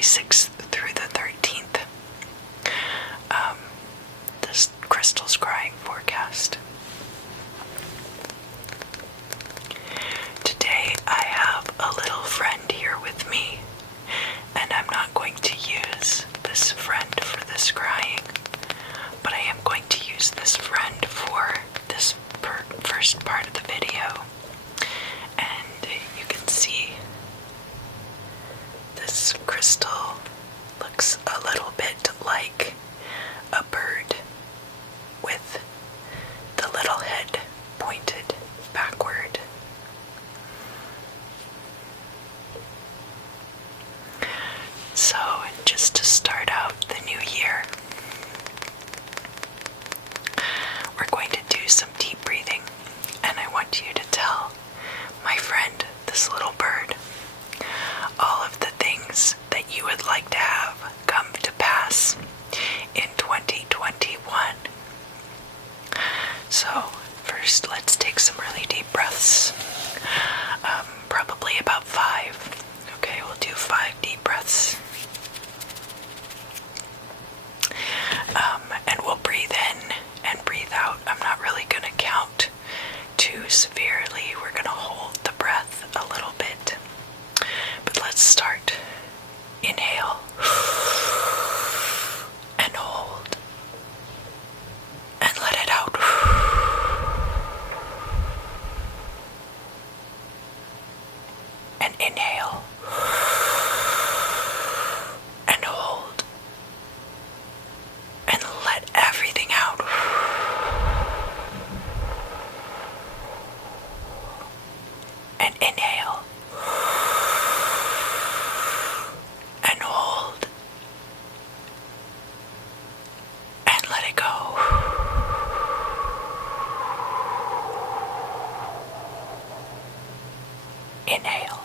February 6th through the 13th. This crystal scrying forecast. Today I have a little friend here with me, and I'm not going to use this friend for the scrying, but I am going to use this friend for this first part of the video. And you can see this crystal looks a little bit like a bird with the little head pointed backward. So, just to start out the new year, we're going to do some deep breathing, and I want you to tell my friend, this little bird, all of the things that you would like to have come to pass in 2021. So, first let's take some really deep breaths. Probably about 5. Okay, we'll do 5 deep breaths. And we'll breathe in and breathe out. I'm not really going to count too severely. We're going to hold the breath a little bit. But let's start. Inhale. And hold. And let it out. And inhale. And hold. And let everything out. And inhale. And hold. And let it go. Inhale.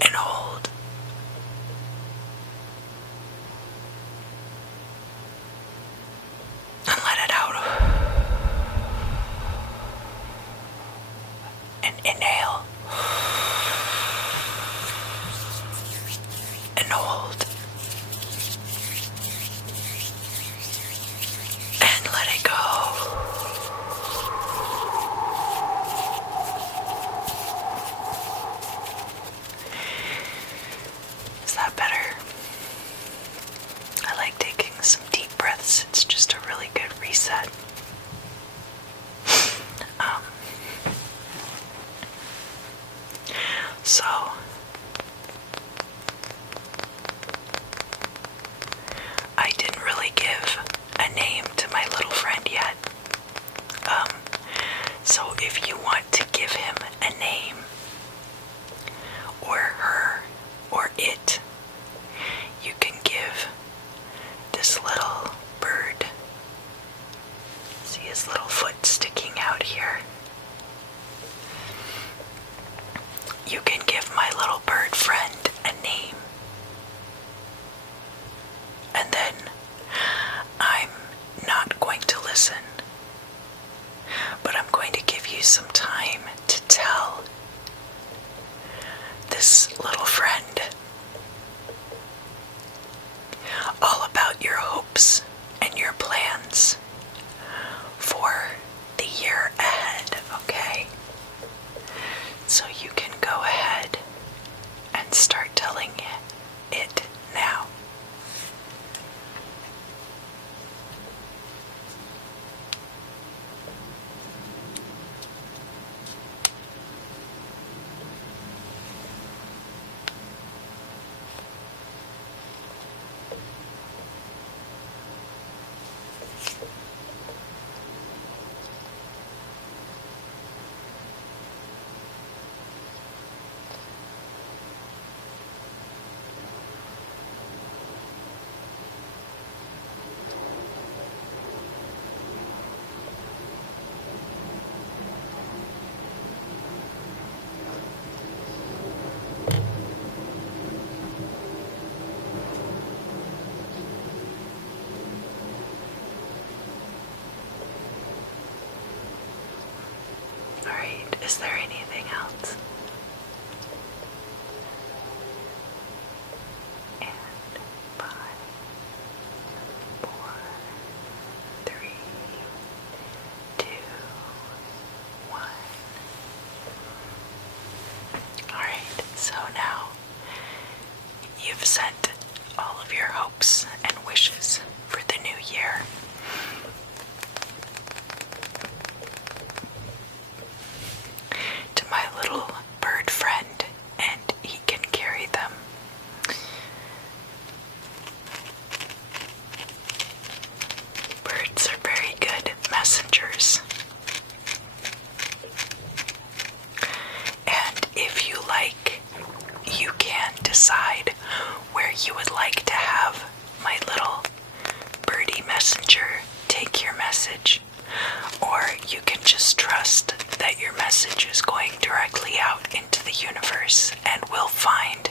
And hold. And let it out. And inhale. And hold. And let it go. Is that better? I like taking some deep breaths. It's just a really good reset. So, I didn't really give a name to my little friend yet. So if you want to give him a name, or her, or it, you can give this little bird, see his little foot sticking out here, you can give my little bird friend a name. And then I'm not going to listen, but I'm going to give you some time to tell this little friend all about your hopes and your plans for the year ahead, okay? So you can go ahead and start telling it now. So now you've sent all of your hopes and wishes for the new year. To my little bird friend, and he can carry them. Birds are very good messengers. And if you like, you can decide where you would like to have my little birdie messenger take your message, or you can just trust that your message is going directly out into the universe and will find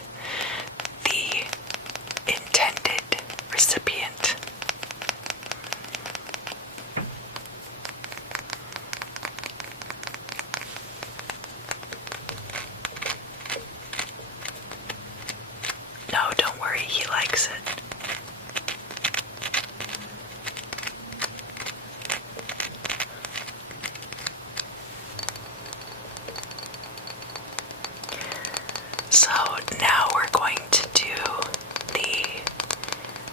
the intended recipient. No, don't worry, he likes it. So now we're going to do the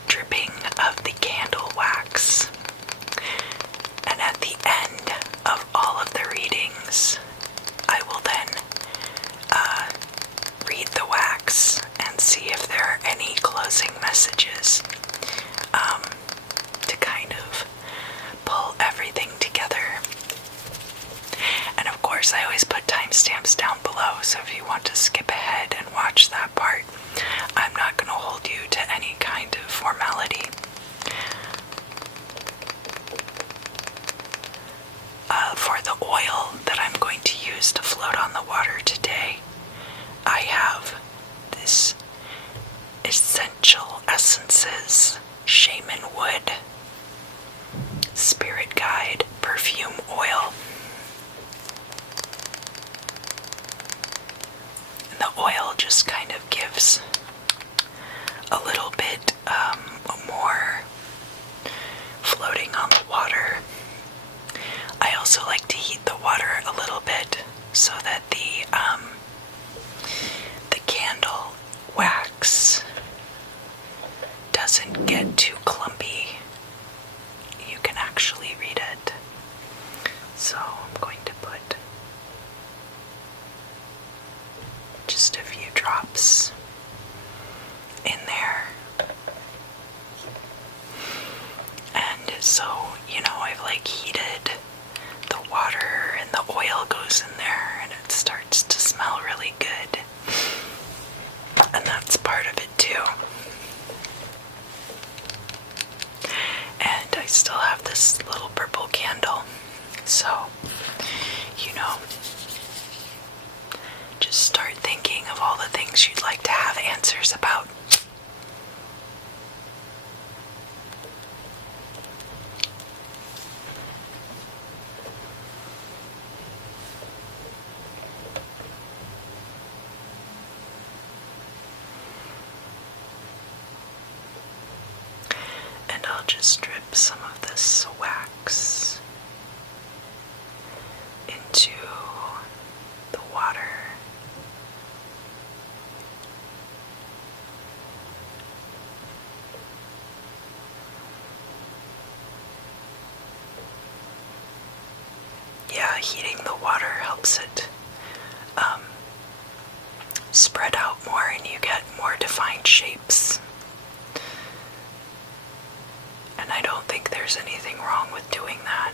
dripping of the candle wax. And at the end of all of the readings, I will then read the wax and see if there are any closing messages to kind of pull everything together. And of course, I always put timestamps down below, so if you want to skip ahead and watch that part, I'm not going to hold you to any kind of formality. For the oil that I'm going to use to float on the water today, I have this Essential Essences Shaman Wood Spirit Guide Perfume Oil. And the oil just kind of gives a little bit more floating on the water. I also like to heat the water a little bit so that the candle wax doesn't get too clumpy. You can actually read it. So I'm going to put just a few drops in there. And so, I've heated the water and the oil goes in there and it starts to smell really good. And that's part of it too. And I still have this little purple candle. So, just start thinking of all the things you'd like to have answers about. And I'll just drip some of this wax into the water. Yeah, heating the water helps it spread out more and you get more defined shapes. And I don't think there's anything wrong with doing that.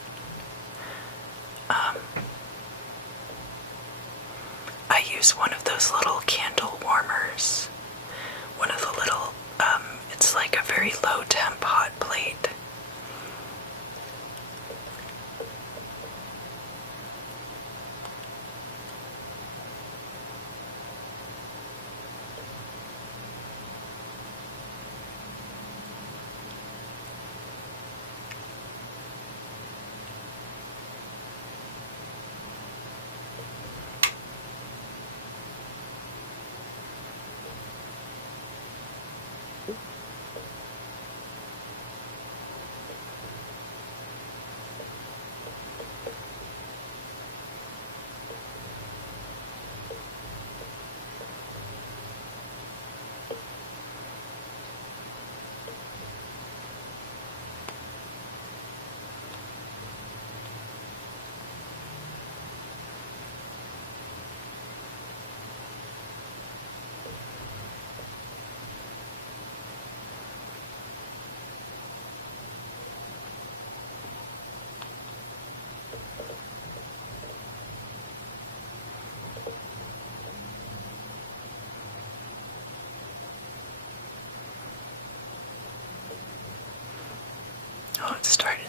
I use one of those little candle warmers. One of the little, it's like a very low temp hot plate.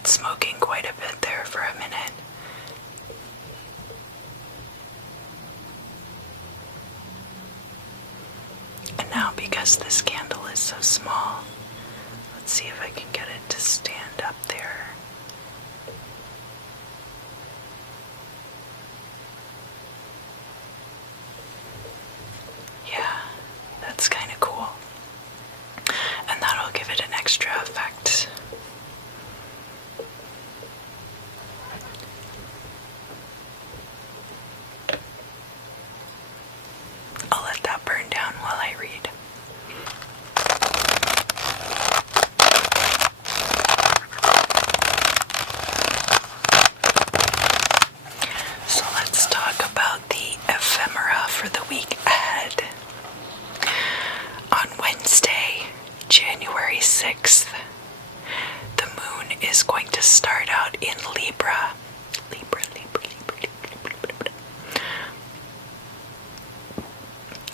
started smoking quite a bit there for a minute. And now, because this candle is so small, let's see if I can get it to stand up there. Yeah, that's kind of cool. And that'll give it an extra effect. I'll let that burn down while I read. So let's talk about the ephemera for the week ahead. On Wednesday, January 6th, the moon is going to start out in Libra.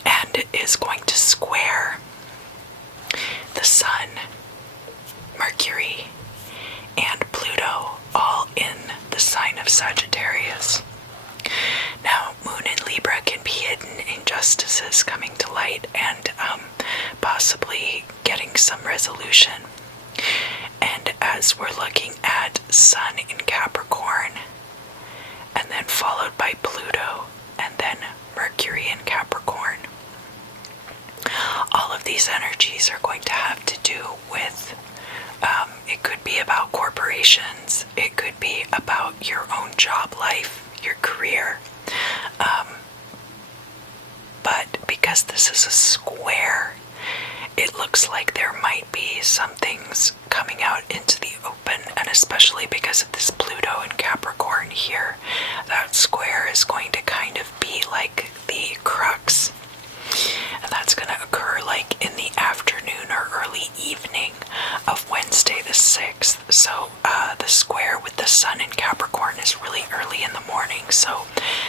And is going to square the Sun, Mercury, and Pluto, all in the sign of Sagittarius. Now, Moon in Libra can be hidden injustices coming to light and possibly getting some resolution. And as we're looking at Sun in Capricorn, and then followed by Pluto, and then Mercury in Capricorn, all of these energies are going to have to do with, it could be about corporations, it could be about your own job life, your career, but because this is a square, it looks like there might be some things coming out into the open, and especially because of this Pluto in Capricorn here, that square is going to kind of be like the crux. And that's going to occur like in the afternoon or early evening of Wednesday the 6th. So the square with the Sun in Capricorn is really early in the morning. So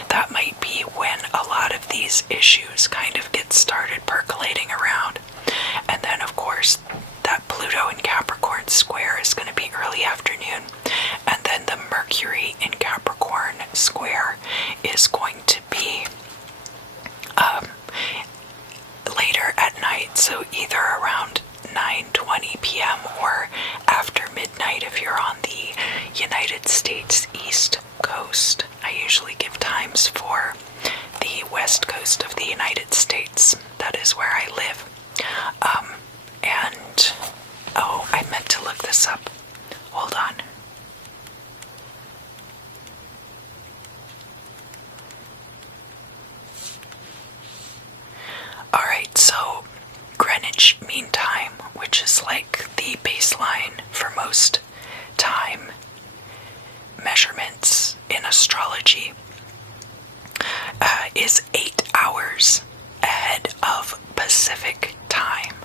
that might be when a lot of these issues kind of get started percolating around. And then of course that Pluto in Capricorn square is going to be early afternoon. And then the Mercury in Capricorn square is going to be later at night, so either around 9:20 p.m. or after midnight if you're on the United States East Coast. I usually give times for the West Coast of the United States. That is where I live. And oh, I meant to look this up. Hold on. Alright, so Greenwich Mean Time, which is like the baseline for most time measurements in astrology, is 8 hours ahead of Pacific time.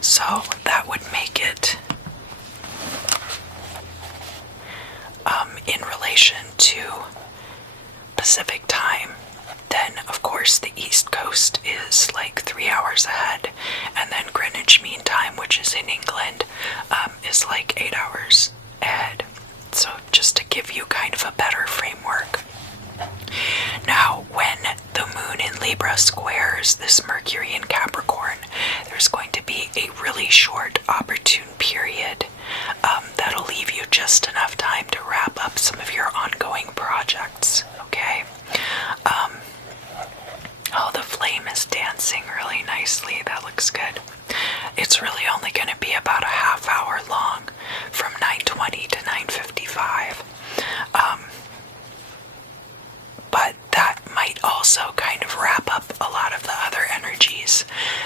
So that would make it, in relation to Pacific time, then of course the East Coast is like 3 hours ahead, and then Greenwich Mean Time, which is in England, is like 8 hours ahead. So just to give you kind of a better framework. Now, when the moon in Libra squares this Mercury in Capricorn, there's going to be a really short opportune period that'll leave you just enough time to wrap up some of your ongoing projects, okay? Oh, the flame is dancing really nicely. That looks good. It's really only going to be about a half hour long, from 9:20 to 9:55. But that might also kind of wrap up a lot of the other energies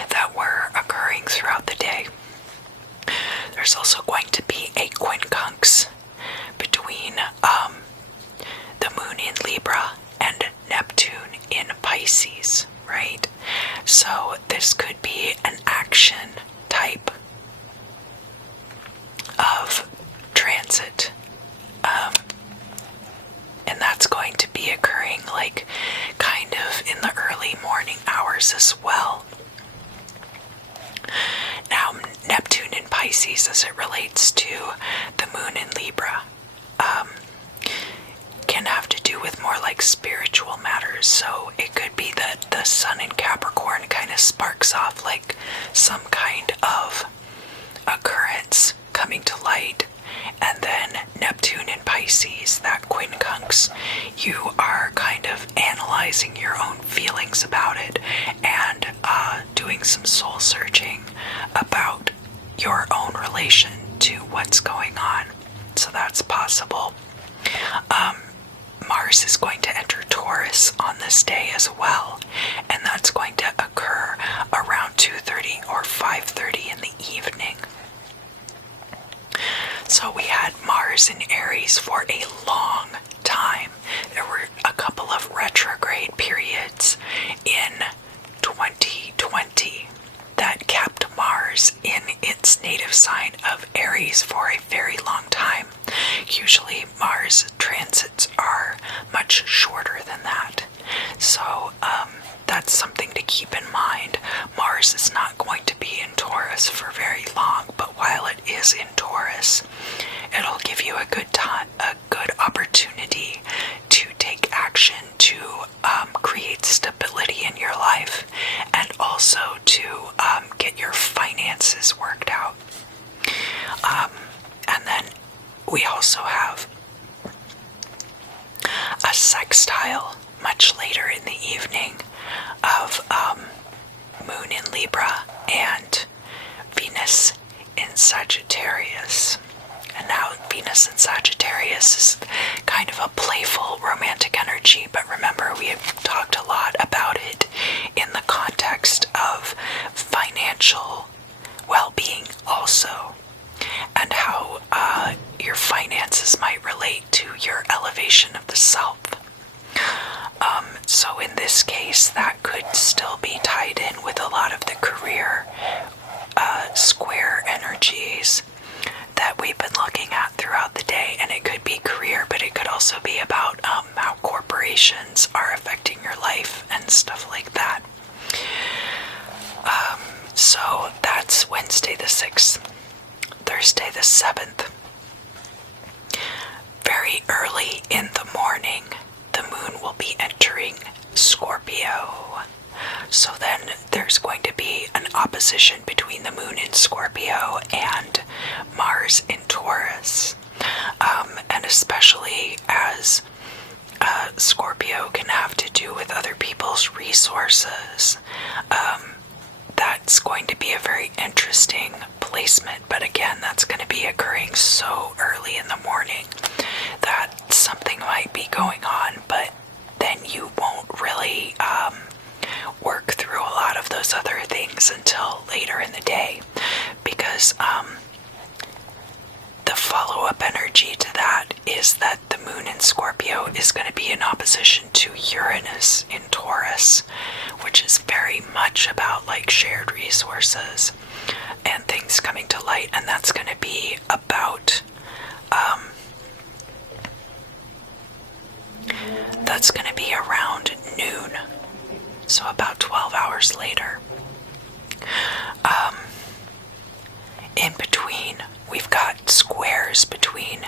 that were occurring throughout the day. There's also going to be a quincunx between the moon in Libra and Neptune in Pisces, right? So this could be an action type of transit. And that's going to be occurring like kind of in the early morning hours as well. Now, Neptune in Pisces Pisces as it relates to the moon in Libra. Can have to do with more like spiritual matters. So it could be that the sun in Capricorn kind of sparks off like some kind of occurrence coming to light, and then Neptune in Pisces, that quincunx, you are kind of analyzing your own feelings about it and doing some soul searching about your own relation to what's going on. So that's possible. Mars is going to enter Taurus on this day as well, and that's going to occur around 2:30 or 5:30 in the evening. So we had Mars in Aries for a long time. There were a couple of retrograde periods in 2020 that kept Mars in its native sign of Aries for a very long time. Usually Mars transits are much shorter than that. So that's something to keep in mind. Mars is not going to be in Taurus for very long, but while it is in Taurus, it'll give you a good opportunity to take action to create stability in your life, and also to get your finances worked out. And then we also have a sextile much later in the evening of Moon in Libra and Venus in Sagittarius. And now Venus in Sagittarius is kind of a playful romantic energy, but remember we have talked a lot about it in the context of financial well-being also, and how your finances might relate to your elevation of the self. So in this case, that could still be tied in with a lot of the career square energies that we've been looking at throughout the day. And it could be career, but it could also be about how corporations are affecting your life and stuff like that. So that's Wednesday the 6th. Thursday the 7th. Very early in the morning, the moon will be entering Scorpio. So then there's going to be an opposition between the moon in Scorpio and Mars in Taurus. And especially as Scorpio can have to do with other people's resources, that's going to be a very interesting placement. But again, that's going to be occurring so early in the morning that something might be going on, but then you won't really work through a lot of those other things until later in the day, because the follow-up energy to that is that the moon in Scorpio is going to be in opposition to Uranus in Taurus, which is very much about like shared resources and things coming to light, and that's going to be about around noon, so about 12 hours later. In between, we've got squares between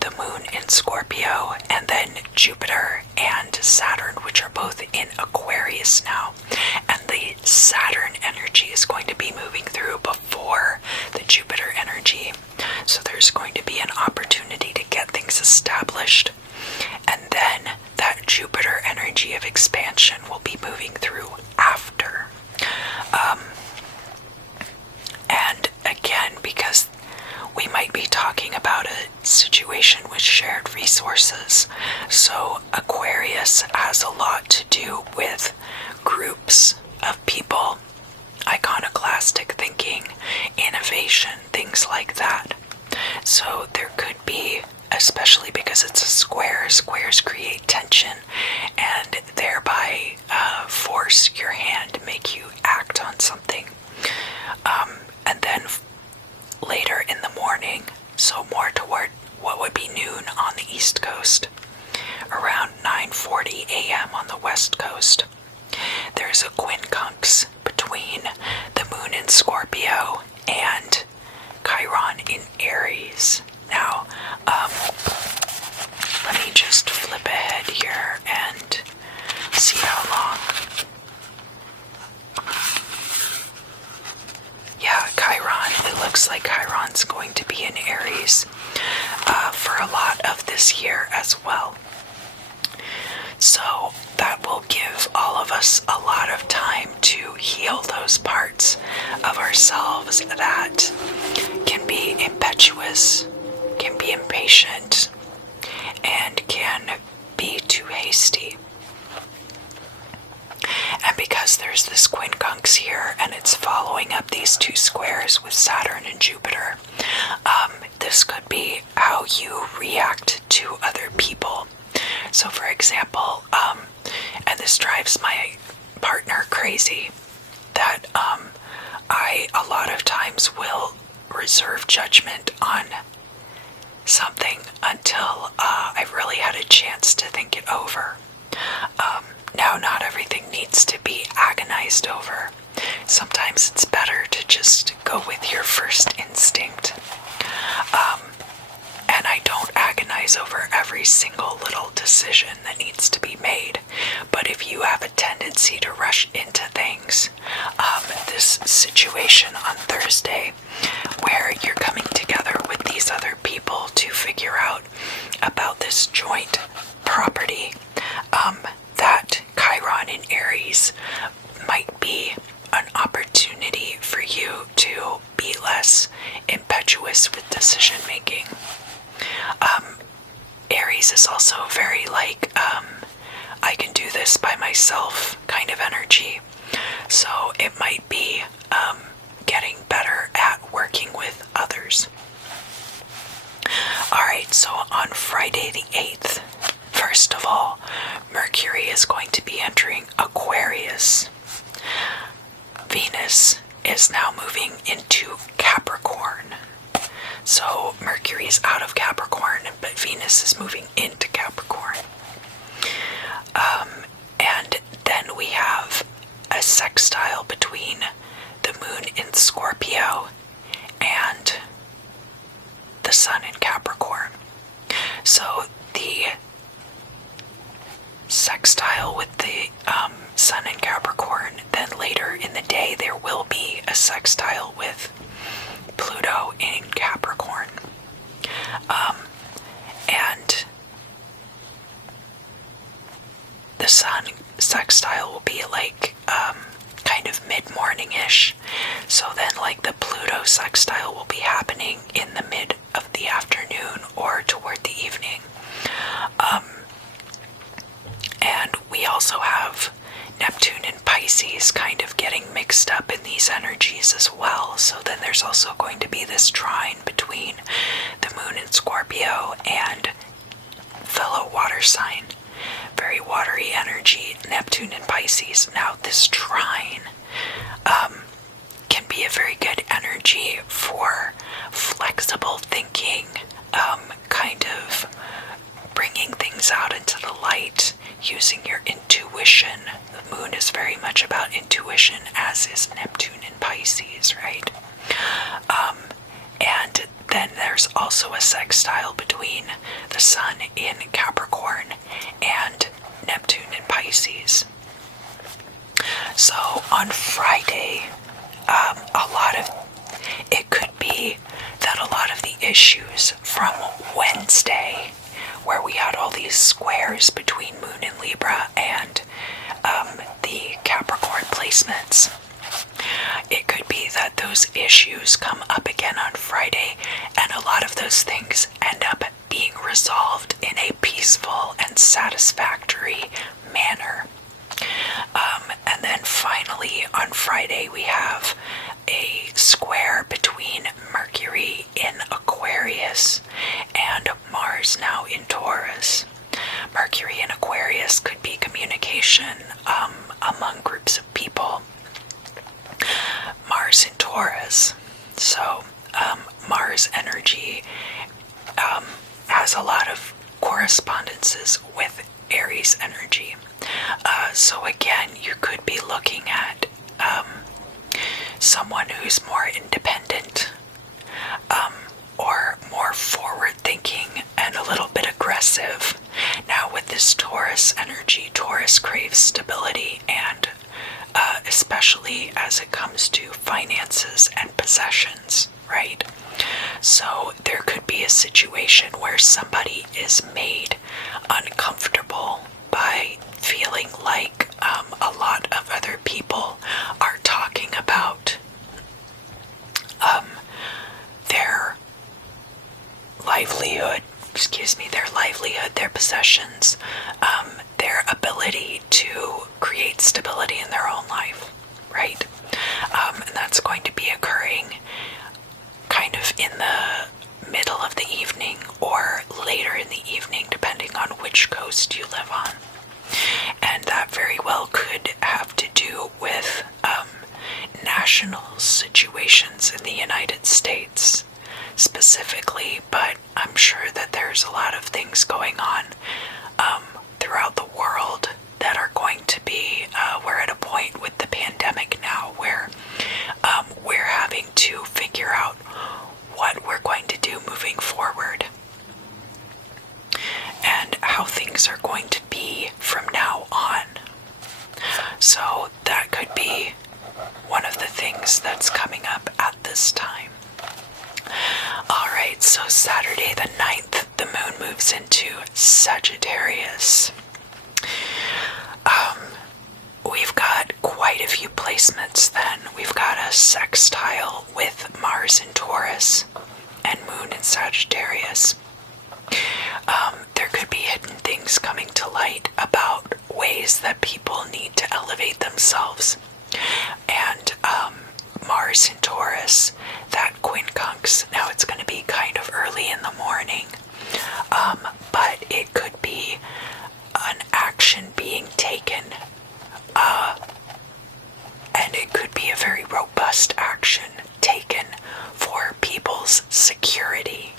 the moon in Scorpio and then Jupiter and Saturn, which are both in Aquarius now. And the Saturn energy is going to be moving through before the Jupiter energy. So there's going to be an opportunity to get things established. And then that Jupiter energy of expansion will be moving through after. And again, because we might be talking about a situation with shared resources, so Aquarius has a lot to do with groups of people, iconoclastic thinking, innovation, things like that. So there could be, especially because it's a square, squares create tension and thereby force your hand, make you act on something. And then later in the morning, so more toward what would be noon on the East Coast, around 9:40 a.m. on the West Coast, there's a quincunx between the moon in Scorpio and Sun's going to be in Aries for a lot of this year as well. So that will give all of us a lot of time to heal those parts of ourselves that can be impetuous, can be impatient, and can be too hasty. And because there's this quincunx here and it's following up these two squares with Saturn and Jupiter, this could be how you react to other people. So for example, and this drives my partner crazy, that I a lot of times will reserve judgment on something until I've really had a chance to think it over. Now, not everything needs to be agonized over. Sometimes it's better to just go with your first instinct. And I don't agonize over every single little decision that needs to be made. But if you have a tendency to rush into things, this situation on Thursday, where you're coming together with these other people to figure out about this joint property, that Chiron in Aries might be an opportunity for you to be less impetuous with decision making. Aries is also very like, I can do this by myself kind of energy. So it might be getting better at working with others. Alright, so on Friday the 8th, first of all, Mercury is going to be entering Aquarius. Venus is now moving into Capricorn. So Mercury is out of Capricorn, but Venus is moving into Capricorn. And then we have a sextile between the moon in Scorpio and the sun in Capricorn. So the sextile with the sun in Capricorn, then later in the day there will be a sextile with Pluto in Capricorn. And the sun sextile will be like kind of mid-morning-ish. So then like the Pluto sextile will be happening in the mid of the afternoon or toward the evening. And we also have Neptune and Pisces kind of getting mixed up in these energies as well. So then there's also going to be this trine between the moon in Scorpio and fellow water sign. Very watery energy, Neptune and Pisces. Now this trine can be a very good energy for flexible thinking, kind of bringing things out into the light, using your intuition. The moon is very much about intuition, as is Neptune in Pisces, right? And then there's also a sextile between the sun in Capricorn and Neptune in Pisces. So on Friday, it could be that a lot of the issues from Wednesday, where we had all these squares between Moon and Libra and the Capricorn placements, it could be that those issues come up again on Friday, and a lot of those things end up being resolved in a peaceful and satisfactory manner. And then finally on Friday we have a square between Mercury in Aquarius and Mars now in Taurus. Mercury in Aquarius could be communication among groups of people. Mars in Taurus. So Mars energy has a lot of correspondences with Aries energy. So again, you could be looking at someone who's more independent, or more forward-thinking and a little bit aggressive. Now with this Taurus energy, Taurus craves stability, and especially as it comes to finances and possessions. right? So there could be a situation where somebody is made uncomfortable by feeling like a lot of other people are talking about their livelihood, their possessions, their ability to create stability in their own life, right? And that's going to be occurring kind of in the middle of the evening or later in the evening, depending on which coast you live on. And that very well could have to do with national situations in the United States specifically, but I'm sure that there's a lot of things going on throughout the world that are going to be, we're at a point with the pandemic now where we're having to figure out what we're going to do moving forward and how things are going to be from now on. So that could be one of the things that's coming up at this time. Alright, so Saturday the 9th, the moon moves into Sagittarius. We've got quite a few placements then. We've got a sextile with Mars in Taurus and Moon in Sagittarius. There could be hidden things coming to light about ways that people need to elevate themselves. And Mars in Taurus, that quincunx, now it's going to be kind of early in the morning, but it could be an action being taken, and it could be a very robust action taken for people's security.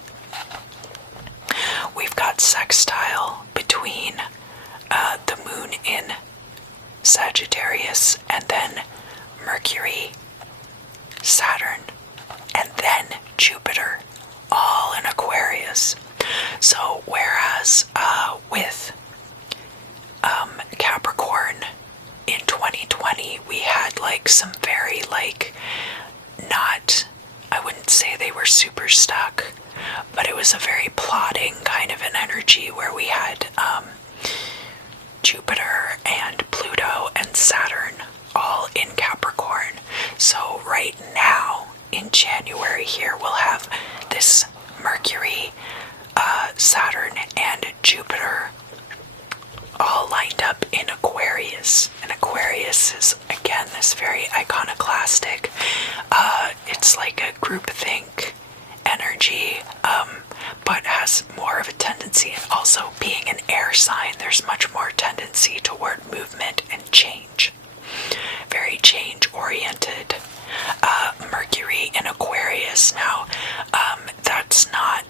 We've got sextile between the moon in Sagittarius and then Mercury, Saturn, and then Jupiter, all in Aquarius. So whereas with Capricorn in 2020 we had like some very I wouldn't say they were super stuck, but it was a very plodding kind of an energy where we had Jupiter and Pluto and Saturn all in Capricorn. So right now in January here we'll have this Mercury, Saturn, and Jupiter all lined up in Aquarius. And Aquarius is again this very iconoclastic, it's like a groupthink energy, but has more of a tendency, and also being an air sign, there's much more tendency toward movement and change. Very change oriented. Mercury in Aquarius, now that's not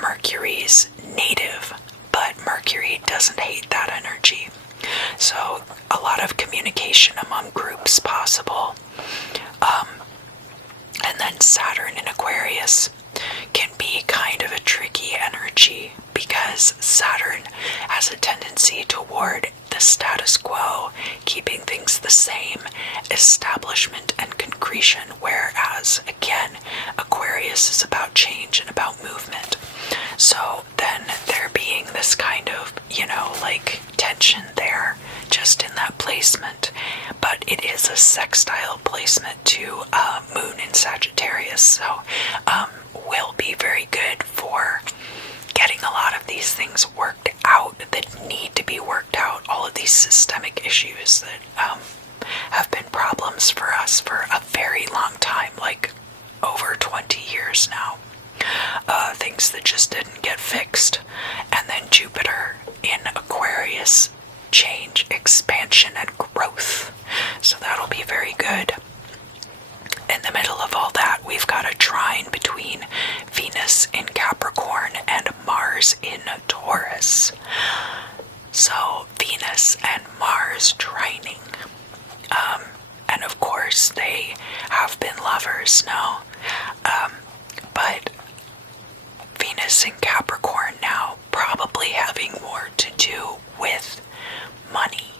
Mercury's native, but Mercury doesn't hate that energy. So a lot of communication among groups possible. And then Saturn in Aquarius can be kind of a tricky energy because Saturn has a tendency toward the status quo, keeping things the same, establishment and concretion, whereas again Aquarius is about change and about movement. So then there being this kind of, tension there just in that placement, but it is a sextile placement to Moon in Sagittarius, so will be very good for getting a lot of these things worked out that need to be worked out, all of these systemic issues that have been problems for us for a very long time, like over 20 years now. Things that just didn't get fixed. And then Jupiter in Aquarius, change, expansion, and growth. So that'll be very good. In the middle of all that, we've got a trine between Venus in Capricorn and Mars in Taurus. So Venus and Mars trining. And of course they have been lovers now. But Venus in Capricorn now probably having more to do with money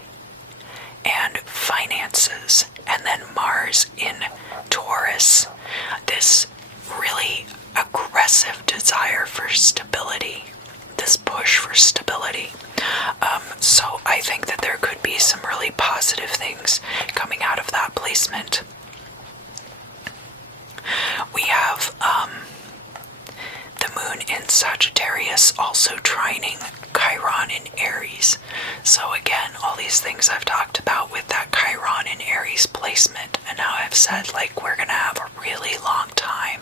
and finances, and then Mars in Taurus, this obsessive desire for stability, this push for stability. So I think that there could be some really positive things coming out of that placement. We have the moon in Sagittarius also trining Chiron in Aries. So again, all these things I've talked about with that Chiron in Aries placement, and now I've said like we're gonna have a really long time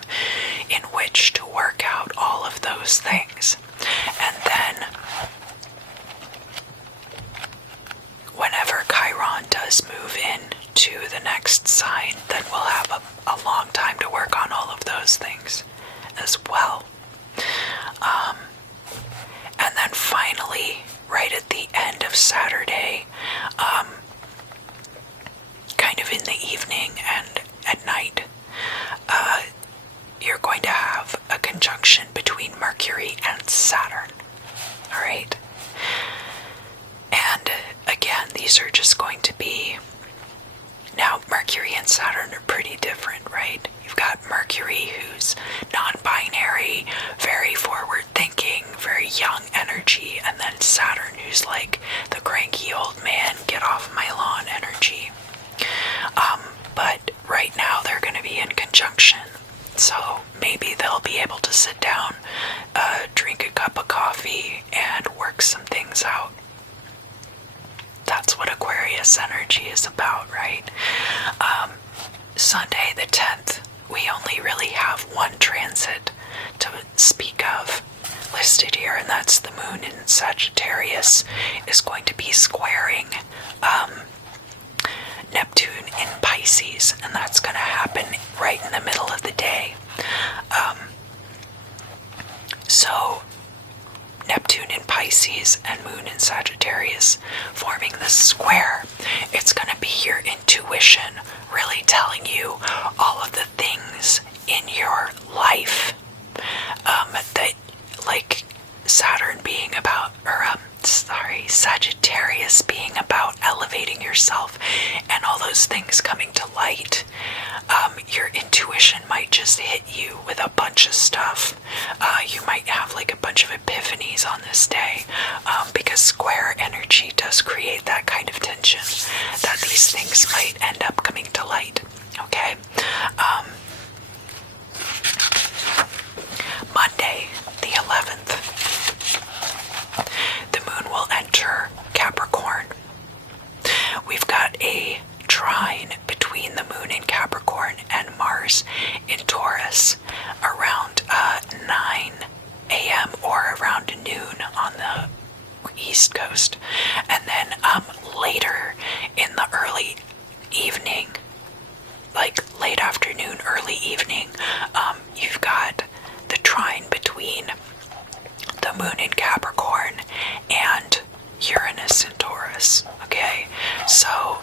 in which to work out all of those things. And then whenever Chiron does move in to the next sign, then we'll have a long time to work on all of those things as well. And then finally, right at the end of Saturday, kind of in the evening and at night, you're going to have a conjunction between Mercury and Saturn. Alright? And again, these are just going to be... Now, Mercury and Saturn are pretty different, right? You've got Mercury, who's non-binary, very forward-thinking, very young energy, and then Saturn, who's like the cranky old man, get off my lawn energy. But right now they're going to be in conjunction, so maybe they'll be able to sit down, drink a cup of coffee, and work some things out. That's what Aquarius energy is about, right? Sunday the 10th, we only really have one transit to speak of listed here, and that's the moon in Sagittarius is going to be squaring Neptune in Pisces, and that's going to happen right in the middle of the day. So Neptune in Pisces and Moon in Sagittarius forming this square, it's going to be your intuition really telling you all of the things in your life that, like Saturn being about, Sagittarius being about elevating yourself and all those things coming to light. Your intuition might just hit you with a bunch of stuff. You might have like a bunch of epiphanies on this day, because square energy does create that kind of tension that these things might end up coming to light. Okay? Monday, the 11th, the moon will enter Capricorn. We've got a trine between the moon in Capricorn and Mars in Taurus around 9 a.m. or around noon on the East Coast. And then later in the early evening, like late afternoon, early evening, you've got the trine between the moon in Capricorn and Uranus in Taurus. Okay, so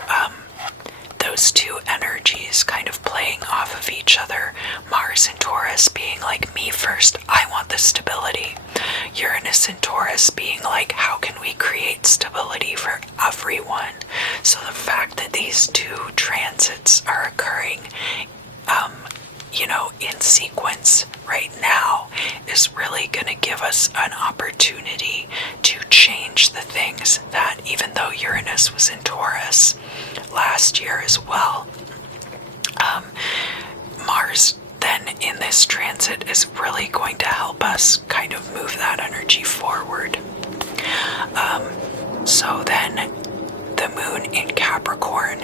those two energies kind of playing off of each other. Mars in Taurus being like, me first, I want the stability. Uranus in Taurus being like, how can we create stability for everyone? So the fact that these two transits are occurring in sequence right now is really going to give us an opportunity to change the things that, even though Uranus was in Taurus last year as well, Mars then in this transit is really going to help us kind of move that energy forward. So then the moon in Capricorn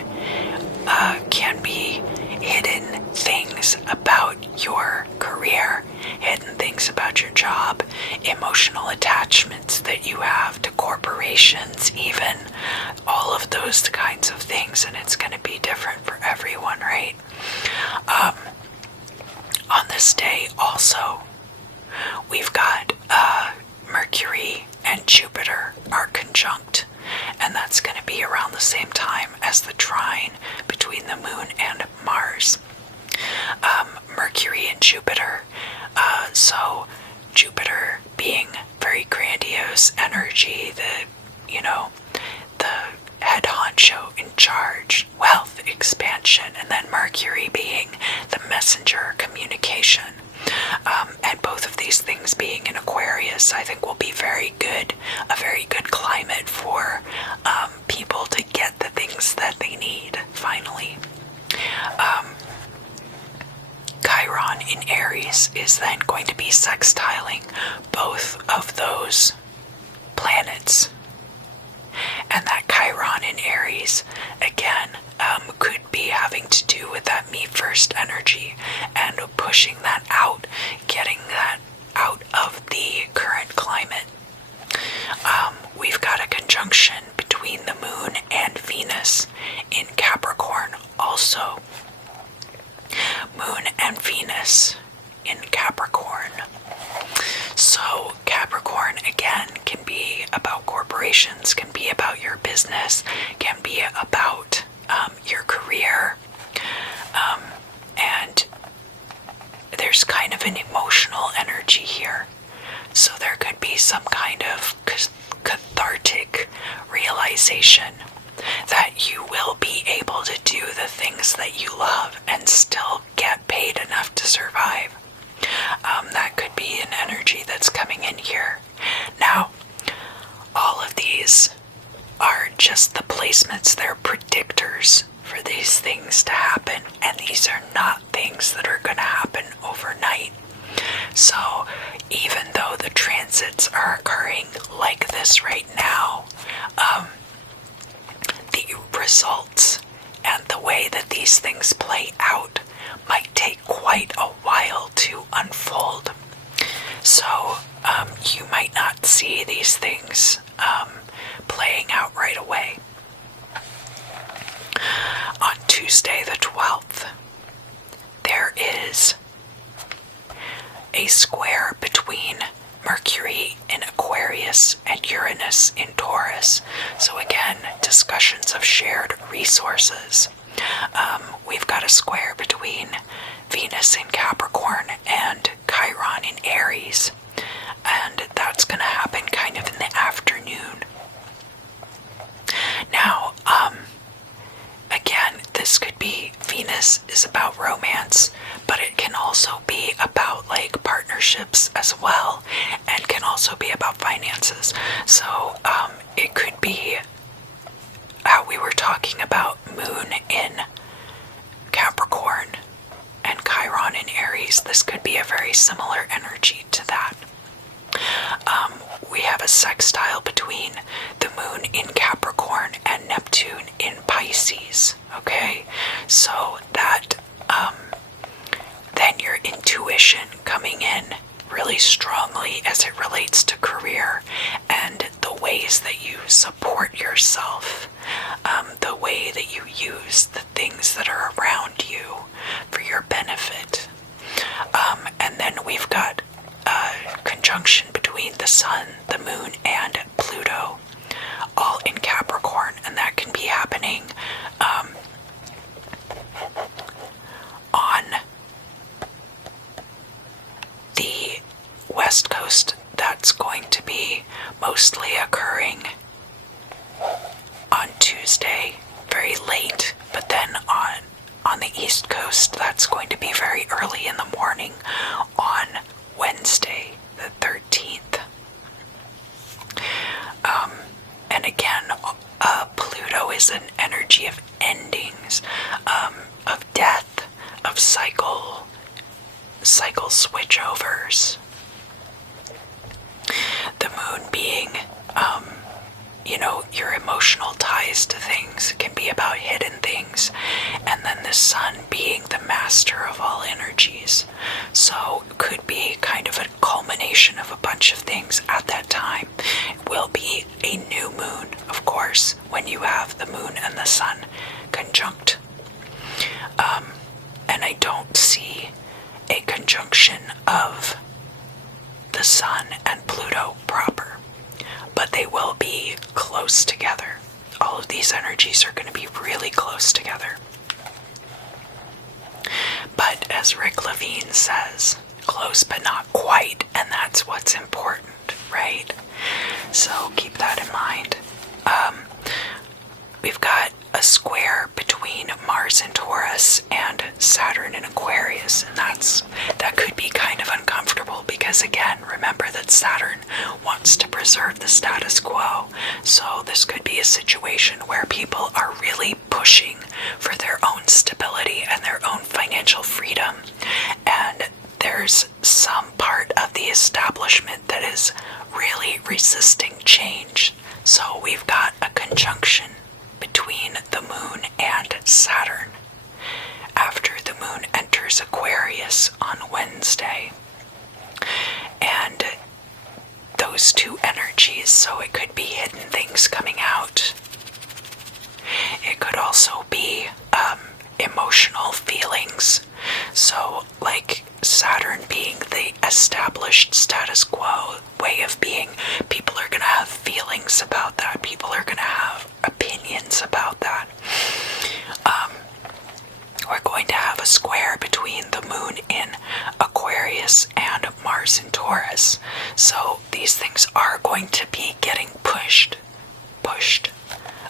can be hidden things about your career, hidden things about your job, emotional attachments that you have to corporations, even all of those kinds of things, and it's going to be different for everyone, right? On this day also, we've got Mercury and Jupiter are conjunct, and that's going to be around the same time as the trine between the moon and Mars. Mercury and Jupiter, so Jupiter being very grandiose energy, the head honcho in charge, wealth, expansion, and then Mercury being the messenger, communication. And both of these things being in Aquarius, I think will be very good, a very good climate for people to get the things that they need, finally. Chiron in Aries is then going to be sextiling both of those planets. And that Chiron in Aries, again, could be having to do with that me first energy and pushing that out, getting that out of the current climate. We've got a conjunction between the moon and Venus in Capricorn also. Moon and Venus in Capricorn. So Capricorn, again, can be about corporations, can be about your business, can be about your career. And there's kind of an emotional energy here. So there could be some kind of cathartic realization that you will be able to do the things that you love and still get paid enough to survive. That could be an energy that's coming in here. Now, all of these are just the placements. They're predictors for these things to happen, and these are not things that are going to happen overnight. So even though the transits are occurring like this right now, the results and the way that these things play out might take quite a while to unfold. So you might not see these things playing out right away. On Tuesday the 12th, there is a square between Mercury in Aquarius and Uranus in Taurus. So again, discussions of shared resources. We've got a square between Venus in Capricorn and Chiron in Aries. And that's going to happen kind of in the afternoon. Now, again, this could be, Venus is about romance, but it can also be about like partnerships as well, and can also be about finances. So it could be how we were talking about moon in Capricorn and Chiron in Aries. This could be a very similar energy to that. We have a sextile between the moon in Capricorn and Neptune in Pisces. Okay, so that then your intuition coming in really strongly as it relates to career and the ways that you support yourself, the way that you use the things that are around you for your benefit. And then we've got a conjunction between the sun, the moon, and Pluto, all in Capricorn, and that can be happening on the west coast. That's going to be mostly occurring on Tuesday, very late, but then on the east coast, that's going to be very early in the morning on Wednesday, the 13th. And again, Pluto is an energy of endings, of death, of cycle switchovers. The moon being, your emotional ties to things, can be about hidden things, and then the sun being the master of all energies. So it could be kind of a culmination of a bunch of things at that time. It will be a new moon, of course, when you have the moon and the sun conjunct. And I don't see a conjunction of the sun and Pluto proper, but they will be close together. All of these energies are going to be really close together. But as Rick Levine says, close but not quite, and that's what's important, right? So keep that in mind. We've got a square between Mars in Taurus and Saturn in Aquarius, and that could be kind of an because again, remember that Saturn wants to preserve the status quo. So this could be a situation where people are really pushing for their own stability and their own financial freedom. And there's some part of the establishment that is really resisting change. So we've got a conjunction between the moon and Saturn after the moon enters Aquarius on Wednesday. And those two energies, so it could be hidden things coming out. It could also be emotional feelings. So like Saturn being the established status quo way of being, people are going to have feelings about that. People are going to have opinions about that. We're going to have a square between the moon in Aquarius and Mars in Taurus. So these things are going to be getting pushed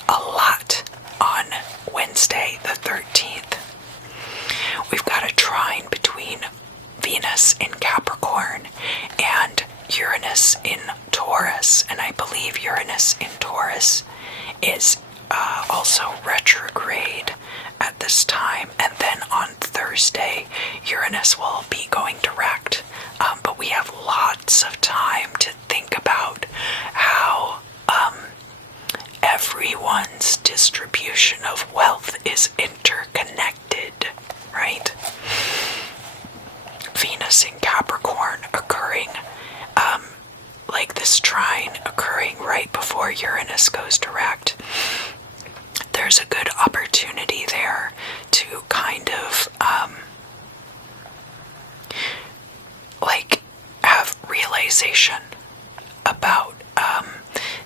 a lot on Wednesday the 13th. We've got a trine between Venus in Capricorn and Uranus in Taurus, and I believe Uranus in Taurus is also retrograde at this time. And then on Thursday, Uranus will be going direct. But we have lots of time to think about how everyone's distribution of wealth is interconnected, right? Venus in Capricorn occurring, like this trine occurring right before Uranus goes direct. There's a good opportunity there to kind of like have realization about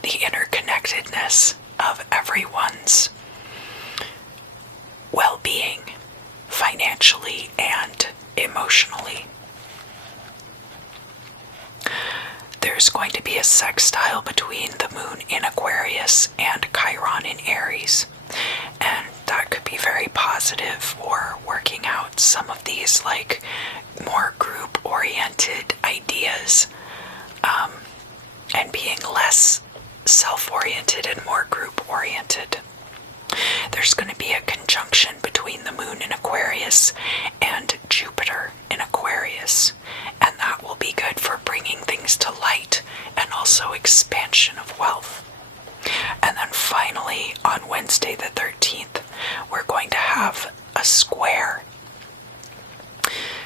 the interconnectedness of everyone's well-being financially and emotionally. There's going to be a sextile between the moon in Aquarius and Chiron in Aries, and that could be very positive for working out some of these like more group-oriented ideas, and being less self-oriented and more group-oriented. There's going to be a conjunction between the moon in Aquarius and Jupiter in Aquarius, and that will be good for bringing things to light and also expansion of wealth. And then finally, on Wednesday the 13th, we're going to have a square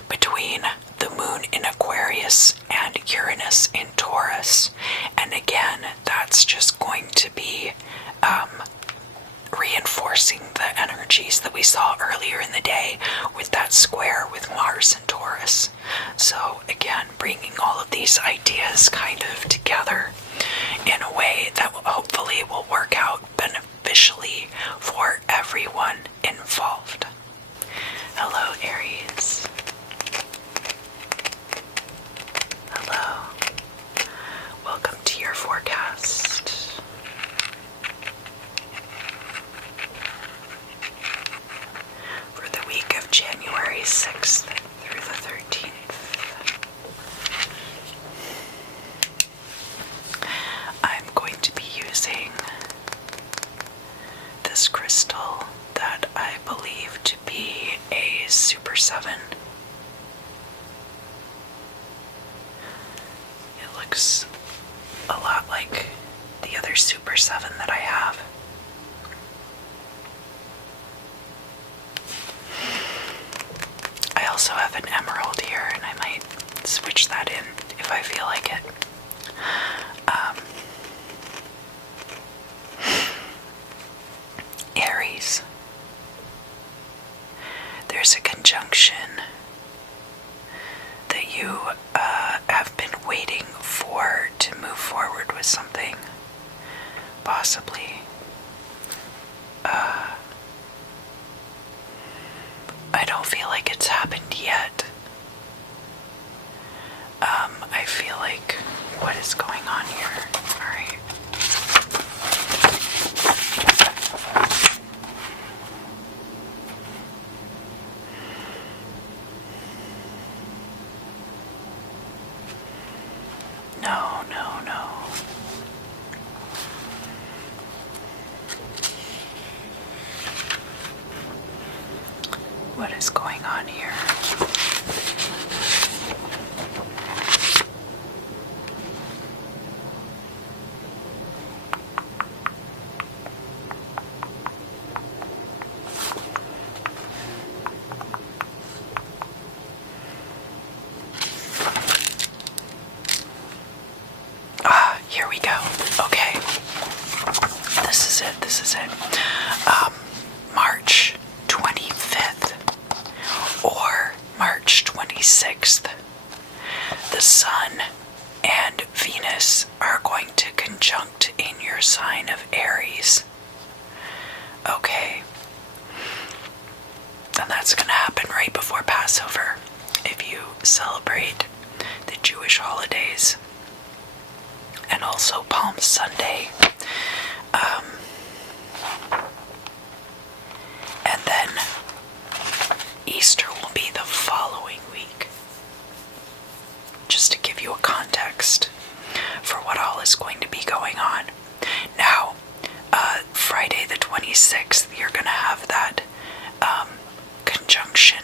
between the moon in Aquarius and Uranus in Taurus. And again, that's just going to be reinforcing the energies that we saw earlier in the day with that square with Mars and Taurus. So again, bringing all of these ideas kind of together in a way that hopefully will work out beneficially for everyone involved. Hello, Aries. Hello. Welcome to your forecast. For the week of January 6th through the 13th. I'm going to be using this crystal that I believe to be a Super 7. It looks a lot like the other Super 7 that I have. I also have an emerald here, and I might switch that in if I feel like it. Aries. There's a conjunction that you have been waiting for to move forward with something. Possibly. I don't feel like it's happened yet. I feel like, what is going on here? Alright. what is going on here. Here we go. Okay. This is it. March 25th or March 26th. The Sun and Venus are going to conjunct in your sign of Aries. Okay. And that's going to happen right before Passover if you celebrate the Jewish holidays. And also Palm Sunday. And then Easter will be the following week. Just to give you a context for what all is going to be going on. Now, Friday the 26th, you're going to have that conjunction,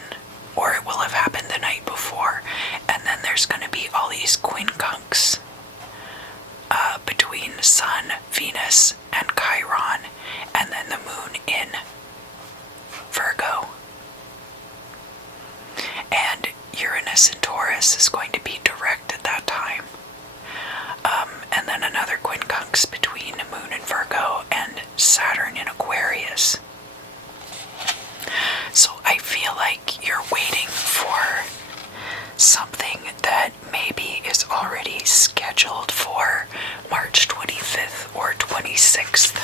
or it will have happened the night before. And then there's going to be all these quincunx between Sun, Venus, and Chiron, and then the moon in Virgo. And Uranus and Taurus is going to be direct at that time. And then another quincunx between moon in Virgo and Saturn in Aquarius. So I feel like you're waiting for something that maybe is already scheduled for March 25th or 26th.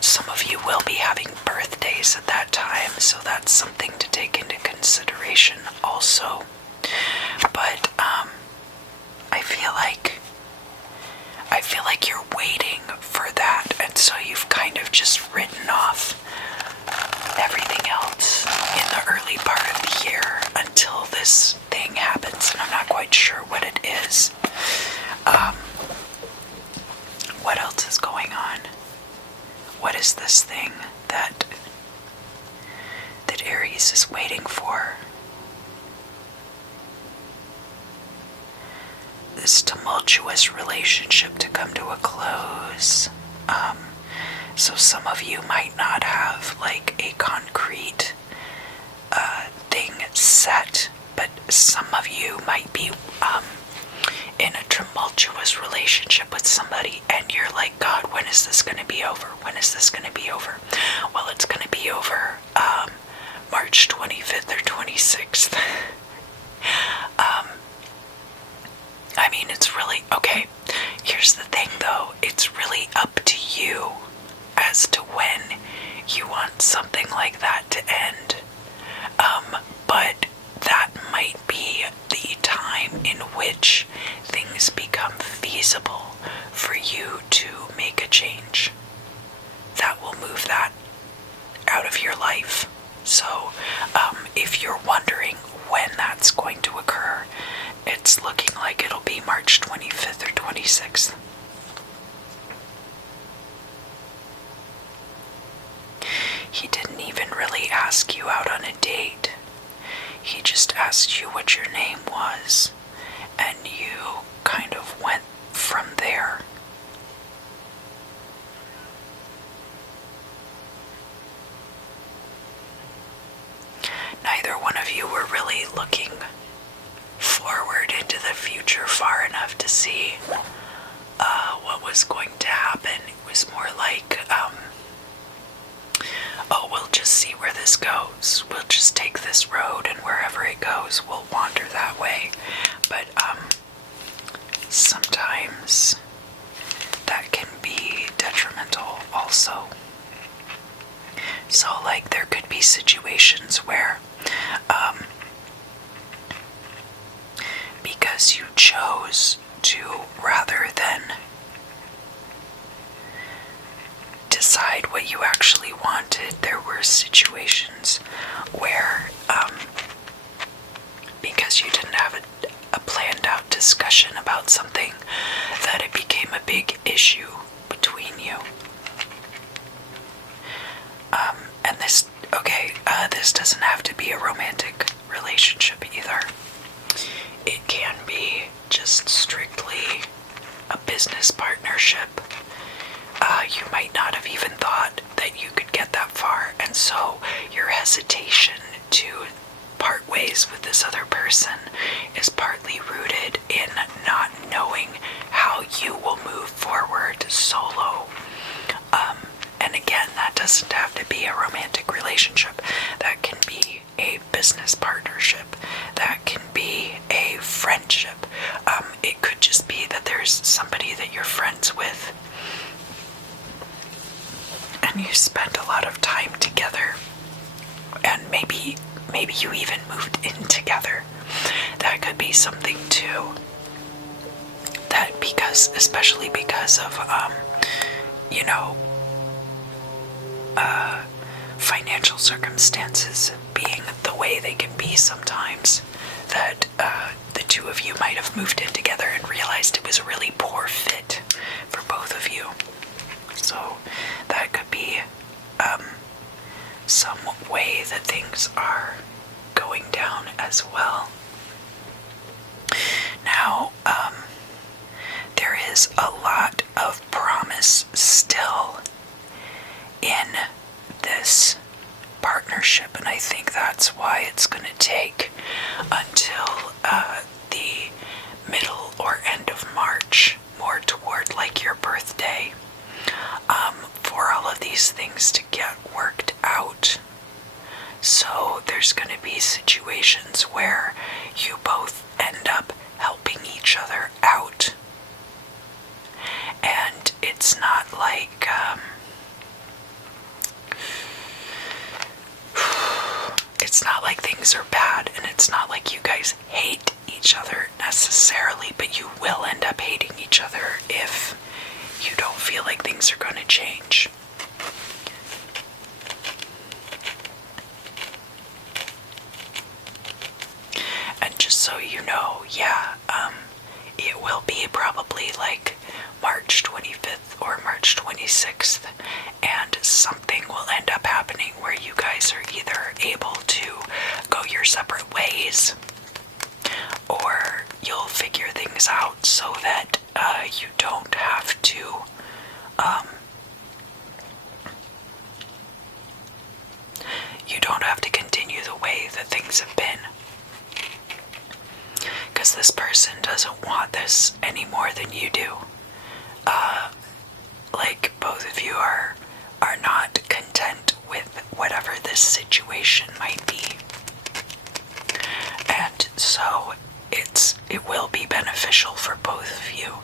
Some of you will be having birthdays at that time, so that's something to take into consideration also. But I feel like you're waiting for that, and so you've kind of just written off everything else in the early part of the year until this thing happens, and I'm not quite sure what it is. What else is going on? What is this thing that Aries is waiting for? This tumultuous relationship to come to a close. So some of you might not have like a concrete thing set, but some of you might be in a tumultuous relationship with somebody, and you're like, God, when is this going to be over? When is this going to be over? Well, it's going to be over March 25th or 26th. I mean, it's really, okay, here's the thing though, it's really up to you as to when you want something like that to end. But that might be the time in which things become feasible for you to make a change. That will move that out of your life. So, if you're wondering when that's going to occur, it's looking like it'll be March 25th or 26th. He didn't even really ask you out on a date. He just asked you what your name was, and you kind of went from there. Neither one of you were really looking forward into the future far enough to see what was going to happen. It was more like, oh, we'll just see where this goes. We'll just take this road, and wherever it goes, we'll wander that way. But sometimes that can be detrimental also. So, like, there could be situations where because you chose to, rather than decide what you actually wanted, there were situations where doesn't have to be a romantic relationship either. It can be just strictly a business partnership. You might not have even thought that you could get that far, and so your hesitation to part ways with this other person is partly rooted in not knowing how you will move forward solo. And again, that doesn't have to be a romantic relationship. That can be a business partnership. That can be a friendship. It could just be that there's somebody that you're friends with and you spend a lot of time together, and maybe you even moved in together. That could be something too. That especially because of financial circumstances being the way they can be sometimes, that the two of you might have moved in together and realized it was a really poor fit for both of you. So that could be some way that things are going down as well. Now, there is a lot of promise still in this partnership, and I think that's why it's going to take until the middle or end of March, more toward like your birthday, for all of these things to get worked out. So there's going to be situations where you both end up helping each other out, and it's not like things are bad, and it's not like you guys hate each other necessarily, but you will end up hating each other if you don't feel like things are going to change. And just so you know, it will be probably like March 25th or March 26th, and something will end up happening where you guys are either able to go your separate ways, or you'll figure things out so that you don't have to continue the way that things have been. Because this person doesn't want this any more than you do. Like, both of you are not content with whatever this situation might be. And so it will be beneficial for both of you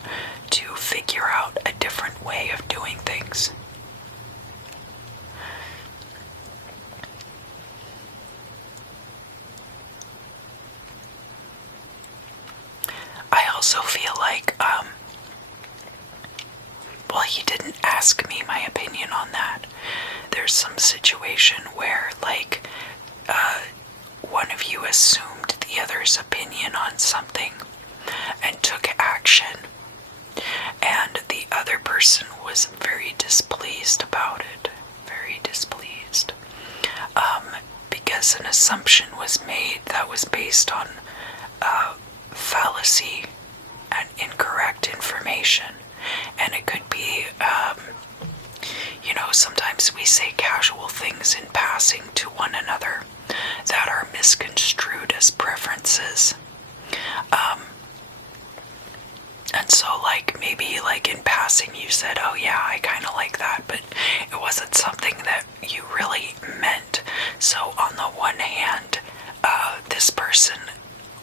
to figure out a different way of doing things. I also feel like, he didn't ask me my opinion on that. There's some situation where, like, one of you assumed the other's opinion on something and took action, and the other person was very displeased about it. Very displeased. Because an assumption was made that was based on fallacy and incorrect information. And it could be, sometimes we say casual things in passing to one another that are misconstrued as preferences. And so, maybe in passing you said, oh yeah, I kind of like that, but it wasn't something that you really meant. So on the one hand, this person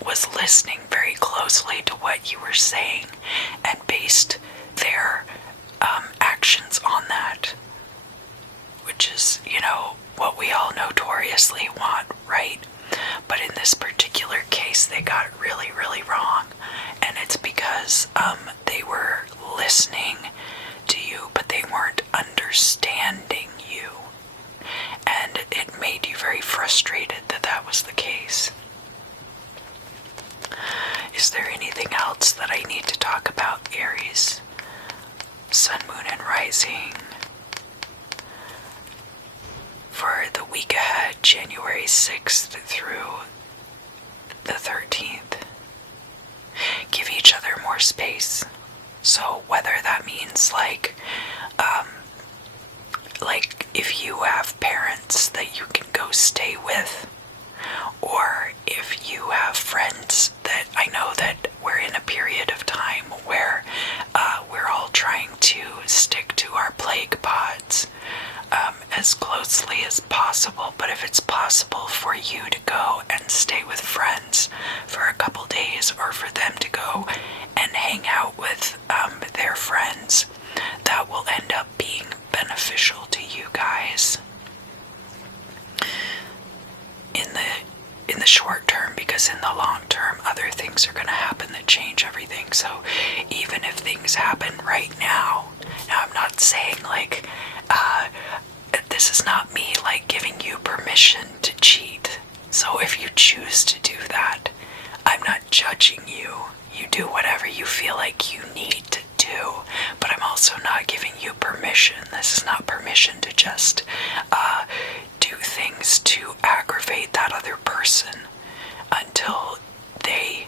was listening very closely to what you were saying and based their actions on that, which is, what we all notoriously want, right? But in this particular case, they got it really, really wrong, and it's because they were listening to you, but they weren't understanding you, and it made you very frustrated that that was the case. Is there anything else that I need to talk about, Aries? Sun, Moon, and Rising for the week ahead, January 6th through the 13th. Give each other more space. So whether that means like if you have parents that you can go stay with, or if you have friends that I know that we're in a period of time where we're all trying to stick to our plague pods as closely as possible. But if it's possible for you to go and stay with friends for a couple days, or for them to go and hang out with their friends, that will end up being beneficial to you guys in the short term, because in the long term other things are going to happen that change everything. So even if things happen right now, I'm not saying like this is not me like giving you permission to cheat. So if you choose to do that, I'm not judging you. You do whatever you feel like you need to do, but I'm also not giving you permission. This is not permission to just do things to aggravate that other person until they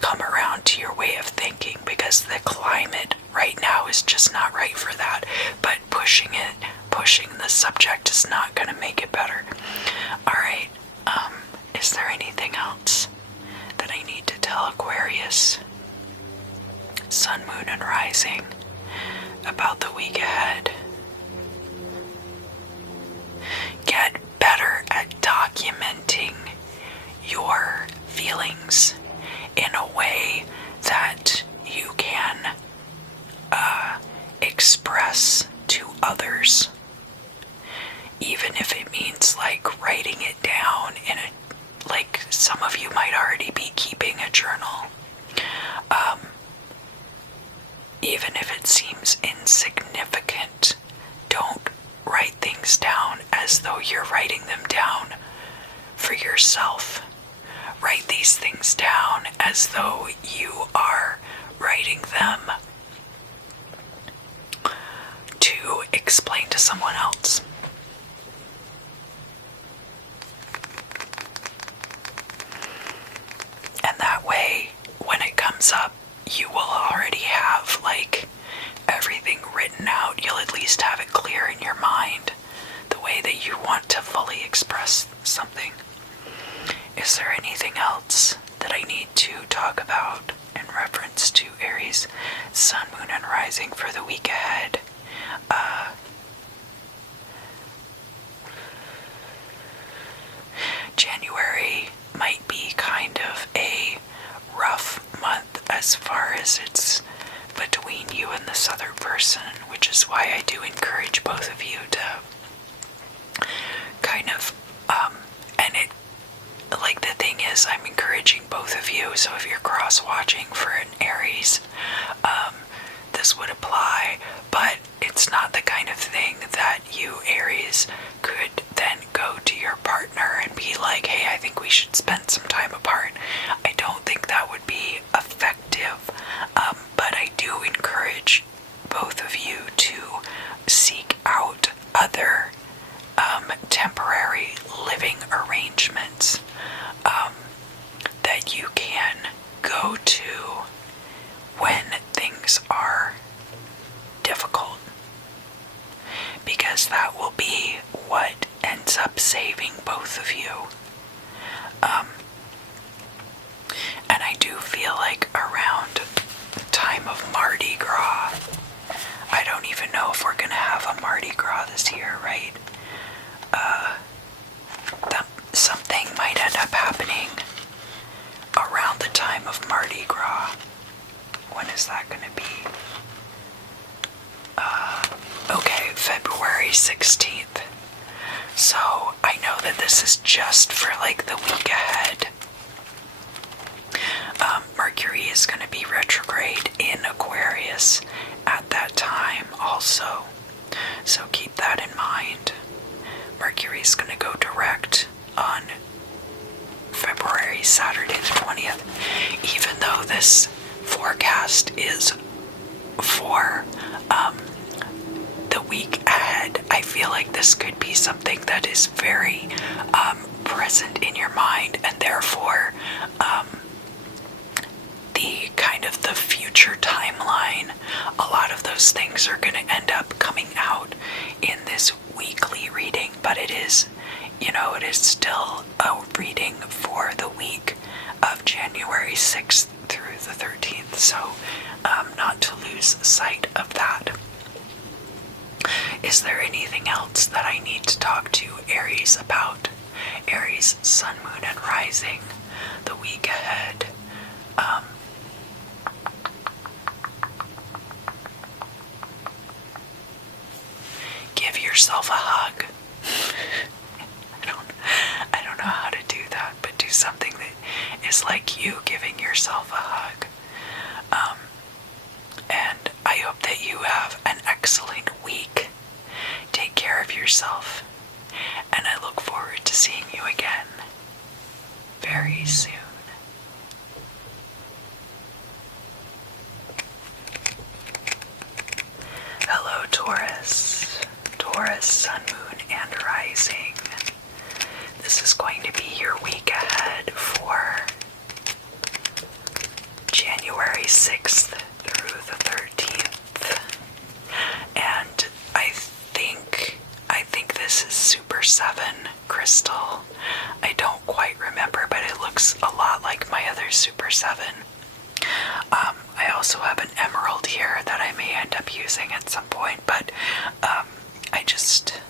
come around to your way of thinking, because the climate right now is just not right for that. But pushing the subject is not going to make it better. Alright, is there anything else that I need to tell Aquarius, Sun, Moon, and Rising about the week ahead? Get better at documenting your feelings in a way that you can express to others, even if it means like writing it down in a, like some of you might already be keeping a journal. Even if it seems insignificant, don't write things down as though you're writing them down for yourself. Write these things down as though you are writing them to explain to someone else. And that way, when it comes up, you will already have like everything written out. You'll at least have it clear in your mind the way that you want to fully express something. Is there anything else that I need to talk about in reference to Aries, Sun, Moon, and Rising for the week ahead? January might be kind of a rough month as far as it's between you and this other person, which is why I do encourage both of you to kind of, and it, like the thing is, I'm encouraging both of you, so if you're cross-watching for an Aries, this would apply, but it's not the kind of thing that you, Aries, could then go to your partner and be like, hey, I think we should spend some time apart. I don't think that would be effective, but I do encourage both of you to seek out other temporary living arrangements that you can go to when things are difficult, because that will be what ends up saving both of you. And I do feel like around the time of Mardi Gras, I don't even know if we're gonna have a Mardi Gras this year, right? Something might end up happening around the time of Mardi Gras. When is that gonna be? Okay, February 16th. So I know that this is just for like the week ahead. Mercury is going to be retrograde in Aquarius at that time also. So keep that in mind. Mercury is going to go direct on February, Saturday the 20th. Even though this forecast is for the week ahead, I feel like this could be something that is very present in your mind, and therefore the kind of the future timeline, a lot of those things are going to end up coming out in this weekly reading, but it is, it is still a reading for the week of January 6th through the 13th, so not to lose sight of that. Is there anything else that I need to talk to Aries about? Aries, sun, moon, and rising, the week ahead. Give yourself a hug. I don't know how to do that, but do something that is like you giving yourself a hug. And I hope that you have an excellent week. Take care of yourself, and I look forward to seeing you again very soon. Hello, Taurus. Taurus, sun, moon, and rising. This is going to be your week ahead for January 6th through the 13th. And I think this is Super 7 crystal. I don't quite remember, but it looks a lot like my other Super 7. I also have an emerald here that I may end up using at some point, but I just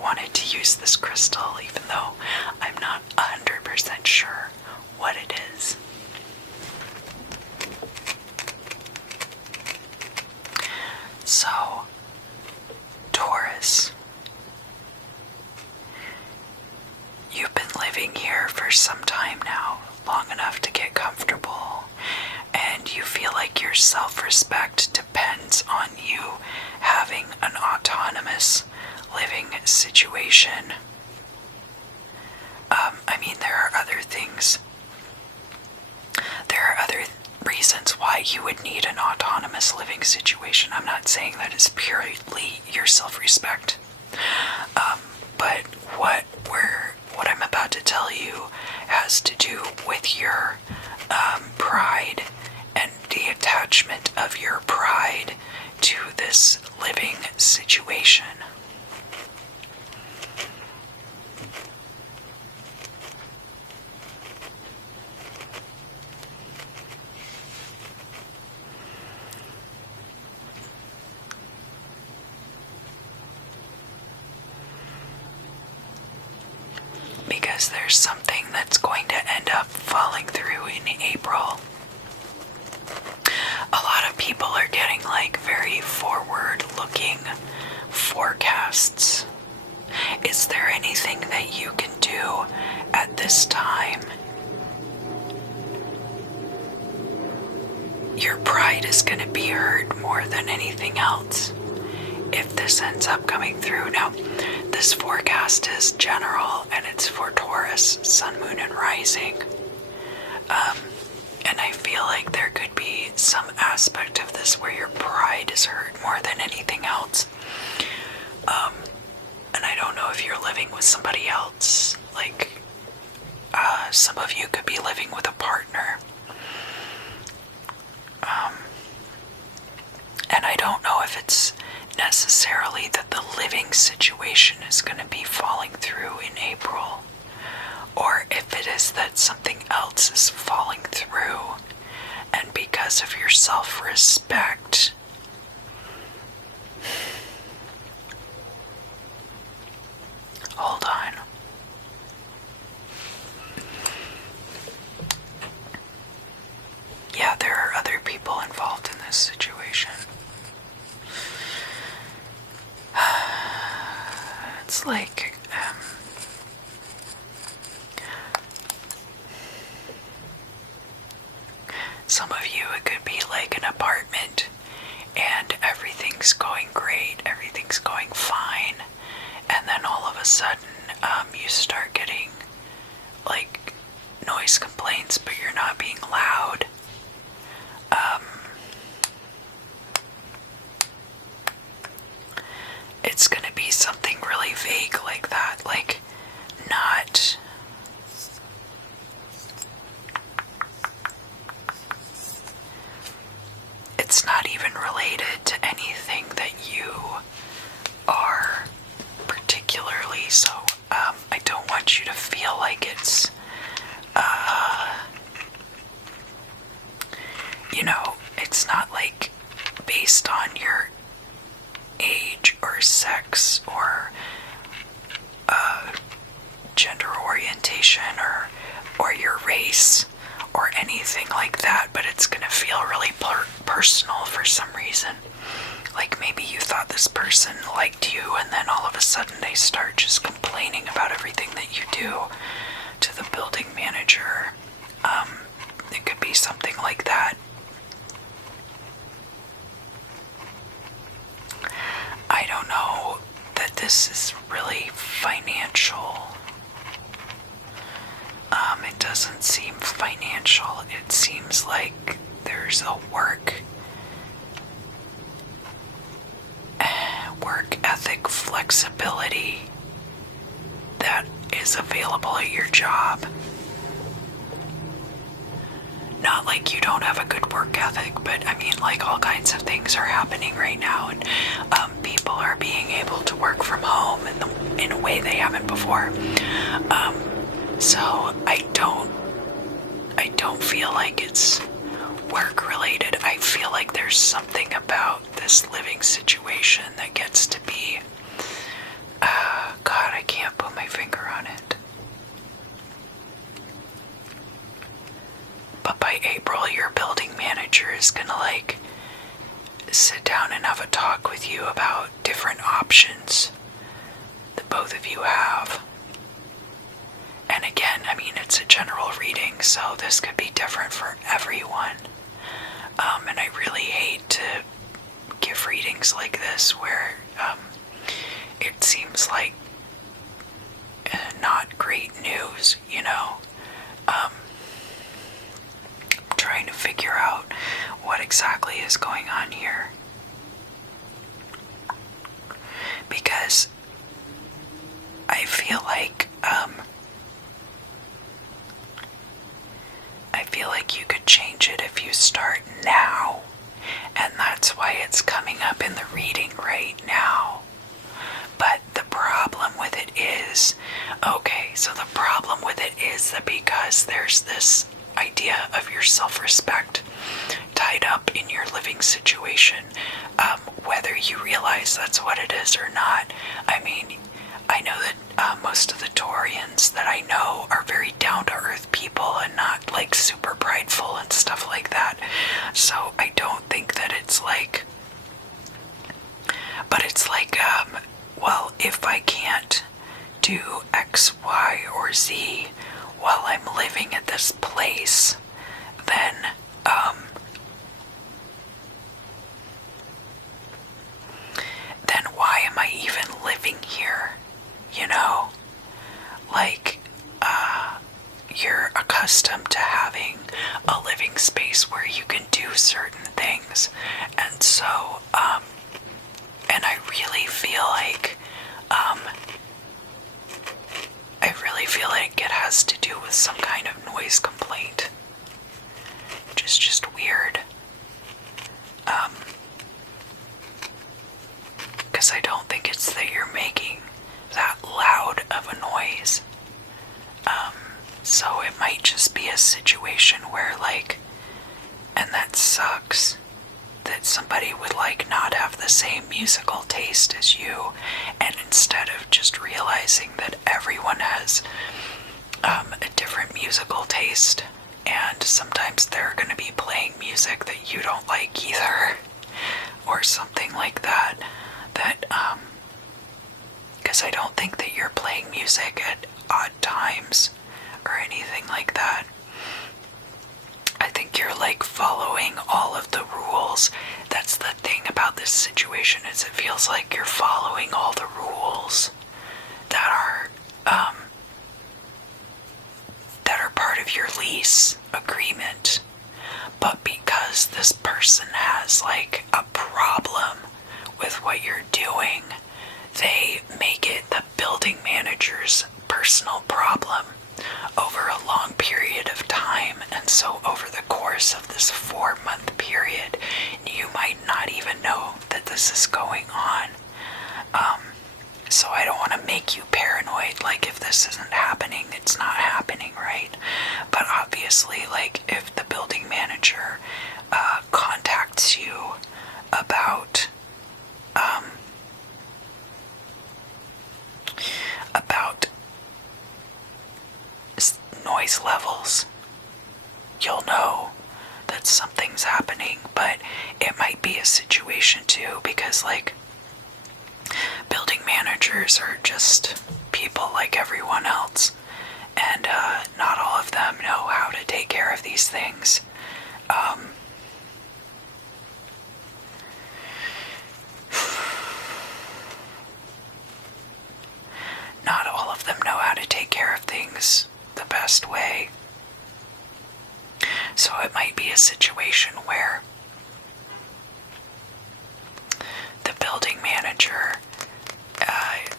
wanted to use this crystal even though I'm not 100% sure what it is. So, Taurus, you've been living here for some time now, long enough to get comfortable, and you feel like your self-respect depends on you having an autonomous living situation. There are other things. There are other reasons why you would need an autonomous living situation. I'm not saying that it's purely your self-respect. But what I'm about to tell you has to do with your pride and the attachment of your pride to this living situation. Because there's something that's going to end up falling through in April. A lot of people are getting very forward-looking forecasts. Is there anything that you can do at this time? Your pride is going to be hurt more than anything else if this ends up coming through. Now, this forecast is general and it's for Taurus, sun, moon, and rising. And I feel like there could be some aspect of this where your pride is hurt more than anything else. And I don't know if you're living with somebody else. Some of you could be living with a partner. And I don't know if it's necessarily that the living situation is going to be falling through in April, or if it is that something else is falling through, and because of your self-respect, hold on. Yeah, there are other people involved in this situation. It's like, some of you, it could be like an apartment and everything's going great, everything's going fine, and then all of a sudden you start getting noise complaints, but you're not being loud. It's going to be something really vague it's, it's not like based on your age or sex or gender orientation or your race or anything like that, but it's gonna feel really personal for some reason. Like maybe you thought this person liked you and then all of a sudden they start just complaining about everything that you do to the building manager. It could be something like that. I don't know that this is really financial. It doesn't seem financial. It seems like there's a work ethic flexibility that is available at your job. Not like you don't have a good work ethic, but I mean like all kinds of things are happening right now, and people are being able to work from home in a way they haven't before. So I don't feel like it's work related. I feel like there's something about this living situation that gets to be, God, I can't put my finger on it. But by April, your building manager is gonna like sit down and have a talk with you about different options that both of you have. And again, I mean, it's a general reading, so this could be different for everyone. And I really hate to give readings like this where it seems like not great news, trying to figure out what exactly is going on here. Because I feel like you could change it if you start now, and that's why it's coming up in the reading right now. But the problem with it is, that because there's this idea of your self-respect tied up in your living situation, whether you realize that's what it is or not. I mean, I know that most of the Taurians that I know are very down-to-earth people and not like super prideful and stuff like that. So I don't think that it's like, but it's like, well, if I can't do X, Y, or Z while I'm living at this place, then why am I even living here? Like, you're accustomed to having a living space where you can do certain things, and so, and I really feel like, it has to do with some kind of noise complaint, which is just weird. Because I don't think it's that you're making that loud of a noise. So it might just be a situation where and that sucks, that somebody would not have the same musical taste as you, and instead of just realizing that everyone has a different musical taste, and sometimes they're going to be playing music that you don't like either, or something like that, because I don't think that you're playing music at odd times or anything like that. I think you're following all of the rules. That's the thing about this situation, is it feels like you're following all the rules that are part of your lease agreement. But because this person has a problem with what you're doing, they make it the building manager's personal problem over a long period of time. And so over the course of this 4-month period, you might not even know that this is going on. So I don't want to make you paranoid, if this isn't happening, it's not happening. obviously, like, if the building manager contacts you about noise levels, you'll know that something's happening. But it might be a situation too, because like building managers are just people like everyone else, and not all of them know how to take care of these things. Not all of them know how to take care of things the best way. So it might be a situation where the building manager,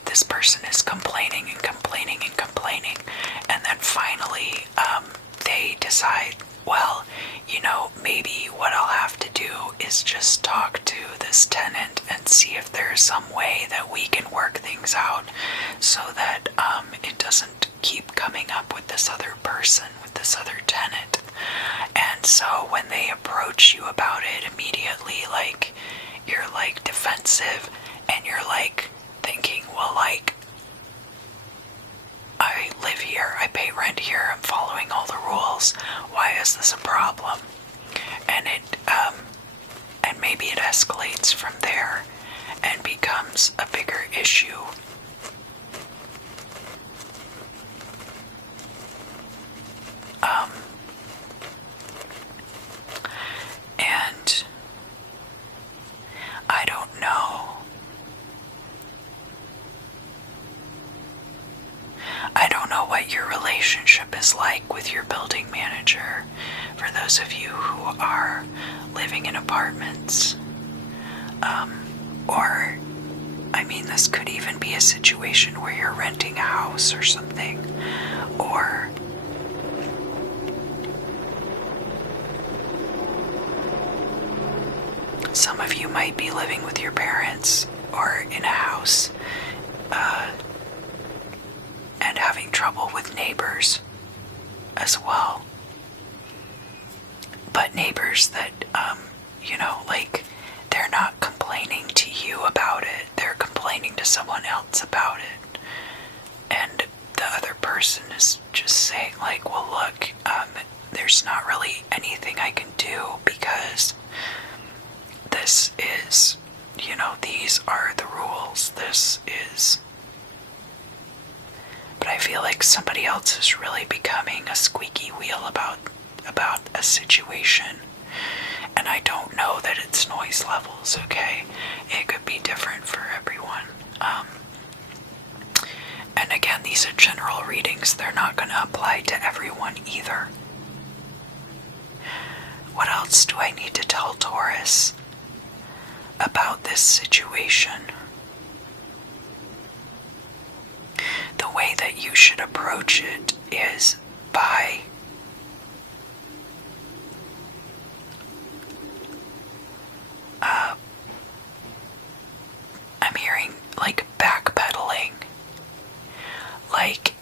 this person is complaining and complaining and complaining, and then finally they decide, well, you know, maybe what I'll have to do is just talk to this tenant and see if there's some way that we can work things out so that it doesn't keep coming up with this other person, with this other tenant. And so when they approach you about it, immediately, like, you're like defensive, and you're like thinking, well, like, I live here, I pay rent here, I'm following all the rules, why is this a problem? And and maybe it escalates from there and becomes a bigger issue. And I don't know. I don't know what your relationship is like with your building manager. For those of you who are living in apartments, or, I mean, this could even be a situation where you're renting a house or something, or some of you might be living with your parents or in a house and having trouble with neighbors as well. But neighbors that, you know, like, they're not complaining to you about it, they're complaining to someone else about it. And the other person is just saying, like, well, look, there's not really anything I can do because this is, you know, these are the rules, this is. But I feel like somebody else is really becoming a squeaky wheel about a situation. And I don't know that it's noise levels, okay? It could be different for everyone. And again, these are general readings. They're not going to apply to everyone either. What else do I need to tell Taurus about this situation? The way that you should approach it is by I'm hearing like backpedaling, like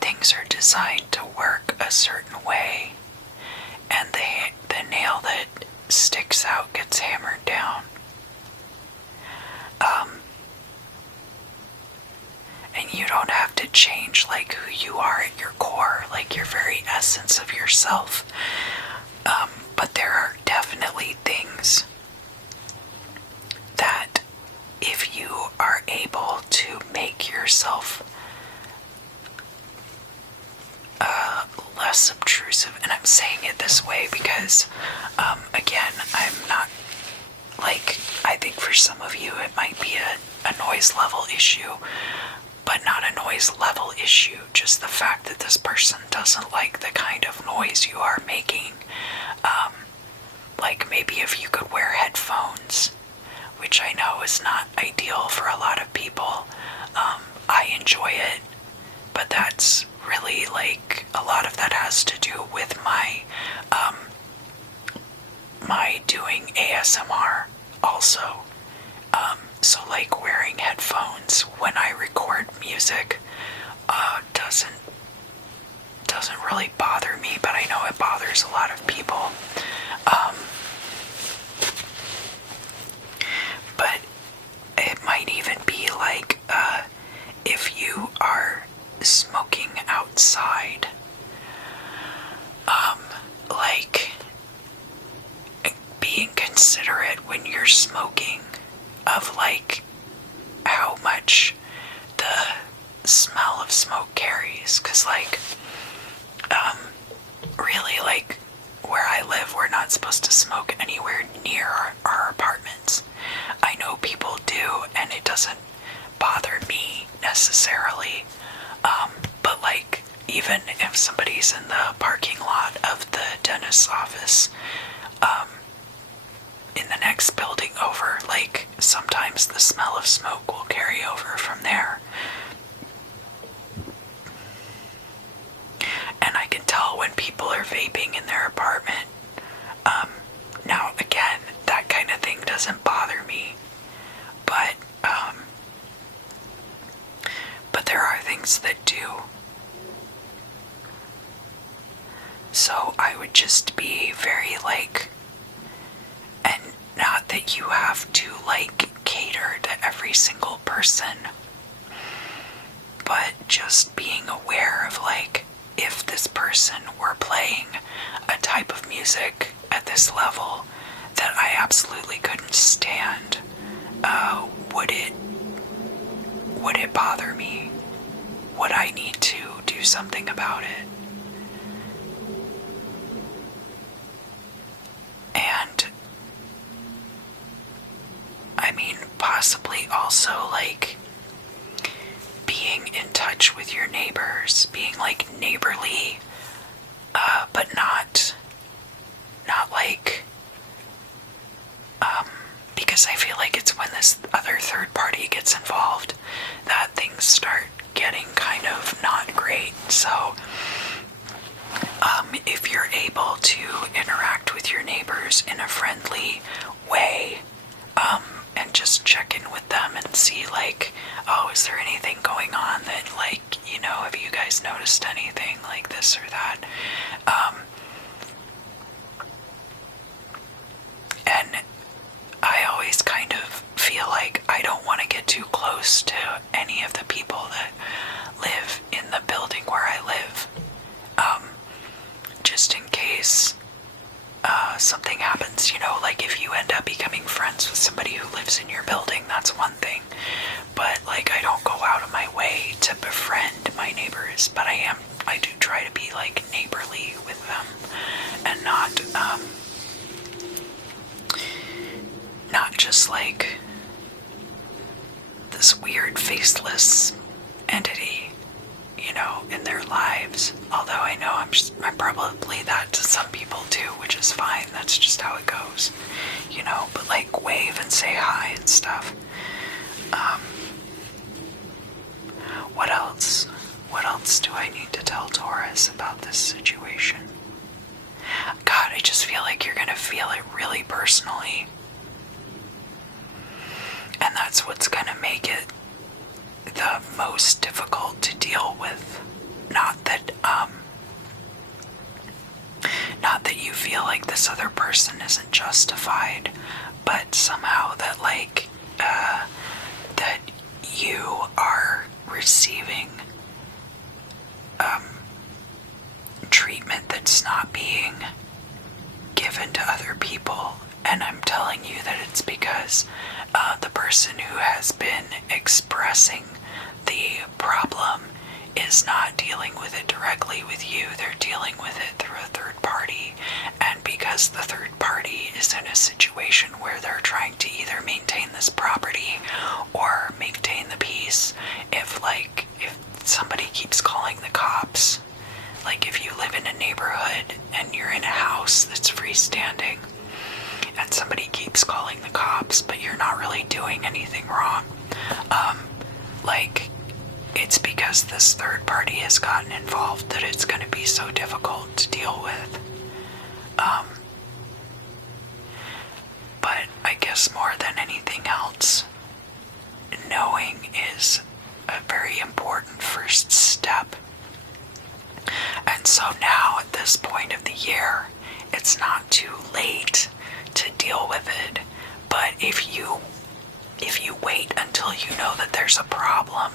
things are designed to work a certain way, and the nail that sticks out gets hammered down. And you don't have to change like who you are at your core, like your very essence of yourself. But there are definitely things that if you are able to make yourself less obtrusive, and I'm saying it this way because, again, I'm not, like, I think for some of you it might be a noise level issue, but not a noise level issue, just the fact that this person doesn't like the kind of noise you are making. Like maybe if you could wear headphones, which I know is not ideal for a lot of people. I enjoy it, but that's really, like, a lot of that has to do with my doing ASMR also. So like wearing headphones when music doesn't really bother me, but I know it bothers a lot of people. But it might even be like if you are smoking outside, like being considerate when you're smoking of like how much the smell of smoke carries, because like really, like where I live, we're not supposed to smoke anywhere near our apartments. I know people do, and it doesn't bother me necessarily, but like even if somebody's in the parking lot of the dentist's office in the next building over, like sometimes the smell of smoke will carry over from there. And I can tell when people are vaping in their apartment. Now again, that kind of thing doesn't bother me, but there are things that do. So I would just be very like, and not that you have to like cater to every single person, but just being aware of like, if this person were playing a type of music at this level that I absolutely couldn't stand, would it bother me? Would I need to do something about it? And I mean, possibly also like being in touch with your neighbors, being like neighborly, but not like, because I feel like it's when this other third party gets involved that things start getting kind of not great. So if you're able to interact with your neighbors in a friendly way, and just check in with them and see like, oh, is there anything going on that like, you know, have you guys noticed anything like this or that? And I always kind of feel like I don't want to get too close to any of the people that live in the building where I live, just in case something happens, you know, like if you end up becoming friends with somebody who lives in your building, that's one thing, but like I don't go out of my way to befriend my neighbors, but I do try to be like neighborly with them and not just like this weird faceless entity, you know, in their lives. Although I know I'm probably that to some people too, which is fine. That's just how it goes, you know. But like wave and say hi and stuff. What else? What else do I need to tell Taurus about this situation? God, I just feel like you're gonna feel it really personally. And that's what's gonna make it the most difficult to deal with. Not that you feel like this other person isn't justified, but somehow that like that you are receiving treatment that's not being given to other people. And I'm telling you that it's because the person who has been expressing the problem is not dealing with it directly with you. They're dealing with it through a third party. And because the third party is in a situation where they're trying to either maintain this property or maintain the peace, if somebody keeps calling the cops, like if you live in a neighborhood and you're in a house that's freestanding, and somebody keeps calling the cops, but you're not really doing anything wrong, like, it's because this third party has gotten involved that it's going to be so difficult to deal with. But I guess more than anything else, knowing is a very important first step. And so now, at this point of the year, it's not too late to deal with it. But if you wait until you know that there's a problem,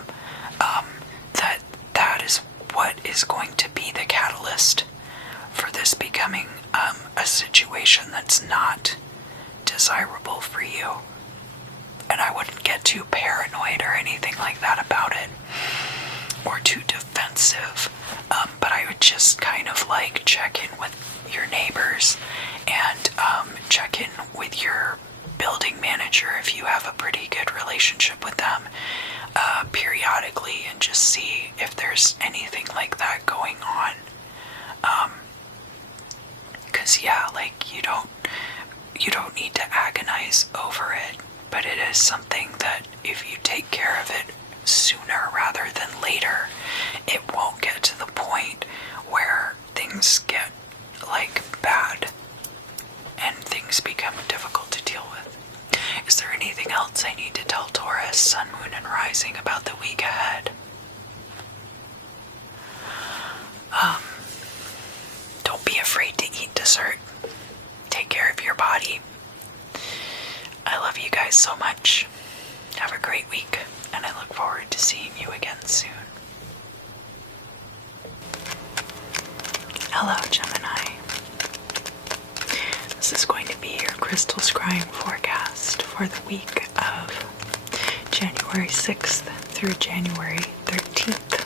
that is what is going to be the catalyst for this becoming a situation that's not desirable for you. And I wouldn't get too paranoid or anything like that about it, or too defensive, but I would just kind of like check in with your neighbors and check in with your building manager if you have a pretty good relationship with them periodically, and just see if there's anything like that going on. Because like you don't need to agonize over it, but it is something that if you take care of it sooner rather than later, it won't get to the point where things get like bad and things become difficult to deal with. Is there anything else I need to tell Taurus, Sun, Moon, and Rising about the week ahead? Don't be afraid to eat dessert. Take care of your body. I love you guys so much. Have a great week, and I look forward to seeing you again soon. Hello, Gemini. This is going to be your crystal scrying forecast for the week of January 6th through January 13th.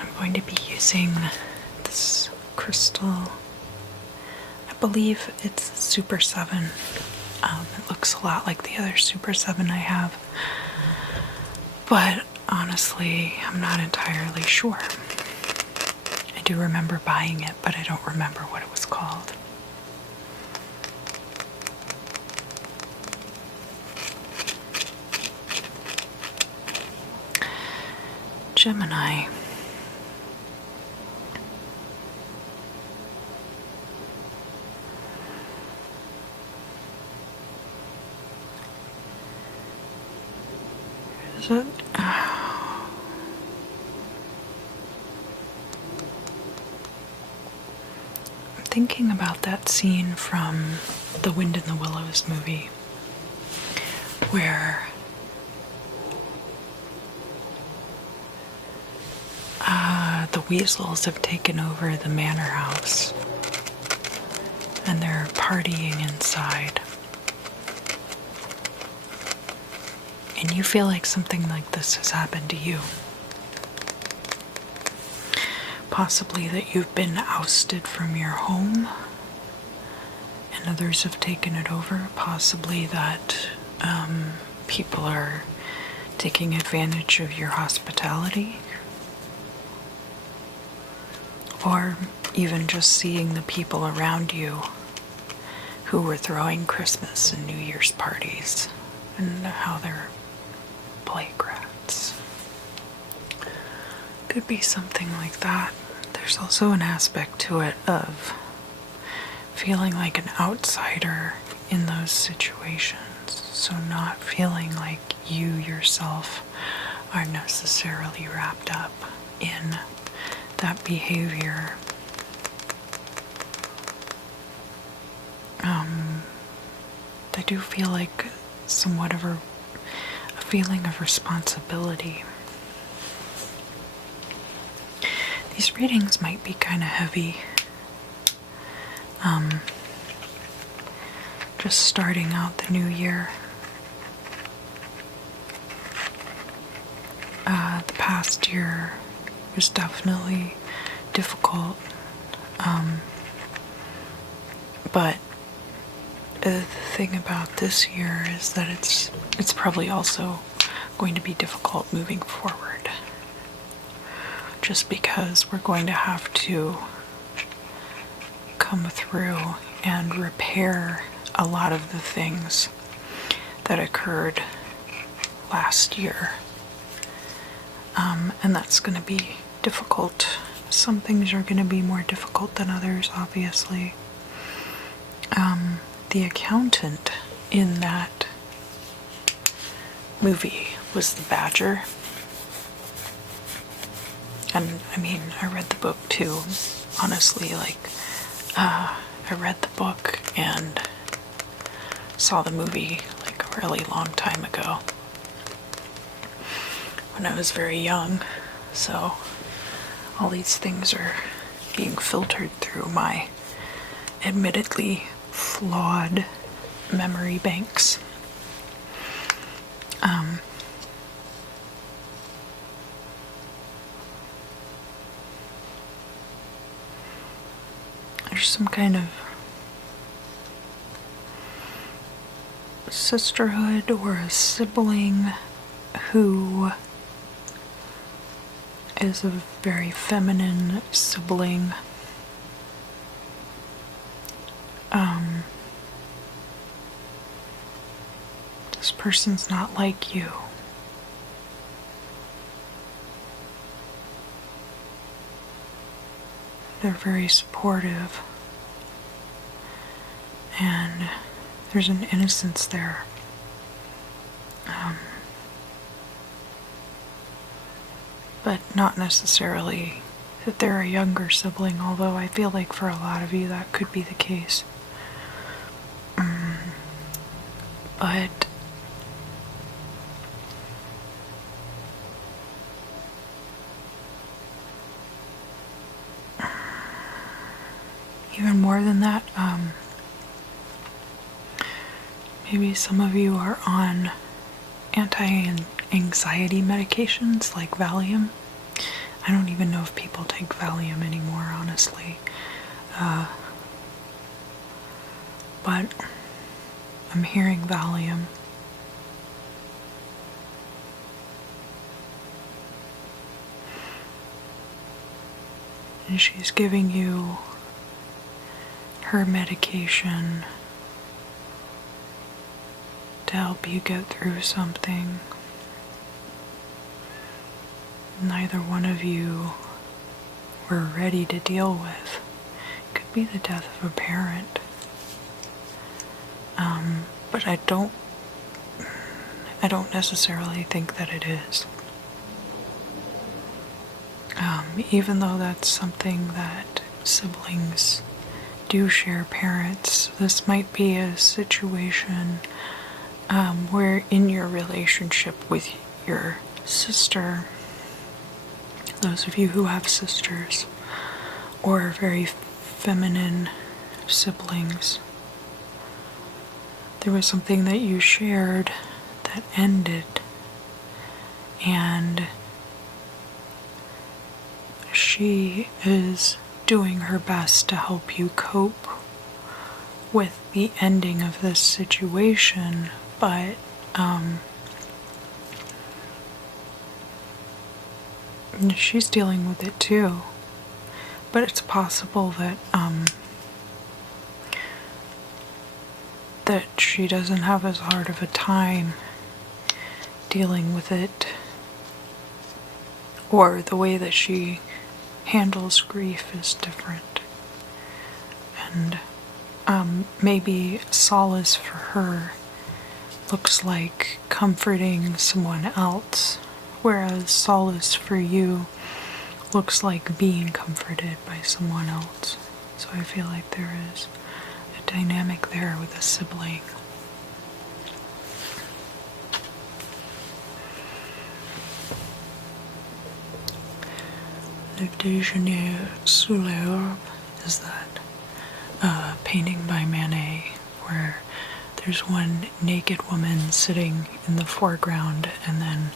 I'm going to be using this crystal. I believe it's Super 7. It looks a lot like the other Super 7 I have, but honestly, I'm not entirely sure. I do remember buying it, but I don't remember what it was called. Gemini. Is it? I'm thinking about that scene from the Wind in the Willows movie where the weasels have taken over the manor house and they're partying inside. And you feel like something like this has happened to you. Possibly that you've been ousted from your home and others have taken it over. Possibly that people are taking advantage of your hospitality. Or even just seeing the people around you who were throwing Christmas and New Year's parties and how they're plague rats. Could be something like that. There's also an aspect to it of feeling like an outsider in those situations. So not feeling like you yourself are necessarily wrapped up in that behavior. I do feel like somewhat of a feeling of responsibility. These readings might be kind of heavy. Just starting out the new year. The past year was definitely difficult, but the thing about this year is that it's probably also going to be difficult moving forward, just because we're going to have to come through and repair a lot of the things that occurred last year. And that's going to be difficult. Some things are going to be more difficult than others, obviously. The accountant in that movie was the badger. And I mean, I read the book too. Honestly, like, I read the book and saw the movie like a really long time ago when I was very young. So all these things are being filtered through my admittedly flawed memory banks. There's some kind of sisterhood or a sibling who is a very feminine sibling. This person's not like you. They're very supportive, and there's an innocence there. But not necessarily that they're a younger sibling, although I feel like for a lot of you that could be the case. But even more than that, maybe some of you are on anti-anxiety medications like Valium. I don't even know if people take Valium anymore, honestly. But I'm hearing Valium. And she's giving you her medication to help you get through something neither one of you were ready to deal with. It could be the death of a parent. But I don't necessarily think that it is. Even though that's something that siblings do share parents, this might be a situation where in your relationship with your sister, those of you who have sisters or very feminine siblings, there was something that you shared that ended, and she is doing her best to help you cope with the ending of this situation, but she's dealing with it too. But it's possible that that she doesn't have as hard of a time dealing with it, or the way that she handles grief is different. And maybe solace for her looks like comforting someone else, whereas solace for you looks like being comforted by someone else. So I feel like there is a dynamic there with a sibling. Le Déjeuner sous l'herbe is that painting by Manet, where there's one naked woman sitting in the foreground and then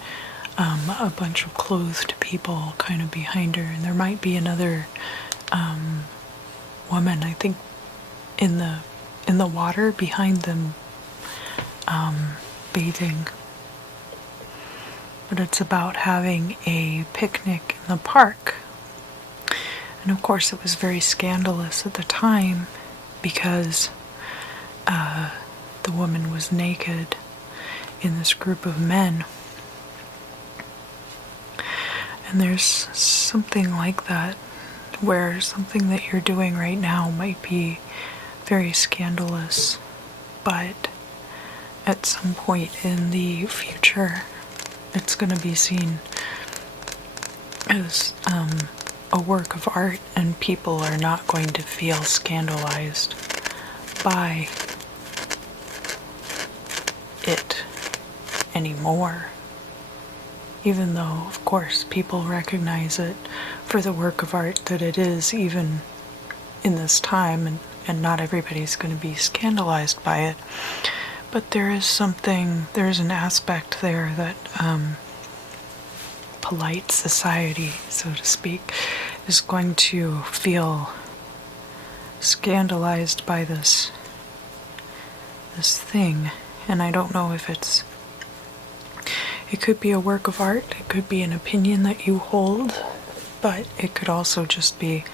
a bunch of clothed people kind of behind her, and there might be another woman, I think, in the water behind them, bathing. But it's about having a picnic in the park. And of course it was very scandalous at the time because the woman was naked in this group of men. And there's something like that, where something that you're doing right now might be very scandalous, but at some point in the future, it's going to be seen as a work of art, and people are not going to feel scandalized by it anymore. Even though, of course, people recognize it for the work of art that it is, even in this time, and not everybody's going to be scandalized by it. But there's an aspect there that polite society, so to speak, is going to feel scandalized by this thing. And I don't know if it could be a work of art, it could be an opinion that you hold, but it could also just be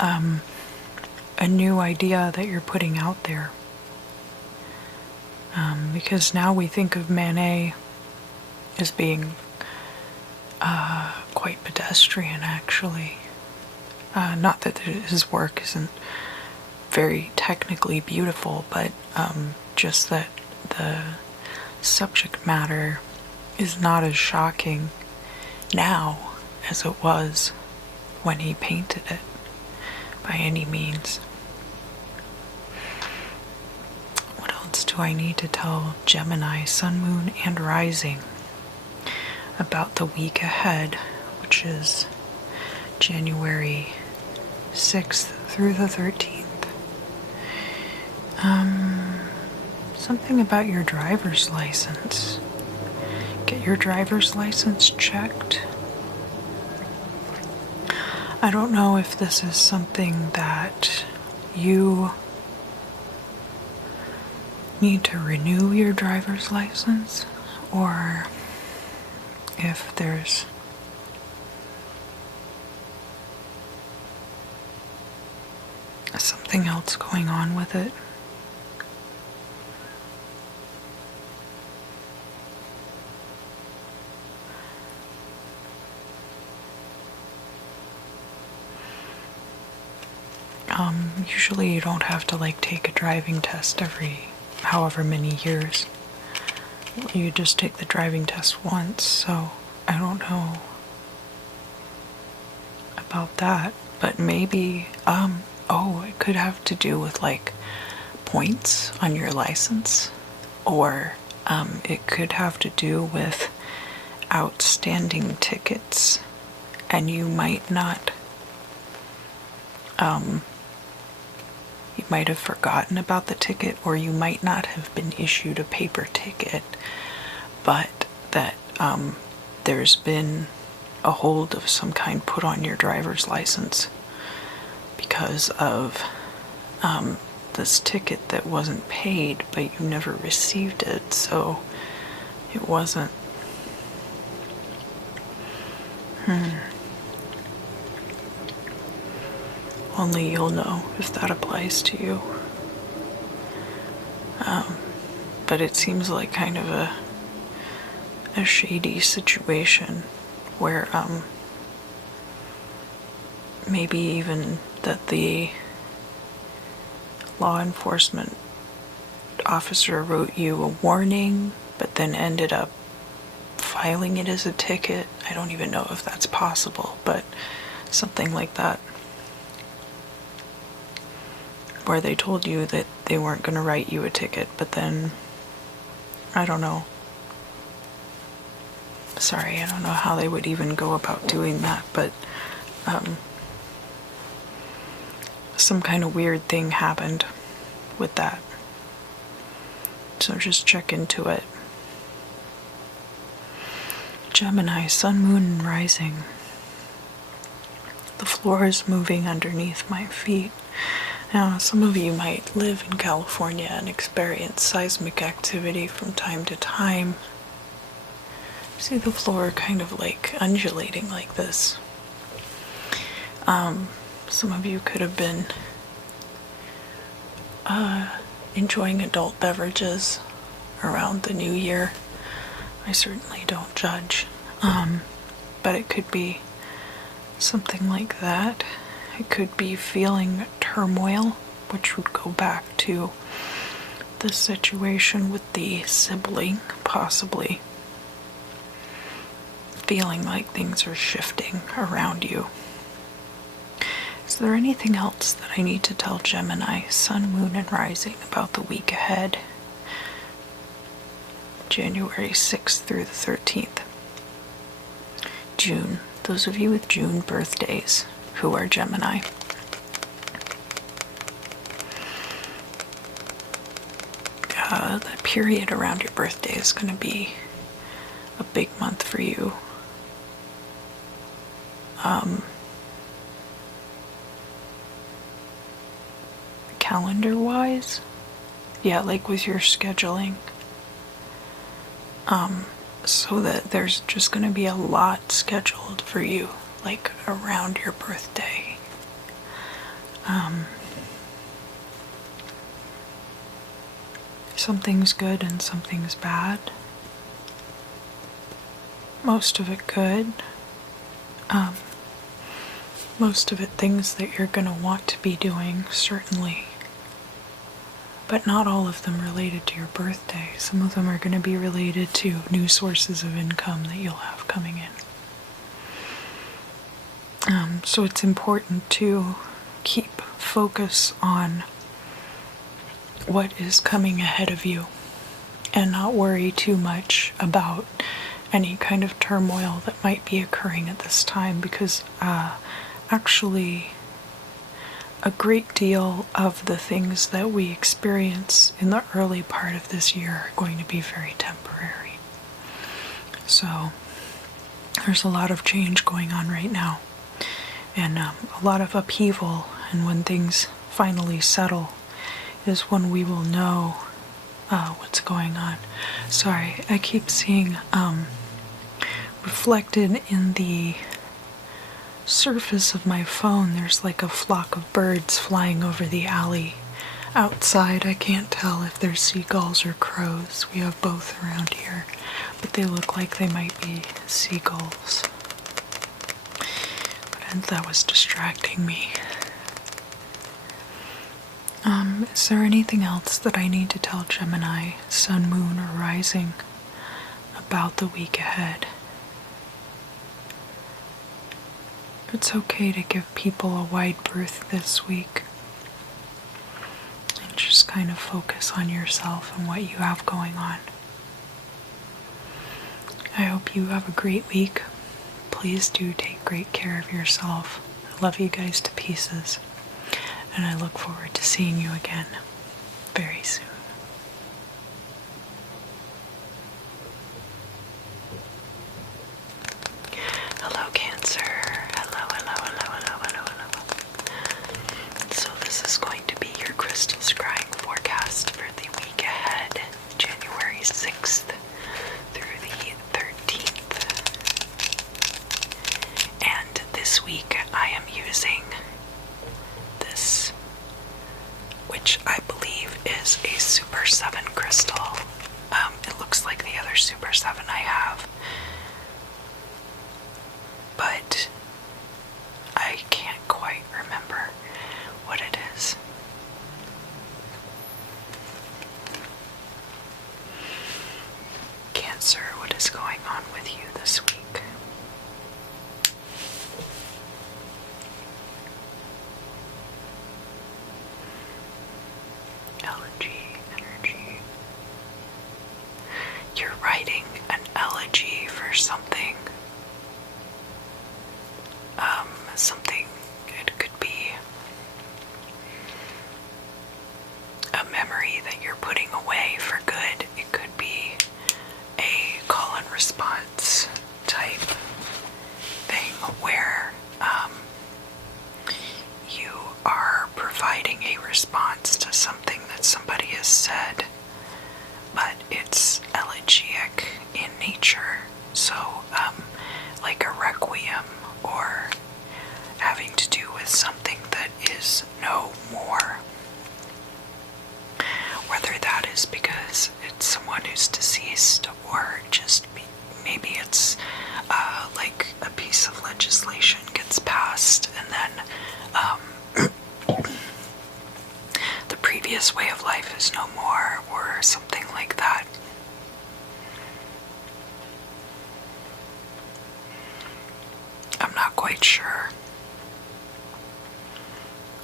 a new idea that you're putting out there. Because now we think of Manet as being quite pedestrian, actually. Not that his work isn't very technically beautiful, but just that the subject matter is not as shocking now as it was when he painted it, by any means. What else do I need to tell Gemini, Sun, Moon, and Rising about the week ahead, which is January 6th through the 13th? Something about your driver's license. Get your driver's license checked. I don't know if this is something that you need to renew your driver's license, or if there's something else going on with it. Usually you don't have to take a driving test every however many years. You just take the driving test once, so I don't know about that, but maybe, it could have to do with points on your license, or it could have to do with outstanding tickets, and you might not, you might have forgotten about the ticket, or you might not have been issued a paper ticket, but that there's been a hold of some kind put on your driver's license because of this ticket that wasn't paid, but you never received it, so it wasn't. Only you'll know if that applies to you. But it seems like kind of a shady situation where maybe even that the law enforcement officer wrote you a warning, but then ended up filing it as a ticket. I don't even know if that's possible, but something like that, where they told you that they weren't going to write you a ticket, but then, I don't know. Sorry, I don't know how they would even go about doing that, but some kind of weird thing happened with that. So just check into it. Gemini, Sun, Moon, and Rising. The floor is moving underneath my feet. Now, some of you might live in California and experience seismic activity from time to time. See the floor kind of undulating like this. Some of you could have been enjoying adult beverages around the new year. I certainly don't judge. But it could be something like that. It could be feeling turmoil, which would go back to the situation with the sibling, possibly. feeling like things are shifting around you. Is there anything else that I need to tell Gemini, Sun, Moon, and Rising about the week ahead? January 6th through the 13th. June. Those of you with June birthdays who are Gemini. The period around your birthday is going to be a big month for you. Calendar-wise, yeah, like with your scheduling. So that there's just going to be a lot scheduled for you, like around your birthday. Something's good and something's bad. Most of it good. Most of it things that you're going to want to be doing, certainly. But not all of them related to your birthday. Some of them are going to be related to new sources of income that you'll have coming in. So it's important to keep focus on what is coming ahead of you and not worry too much about any kind of turmoil that might be occurring at this time, because actually a great deal of the things that we experience in the early part of this year are going to be very temporary. So there's a lot of change going on right now, and a lot of upheaval, and when things finally settle is when we will know what's going on. Sorry, I keep seeing reflected in the surface of my phone, there's like a flock of birds flying over the alley outside. I can't tell if they're seagulls or crows. We have both around here, but they look like they might be seagulls. And that was distracting me. Is there anything else that I need to tell Gemini, Sun, Moon, or Rising about the week ahead? It's okay to give people a wide berth this week and just kind of focus on yourself and what you have going on. I hope you have a great week. Please do take great care of yourself. I love you guys to pieces, and I look forward to seeing you again very soon. Hello, Cancer. So this is going to be your crystal scrying forecast for the week ahead, January 6th through the 13th. And this week I am using this, which I believe is a Super 7 crystal. It looks like the other Super 7 I have, but I can't quite remember what it is. Cancer, what is going on with you this week? Energy. You're writing an elegy for something. Something, it could be a memory that you're putting away for good. It could be a call and response type thing where you are providing a response to something that somebody has said, but it's elegiac in nature. So, like a requiem, or having to do with something that is no more. Whether that is because it's someone who's deceased, or just maybe it's like a piece of legislation gets passed and then the previous way of life is no more, or something like that. quite sure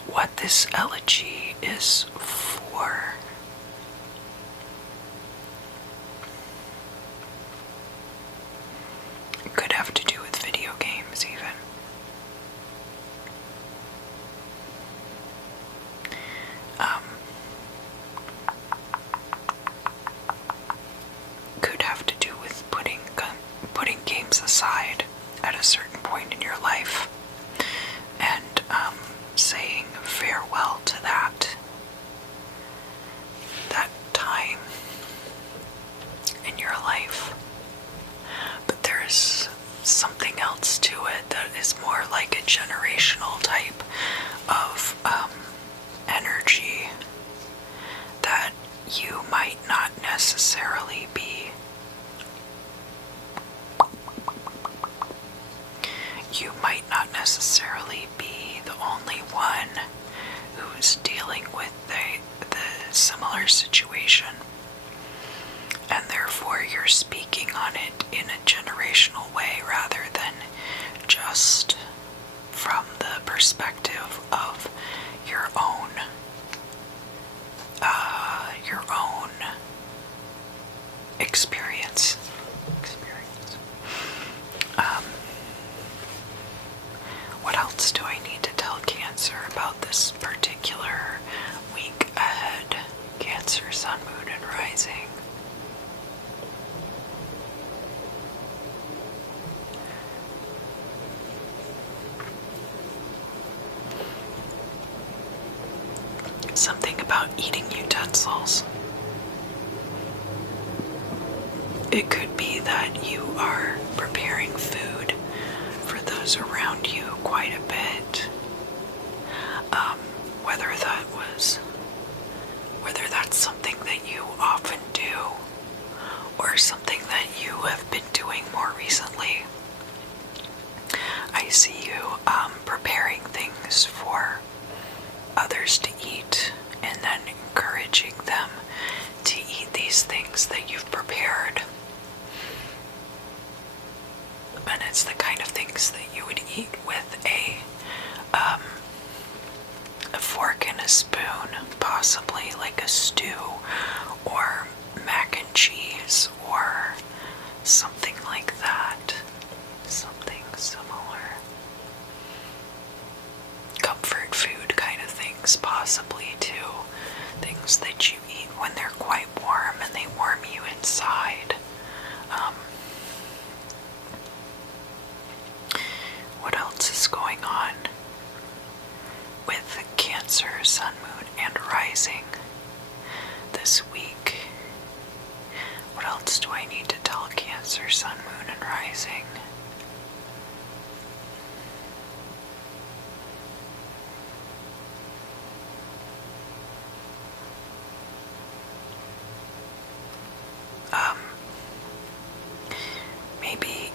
what this elegy is for. It could have to do with video games, even. Could have to do with putting games aside at a certain point in your life and saying farewell to that time in your life. But there's something else to it that is more like a generational type of energy that you might not necessarily be the only one who's dealing with the similar situation, and therefore you're speaking on it in a generational way rather than just from the perspective of your own experience. What else do I need to tell Cancer about this particular week ahead? Cancer, Sun, Moon, and Rising. Something about eating utensils. It could be that you are preparing food for those around you quite a bit. Whether that's something that you often do or something that you have been doing more recently. I see you preparing things for others to eat and then encouraging them to eat these things that you've prepared. And it's the kind of things that you would eat with a fork and a spoon, possibly like a stew or mac and cheese or something like that. Something similar. Comfort food kind of things, possibly too. Things that you eat when they're quite warm and they warm you inside. What else is going on with Cancer, Sun, Moon, and Rising this week? What else do I need to tell Cancer, Sun, Moon, and Rising? Maybe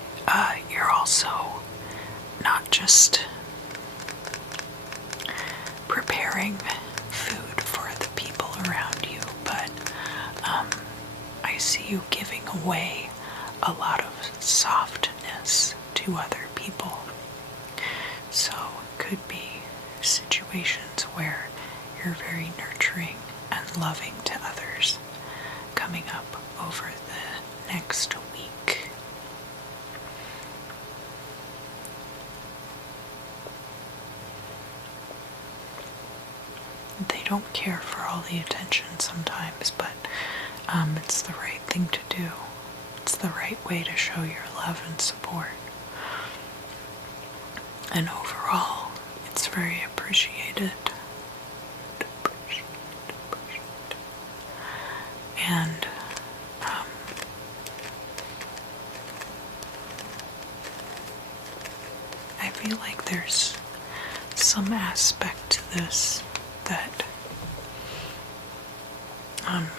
you're also not just preparing food for the people around you, but I see you giving away a lot of softness to other people. So it could be situations where you're very nurturing and loving to others coming up over the next week. They don't care for all the attention sometimes, but it's the right thing to do. It's the right way to show your love and support. And overall, it's very appreciated. And I feel like there's some aspect to this that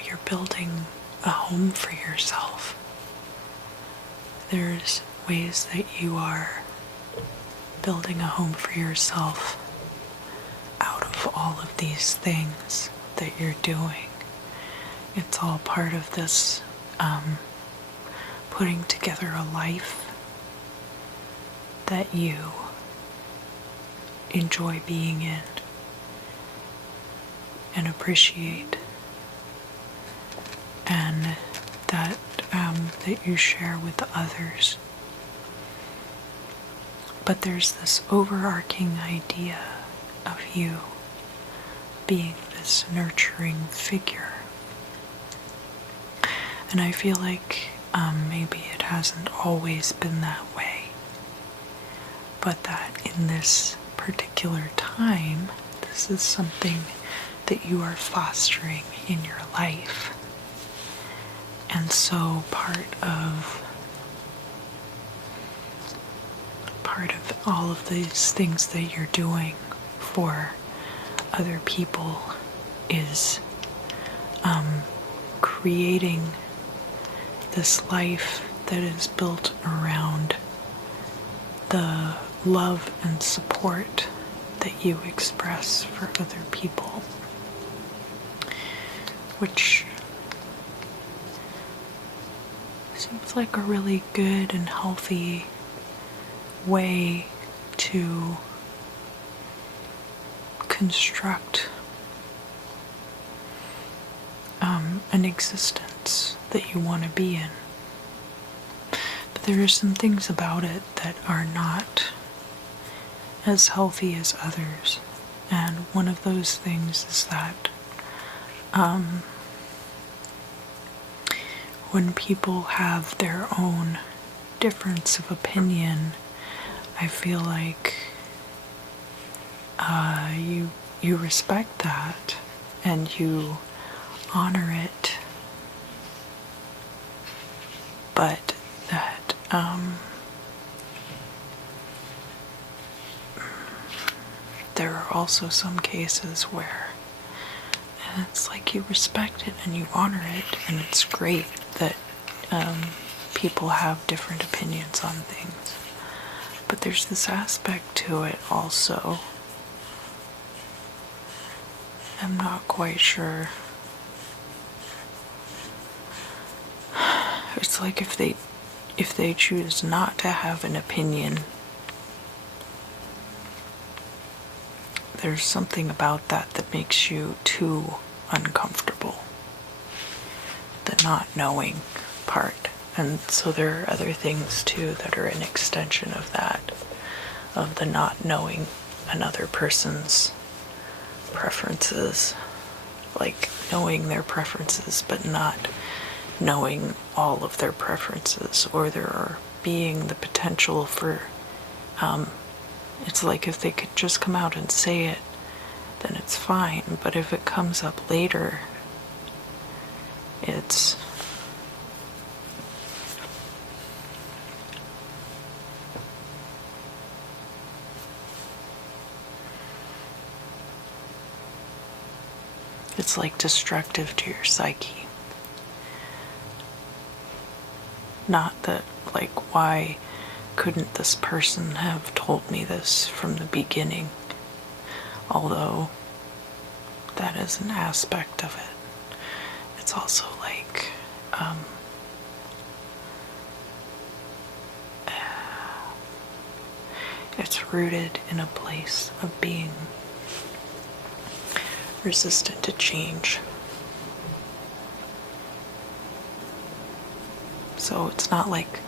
you're building a home for yourself. There's ways that you are building a home for yourself out of all of these things that you're doing. It's all part of this putting together a life that you enjoy being in and appreciate, and that that you share with others. But there's this overarching idea of you being this nurturing figure. And I feel like maybe it hasn't always been that way, but that in this particular time, this is something that you are fostering in your life. And so part of all of these things that you're doing for other people is creating this life that is built around the love and support that you express for other people, which seems like a really good and healthy way to construct an existence that you want to be in. But there are some things about it that are not as healthy as others, and one of those things is that when people have their own difference of opinion, I feel like you respect that and you honor it, but that there are also some cases where it's like you respect it and you honor it, and it's great that people have different opinions on things. But there's this aspect to it also. I'm not quite sure. It's like if they choose not to have an opinion, there's something about that that makes you too uncomfortable. The not knowing part. And so there are other things too that are an extension of that, of the not knowing another person's preferences, like knowing their preferences but not knowing all of their preferences, or there are being the potential for it's like if they could just come out and say it, then it's fine, but if it comes up later, it's like destructive to your psyche. Not that, like, why couldn't this person have told me this from the beginning? Although that is an aspect of it. It's also like, it's rooted in a place of being resistant to change. So it's not like,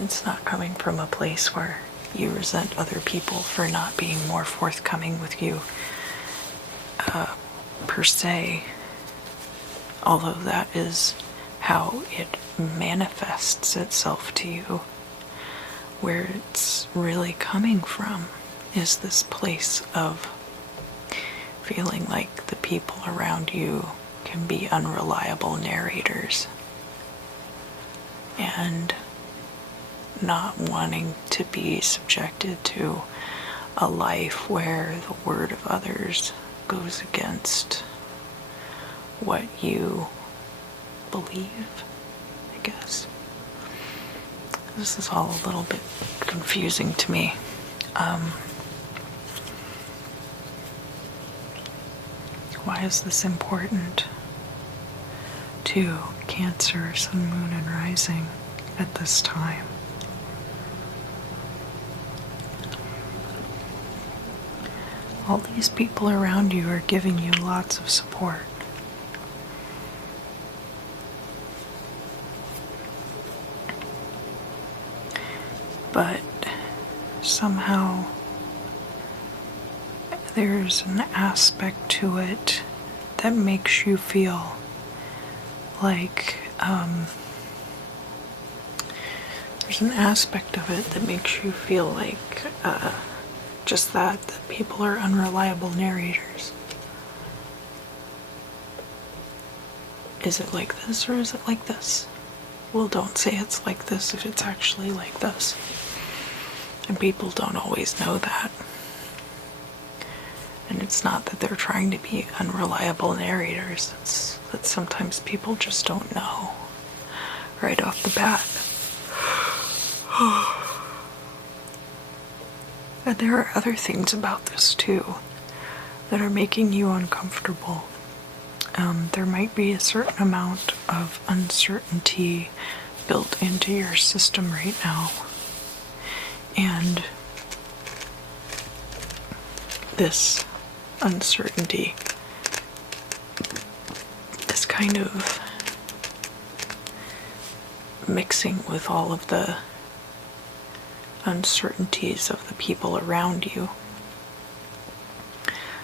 it's not coming from a place where you resent other people for not being more forthcoming with you, per se, although that is how it manifests itself to you. Where it's really coming from is this place of feeling like the people around you can be unreliable narrators, and not wanting to be subjected to a life where the word of others goes against what you believe, I guess. This is all a little bit confusing to me. Why is this important to Cancer, Sun, Moon, and Rising at this time? all these people around you are giving you lots of support. But somehow there's an aspect to it that makes you feel like, there's an aspect of it that makes you feel like, just that people are unreliable narrators. Is it like this or is it like this? Well, don't say it's like this if it's actually like this. And people don't always know that. And it's not that they're trying to be unreliable narrators. It's that sometimes people just don't know right off the bat. And there are other things about this too that are making you uncomfortable. There might be a certain amount of uncertainty built into your system right now. And this uncertainty is kind of mixing with all of the uncertainties of the people around you,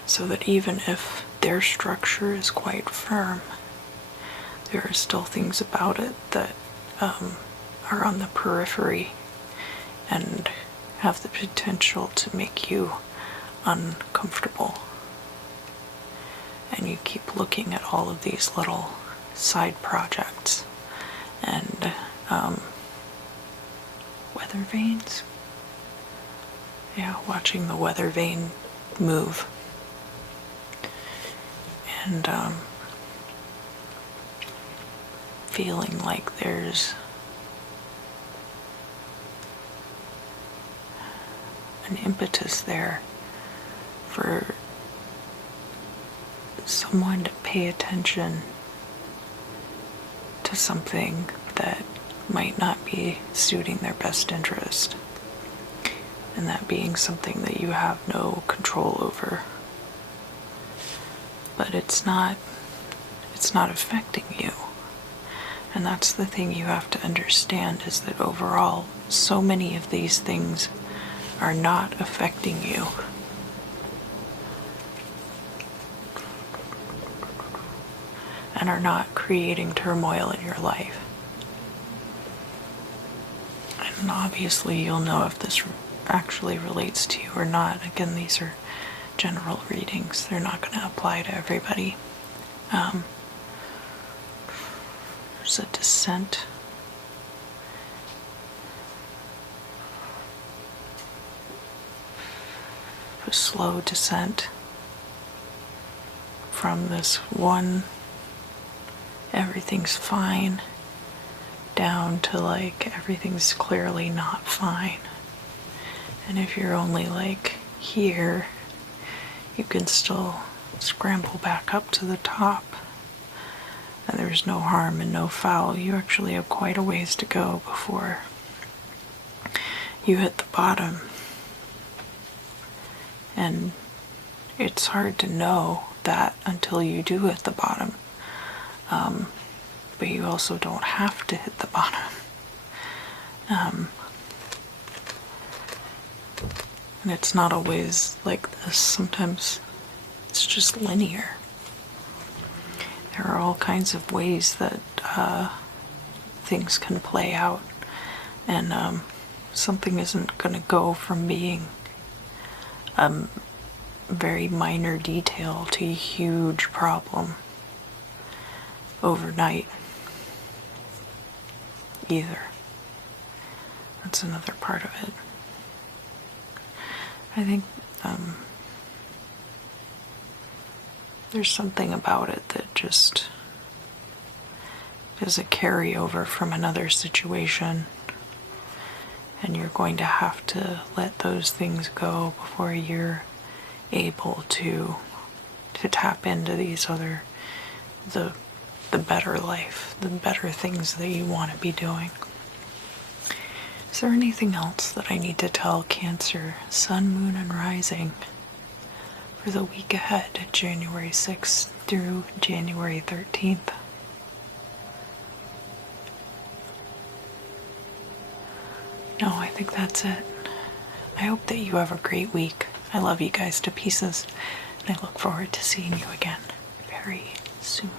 so that even if their structure is quite firm, there are still things about it that are on the periphery and have the potential to make you uncomfortable. And you keep looking at all of these little side projects and weather vanes. Yeah, watching the weather vane move. And feeling like there's an impetus there for someone to pay attention to something that might not be suiting their best interest, and that being something that you have no control over. But it's not affecting you. And that's the thing you have to understand, is that overall, so many of these things are not affecting you. And are not creating turmoil in your life. And obviously you'll know if this actually relates to you or not. Again, these are general readings. They're not going to apply to everybody. There's a descent. A slow descent from this one, everything's fine, down to like everything's clearly not fine. And if you're only like here, you can still scramble back up to the top. And there's no harm and no foul. You actually have quite a ways to go before you hit the bottom. And it's hard to know that until you do hit the bottom. But you also don't have to hit the bottom. And it's not always like this. Sometimes it's just linear. There are all kinds of ways that things can play out. And something isn't going to go from being a very minor detail to a huge problem overnight either. That's another part of it. I think there's something about it that just is a carryover from another situation, and you're going to have to let those things go before you're able to tap into these other, the better life, the better things that you want to be doing. Is there anything else that I need to tell Cancer, Sun, Moon, and Rising for the week ahead, January 6th through January 13th. No, I think that's it. I hope that you have a great week. I love you guys to pieces, and I look forward to seeing you again very soon.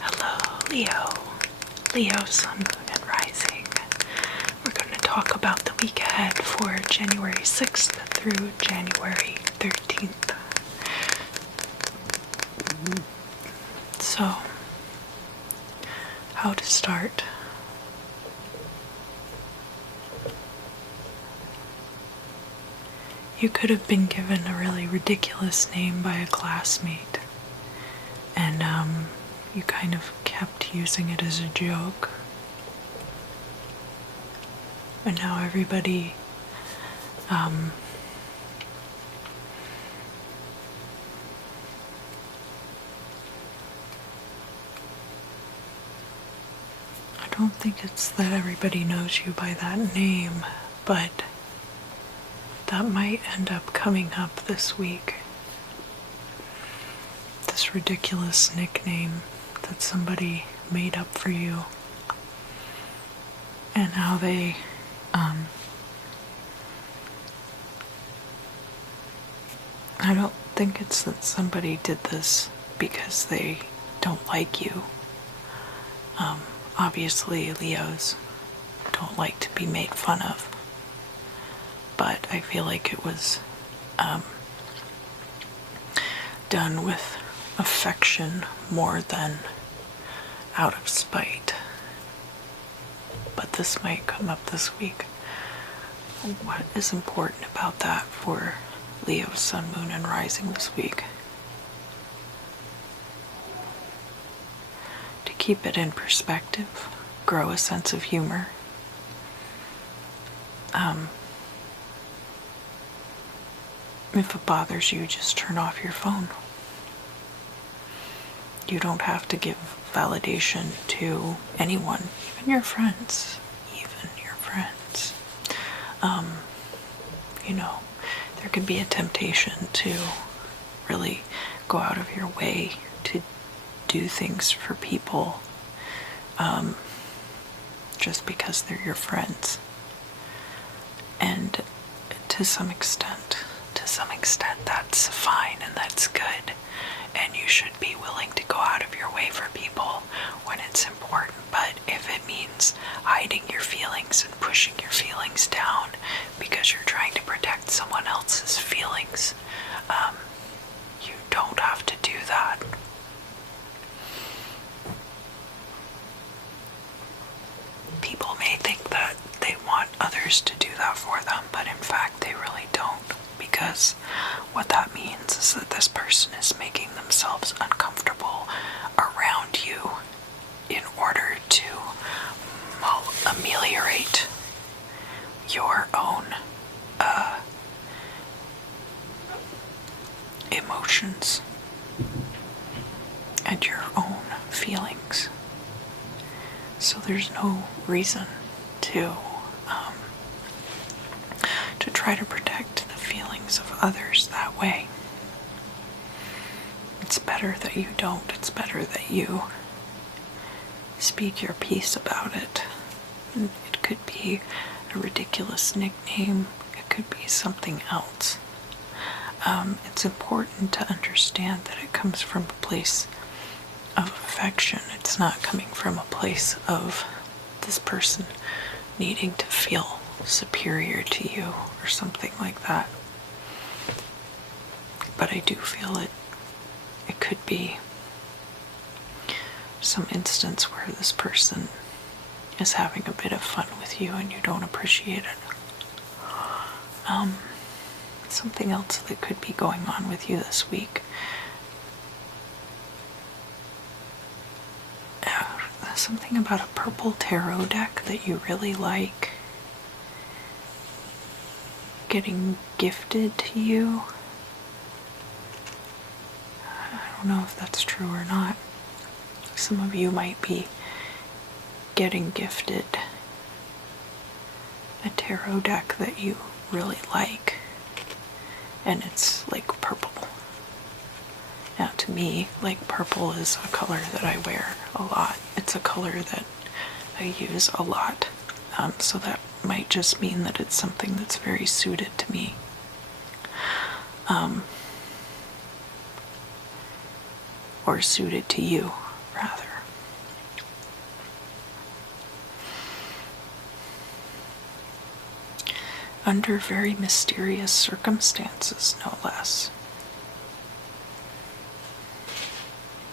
Hello, Leo, sun, moon, and rising. We're going to talk about the week ahead for January 6th through January 13th. So, how to start? You could have been given a really ridiculous name by a classmate, and you kind of kept using it as a joke. And now everybody I don't think it's that everybody knows you by that name, but that might end up coming up this week. This ridiculous nickname that somebody made up for you, and how they I don't think it's that somebody did this because they don't like you. Obviously Leos don't like to be made fun of, but I feel like it was done with affection more than out of spite. But this might come up this week. What is important about that for Leo, sun, moon, and rising this week? To keep it in perspective, grow a sense of humor. If it bothers you, just turn off your phone. You don't have to give validation to anyone, even your friends. There could be a temptation to really go out of your way to do things for people just because they're your friends. And to some extent that's fine and that's good, and you should be willing to go out of your way for people when it's important. But if it means hiding your feelings and pushing your feelings down because you're trying to protect someone else's feelings, you don't have to do that. People may think that they want others to do that for them, but in fact they really don't, because what that means is that this person is making themselves uncomfortable around you in order to ameliorate your own emotions and your own feelings. So there's no reason to try to protect the feelings of others that way. It's better that you don't. It's better that you speak your piece about it. It could be a ridiculous nickname. It could be something else. It's important to understand that it comes from a place of affection. It's not coming from a place of this person needing to feel superior to you or something like that. But I do feel it could be some instance where this person is having a bit of fun with you and you don't appreciate it. Something else that could be going on with you this week. Something about a purple tarot deck that you really like getting gifted to you. I don't know if that's true or not. Some of you might be getting gifted a tarot deck that you really like, and it's like purple. Now to me, like purple is a color that I wear a lot. It's a color that I use a lot. So that might just mean that it's something that's very suited to me. Or suited to you, rather. Under very mysterious circumstances, no less.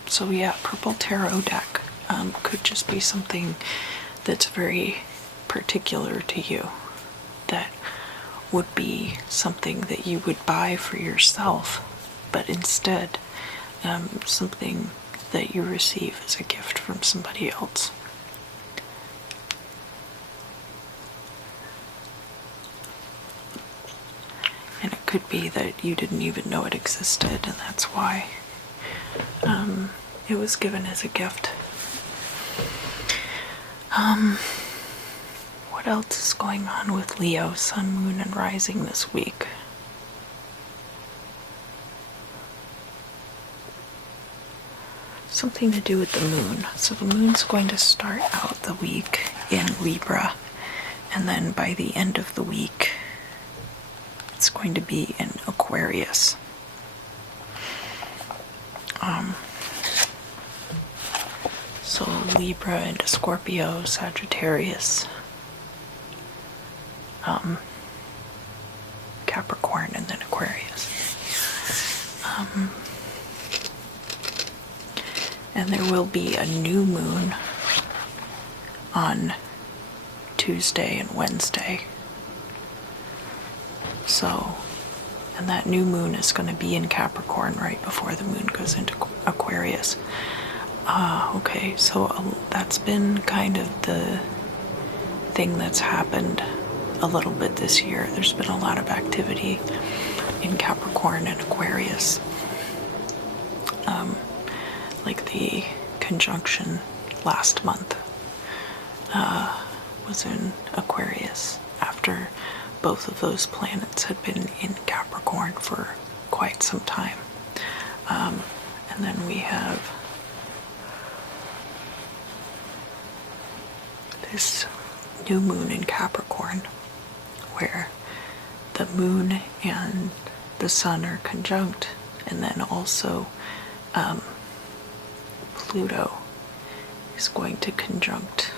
So yeah, purple tarot deck could just be something that's very particular to you, that would be something that you would buy for yourself, but instead something that you receive as a gift from somebody else. And it could be that you didn't even know it existed, and that's why it was given as a gift. What else is going on with Leo, Sun, Moon, and Rising this week? Something to do with the moon. So the moon's going to start out the week in Libra, and then by the end of the week, it's going to be in Aquarius. So Libra into Scorpio, Sagittarius, Capricorn, and then Aquarius. And there will be a new moon on Tuesday and Wednesday. So, and that new moon is going to be in Capricorn right before the moon goes into Aquarius. Okay, so that's been kind of the thing that's happened a little bit this year. There's been a lot of activity in Capricorn and Aquarius. Like the conjunction last month was in Aquarius after both of those planets had been in Capricorn for quite some time. And then we have this new moon in Capricorn, where the moon and the sun are conjunct, and then also Pluto is going to conjunct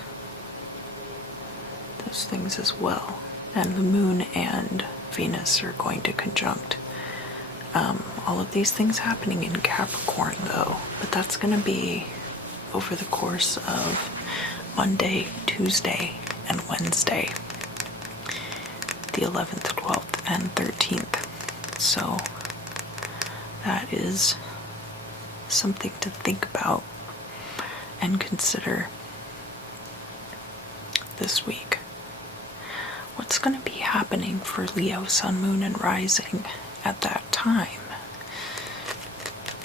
those things as well. And the moon and Venus are going to conjunct. All of these things happening in Capricorn, though, but that's going to be over the course of Monday, Tuesday, and Wednesday, the 11th, 12th, and 13th. So that is something to think about and consider this week. What's going to be happening for Leo, Sun, Moon, and Rising at that time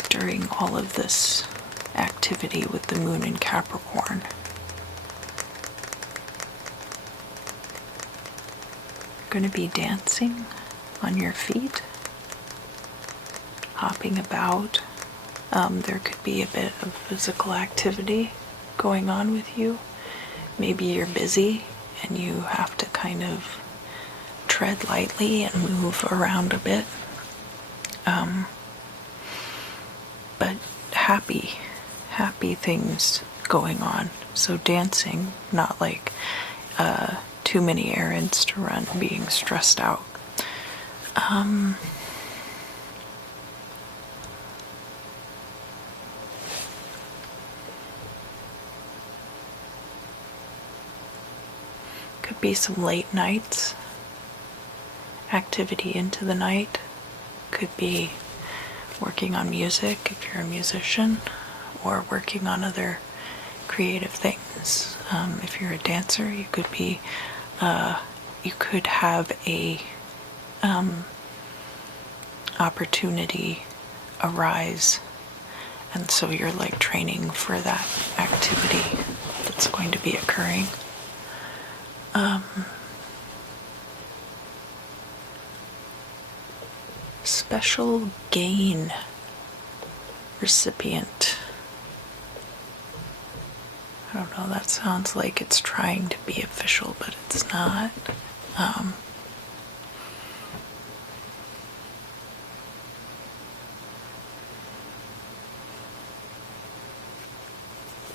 during all of this activity with the moon in Capricorn? You're going to be dancing on your feet, hopping about. There could be a bit of physical activity going on with you. Maybe you're busy and you have to kind of tread lightly and move around a bit. But happy things going on. So dancing, not like too many errands to run, being stressed out. Could be some late nights, activity into the night. Could be working on music if you're a musician, or working on other creative things. If you're a dancer, you could be, you could have a opportunity arise, and so you're like training for that activity that's going to be occurring. special gain recipient. I don't know, that sounds like it's trying to be official, but it's not.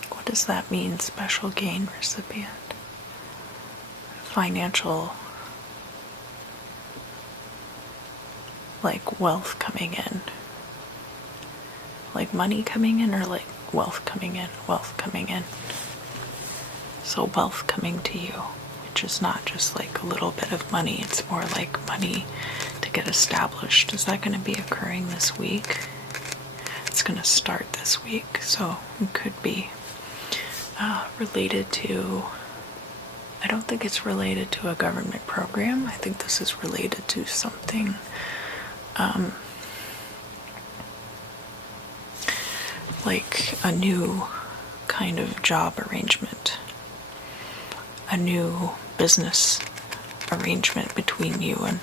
What does that mean, special gain recipient? Financial, like wealth coming in. Like money coming in, or like wealth coming in? Wealth coming in. So wealth coming to you, which is not just like a little bit of money, it's more like money to get established. Is that going to be occurring this week? It's going to start this week, so it could be related to, I don't think it's related to a government program. I think this is related to something like a new kind of job arrangement, a new business arrangement between you and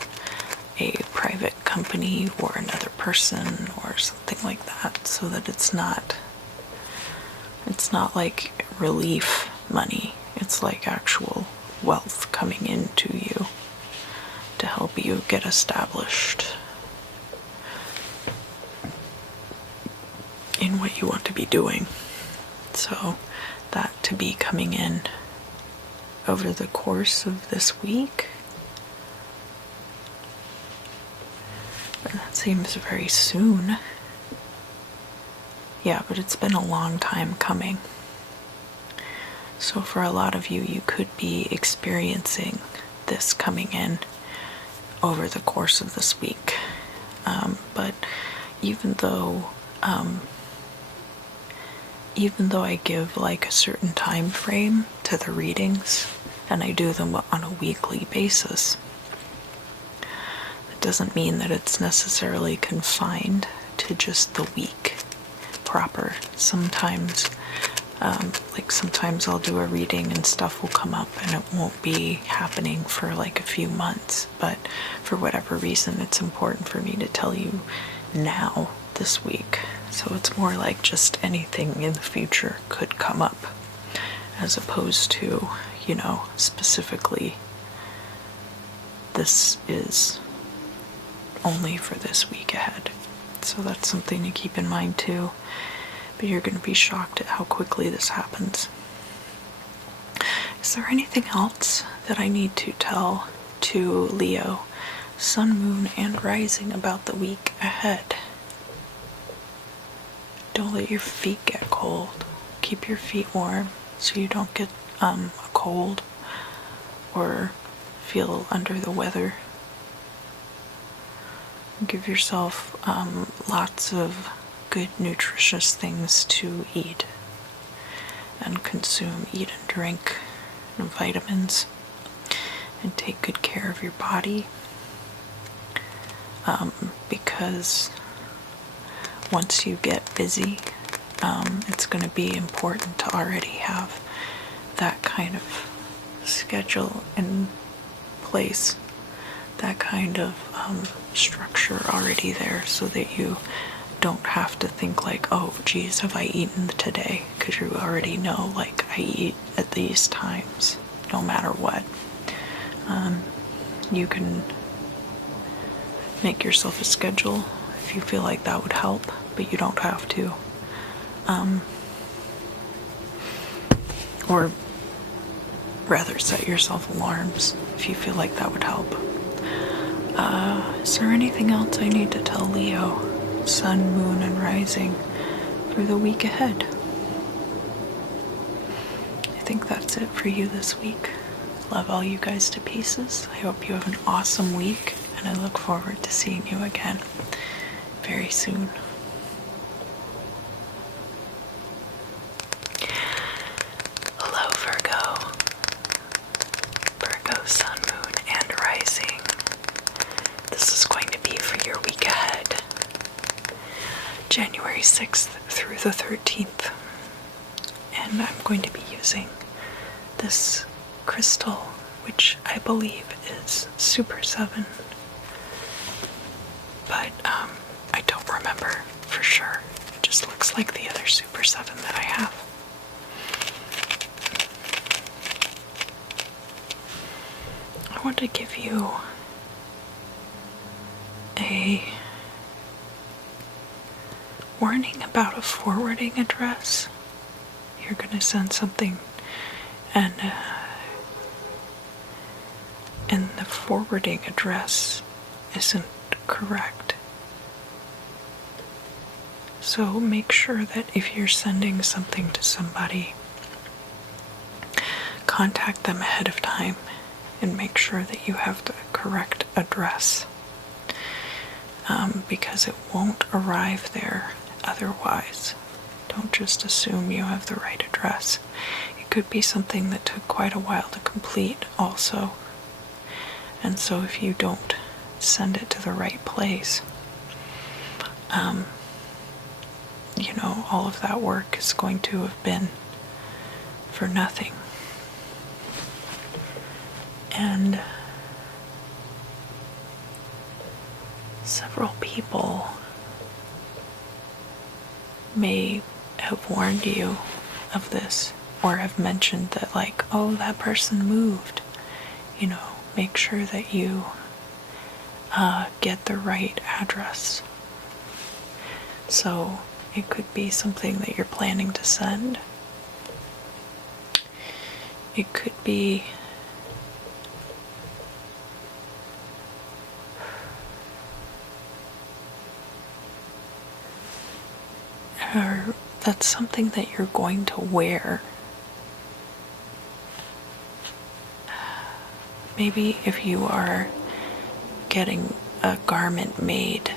a private company or another person or something like that, so that it's not like relief money. It's like actual wealth coming into you to help you get established in what you want to be doing. So that to be coming in over the course of this week. But that seems very soon. Yeah, but it's been a long time coming. So for a lot of you, you could be experiencing this coming in over the course of this week. But even though I give like a certain time frame to the readings, and I do them on a weekly basis, it doesn't mean that it's necessarily confined to just the week proper. Sometimes I'll do a reading and stuff will come up and it won't be happening for like a few months, but for whatever reason it's important for me to tell you now this week. So it's more like just anything in the future could come up, as opposed to, specifically this is only for this week ahead. So that's something to keep in mind too. But you're going to be shocked at how quickly this happens. Is there anything else that I need to tell to Leo, Sun, Moon, and Rising about the week ahead? Don't let your feet get cold. Keep your feet warm so you don't get a cold or feel under the weather. Give yourself lots of good nutritious things to eat and consume. Eat and drink and vitamins, and take good care of your body, because once you get busy, it's going to be important to already have that kind of schedule in place, that kind of structure already there, so that you don't have to think like, oh geez, have I eaten today? Because you already know, like, I eat at these times no matter what. You can make yourself a schedule if you feel like that would help, but you don't have to. Or rather, set yourself alarms if you feel like that would help. Is there anything else I need to tell Leo, Sun, Moon, and Rising for the week ahead? I think that's it for you this week. Love all you guys to pieces. I hope you have an awesome week, and I look forward to seeing you again very soon. Hello, Virgo. Virgo, Sun, Moon, and Rising. This is going to be for your week ahead, January 6th through the 13th. And I'm going to be using this crystal, which I believe is Super 7. But number for sure. It just looks like the other Super 7 that I have. I want to give you a warning about a forwarding address. You're going to send something and the forwarding address isn't correct. So make sure that if you're sending something to somebody, contact them ahead of time and make sure that you have the correct address, because it won't arrive there otherwise. Don't just assume you have the right address. It could be something that took quite a while to complete also. And so if you don't send it to the right place, all of that work is going to have been for nothing. And several people may have warned you of this, or have mentioned that, like, oh, that person moved. Make sure that you get the right address. So it could be something that you're planning to send. It could be or that's something that you're going to wear. Maybe if you are getting a garment made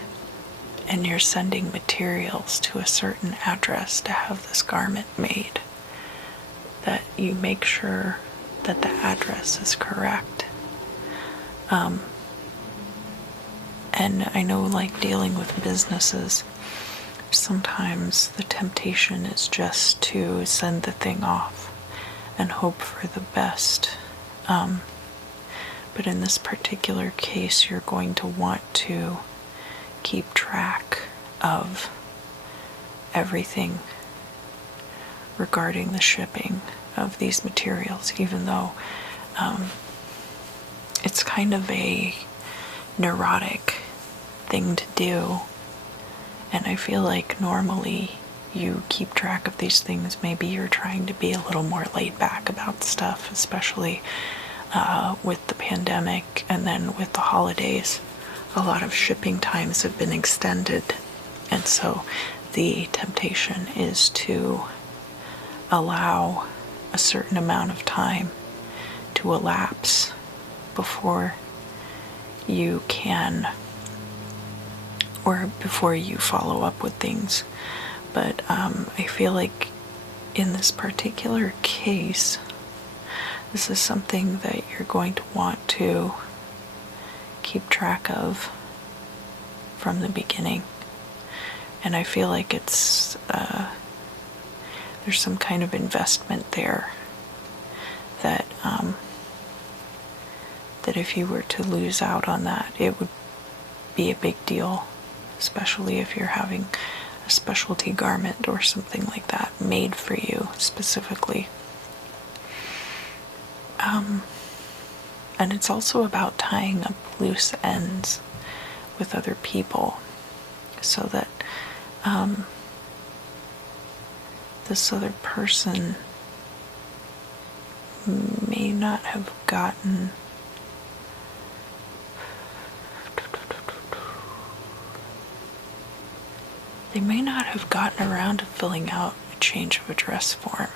and you're sending materials to a certain address to have this garment made, that you make sure that the address is correct. And I know, like, dealing with businesses, sometimes the temptation is just to send the thing off and hope for the best. But in this particular case, you're going to want to keep track of everything regarding the shipping of these materials, even though it's kind of a neurotic thing to do. And I feel like normally you keep track of these things. Maybe you're trying to be a little more laid back about stuff, especially with the pandemic and then with the holidays. A lot of shipping times have been extended, and so the temptation is to allow a certain amount of time to elapse before you can, or before you follow up with things. But I feel like in this particular case, this is something that you're going to want to keep track of from the beginning. And I feel like it's there's some kind of investment there that that if you were to lose out on that, it would be a big deal, especially if you're having a specialty garment or something like that made for you specifically. And it's also about tying up loose ends with other people, so that this other person may not have gotten around to filling out a change of address form,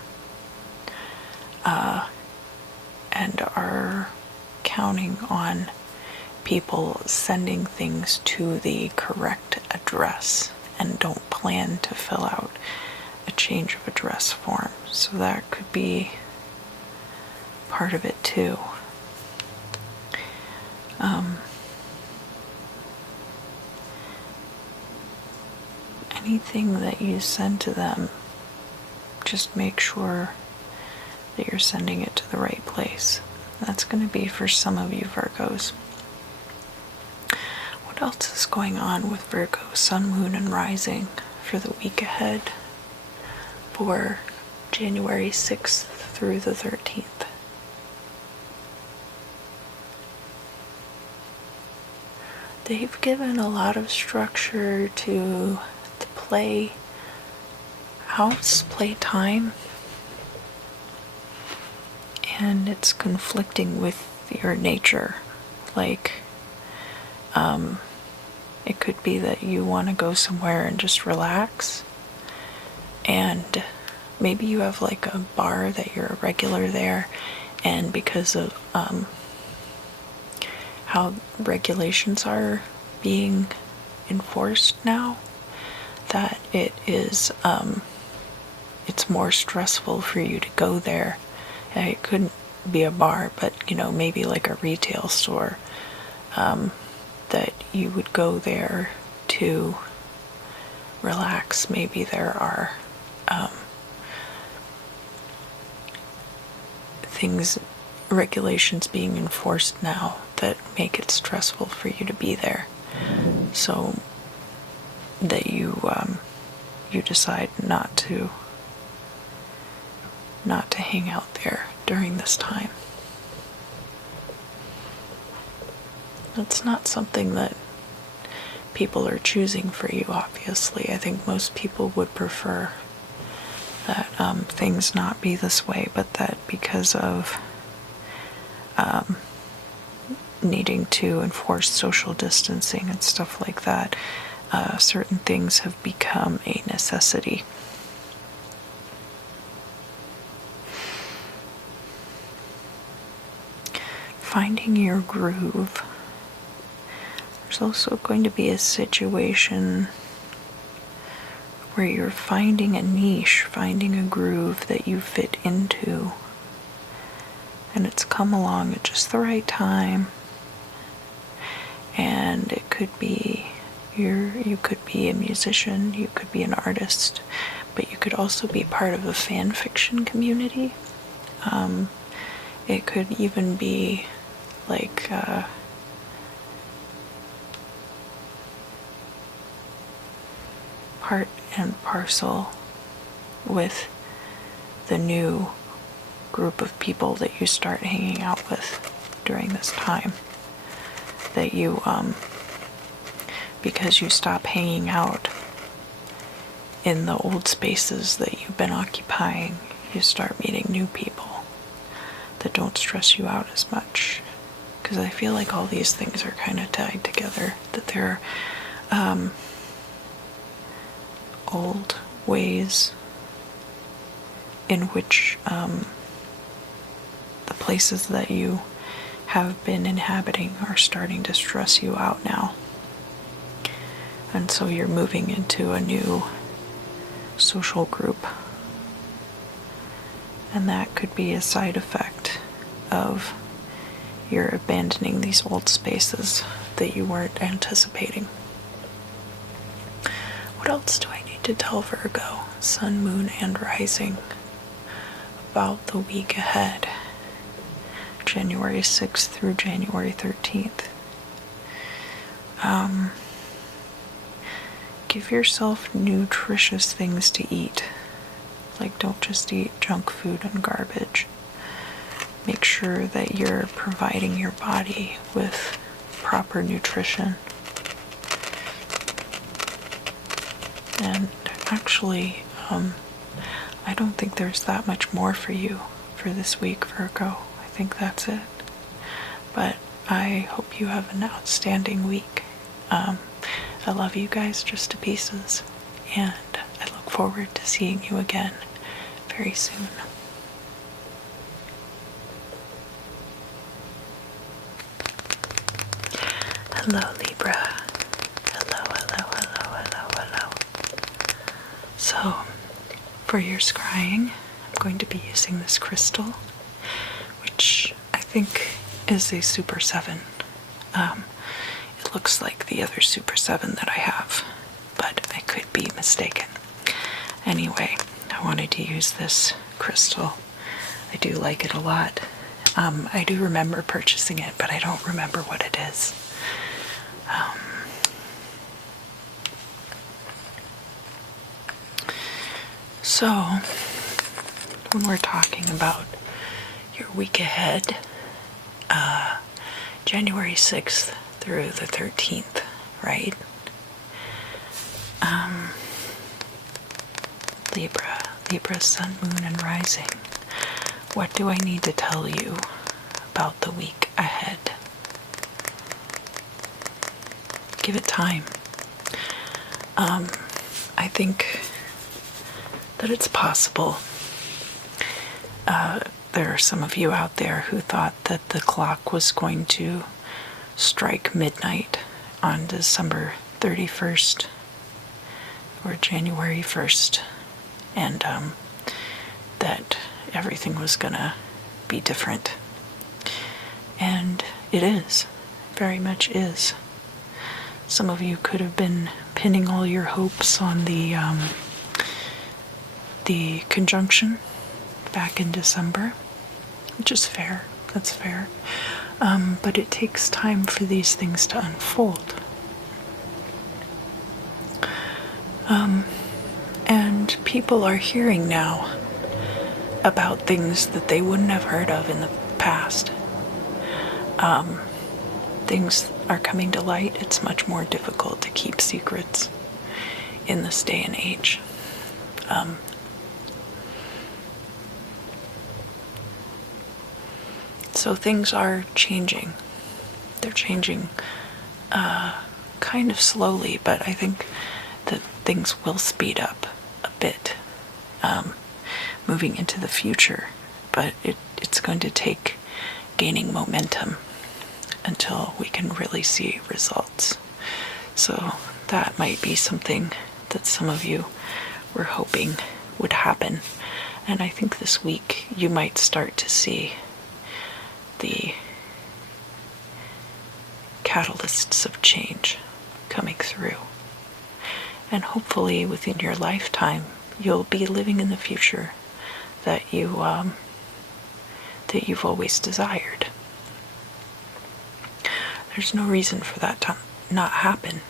and are counting on people sending things to the correct address and don't plan to fill out a change of address form. So that could be part of it too. Anything that you send to them, just make sure that you're sending it to the right place. That's going to be for some of you Virgos. What else is going on with Virgo, Sun, Moon, and Rising for the week ahead for January 6th through the 13th? They've given a lot of structure to the play house, playtime, and it's conflicting with your nature. Like, it could be that you want to go somewhere and just relax, and maybe you have like a bar that you're a regular there, and because of how regulations are being enforced now, that it's more stressful for you to go there. And it couldn't be a bar, but maybe like a retail store, that you would go there to relax. Maybe there are regulations being enforced now that make it stressful for you to be there, so that you decide not to hang out there during this time. It's not something that people are choosing for you, obviously. I think most people would prefer that things not be this way, but that because of needing to enforce social distancing and stuff like that, certain things have become a necessity. Finding your groove. There's also going to be a situation where you're finding a niche, finding a groove that you fit into, and it's come along at just the right time. And it could be you could be a musician, you could be an artist, but you could also be part of a fan fiction community. It could even be like part and parcel with the new group of people that you start hanging out with during this time. That you, because you stop hanging out in the old spaces that you've been occupying, you start meeting new people that don't stress you out as much. Because I feel like all these things are kind of tied together, that there are old ways in which the places that you have been inhabiting are starting to stress you out now. And so you're moving into a new social group. And that could be a side effect of your abandoning these old spaces that you weren't anticipating. What else do I need to tell Virgo, Sun, Moon, and Rising about the week ahead? January 6th through January 13th. Give yourself nutritious things to eat. Like, don't just eat junk food and garbage. Make sure that you're providing your body with proper nutrition. And actually, I don't think there's that much more for you for this week, Virgo. I think that's it. But I hope you have an outstanding week. I love you guys just to pieces, and I look forward to seeing you again very soon. Hello, Libra. Hello. So, for your scrying, I'm going to be using this crystal, which I think is a Super 7. It looks like the other Super 7 that I have, but I could be mistaken. Anyway, I wanted to use this crystal. I do like it a lot. I do remember purchasing it, but I don't remember what it is. So, when we're talking about your week ahead, January 6th through the 13th, right? Libra, sun, moon, and rising. What do I need to tell you about the week ahead? Give it time. I think that it's possible. There are some of you out there who thought that the clock was going to strike midnight on December 31st or January 1st, and that everything was gonna be different. And it is, very much is. Some of you could have been pinning all your hopes on the conjunction back in December, which is fair. That's fair. But it takes time for these things to unfold. And people are hearing now about things that they wouldn't have heard of in the past. Things are coming to light. It's much more difficult to keep secrets in this day and age. So things are changing. They're changing kind of slowly, but I think that things will speed up a bit moving into the future. But it's going to take gaining momentum until we can really see results. So that might be something that some of you were hoping would happen. And I think this week you might start to see the catalysts of change coming through. And hopefully within your lifetime, you'll be living in the future that you've always desired. There's no reason for that to not happen.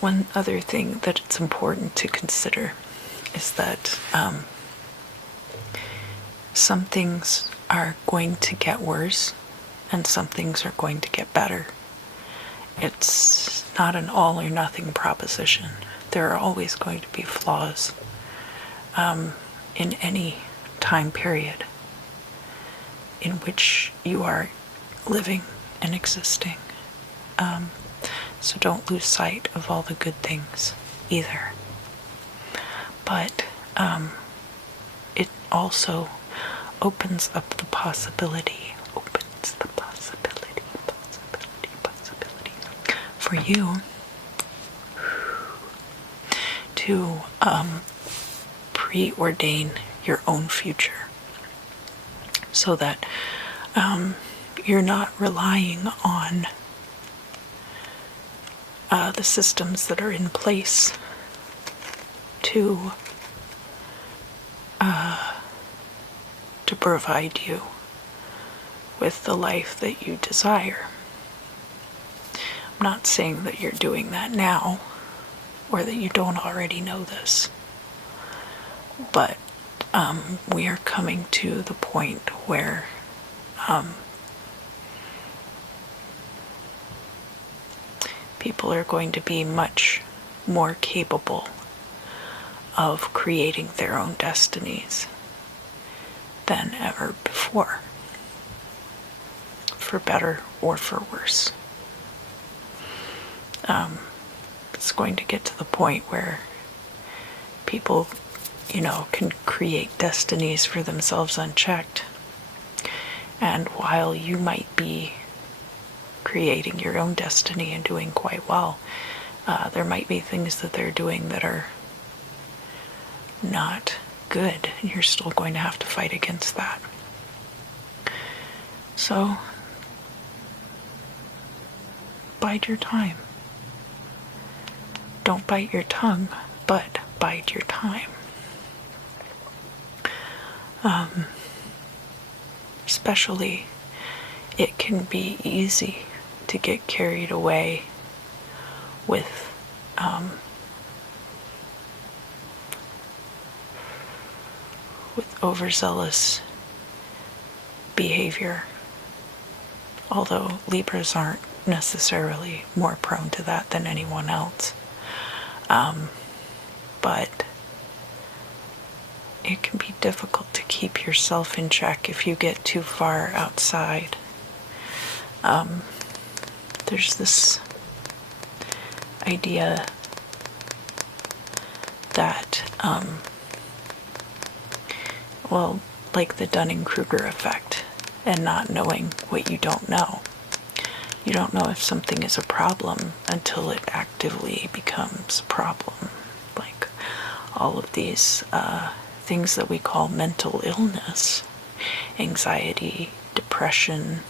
One other thing that it's important to consider is that some things are going to get worse and some things are going to get better. It's not an all or nothing proposition. There are always going to be flaws in any time period in which you are living and existing. So don't lose sight of all the good things either. But it also opens up the possibility for you to preordain your own future, so that you're not relying on the systems that are in place to provide you with the life that you desire. I'm not saying that you're doing that now, or that you don't already know this, but we are coming to the point where people are going to be much more capable of creating their own destinies than ever before, for better or for worse. It's going to get to the point where people, can create destinies for themselves unchecked. And while you might be creating your own destiny and doing quite well, there might be things that they're doing that are not good, and you're still going to have to fight against that. So, bide your time. Don't bite your tongue, but bide your time. Especially, it can be easy to get carried away with overzealous behavior. Although Libras aren't necessarily more prone to that than anyone else. But it can be difficult to keep yourself in check if you get too far outside. There's this idea that, like the Dunning-Kruger effect, and not knowing what you don't know. You don't know if something is a problem until it actively becomes a problem. Like all of these things that we call mental illness, anxiety, depression,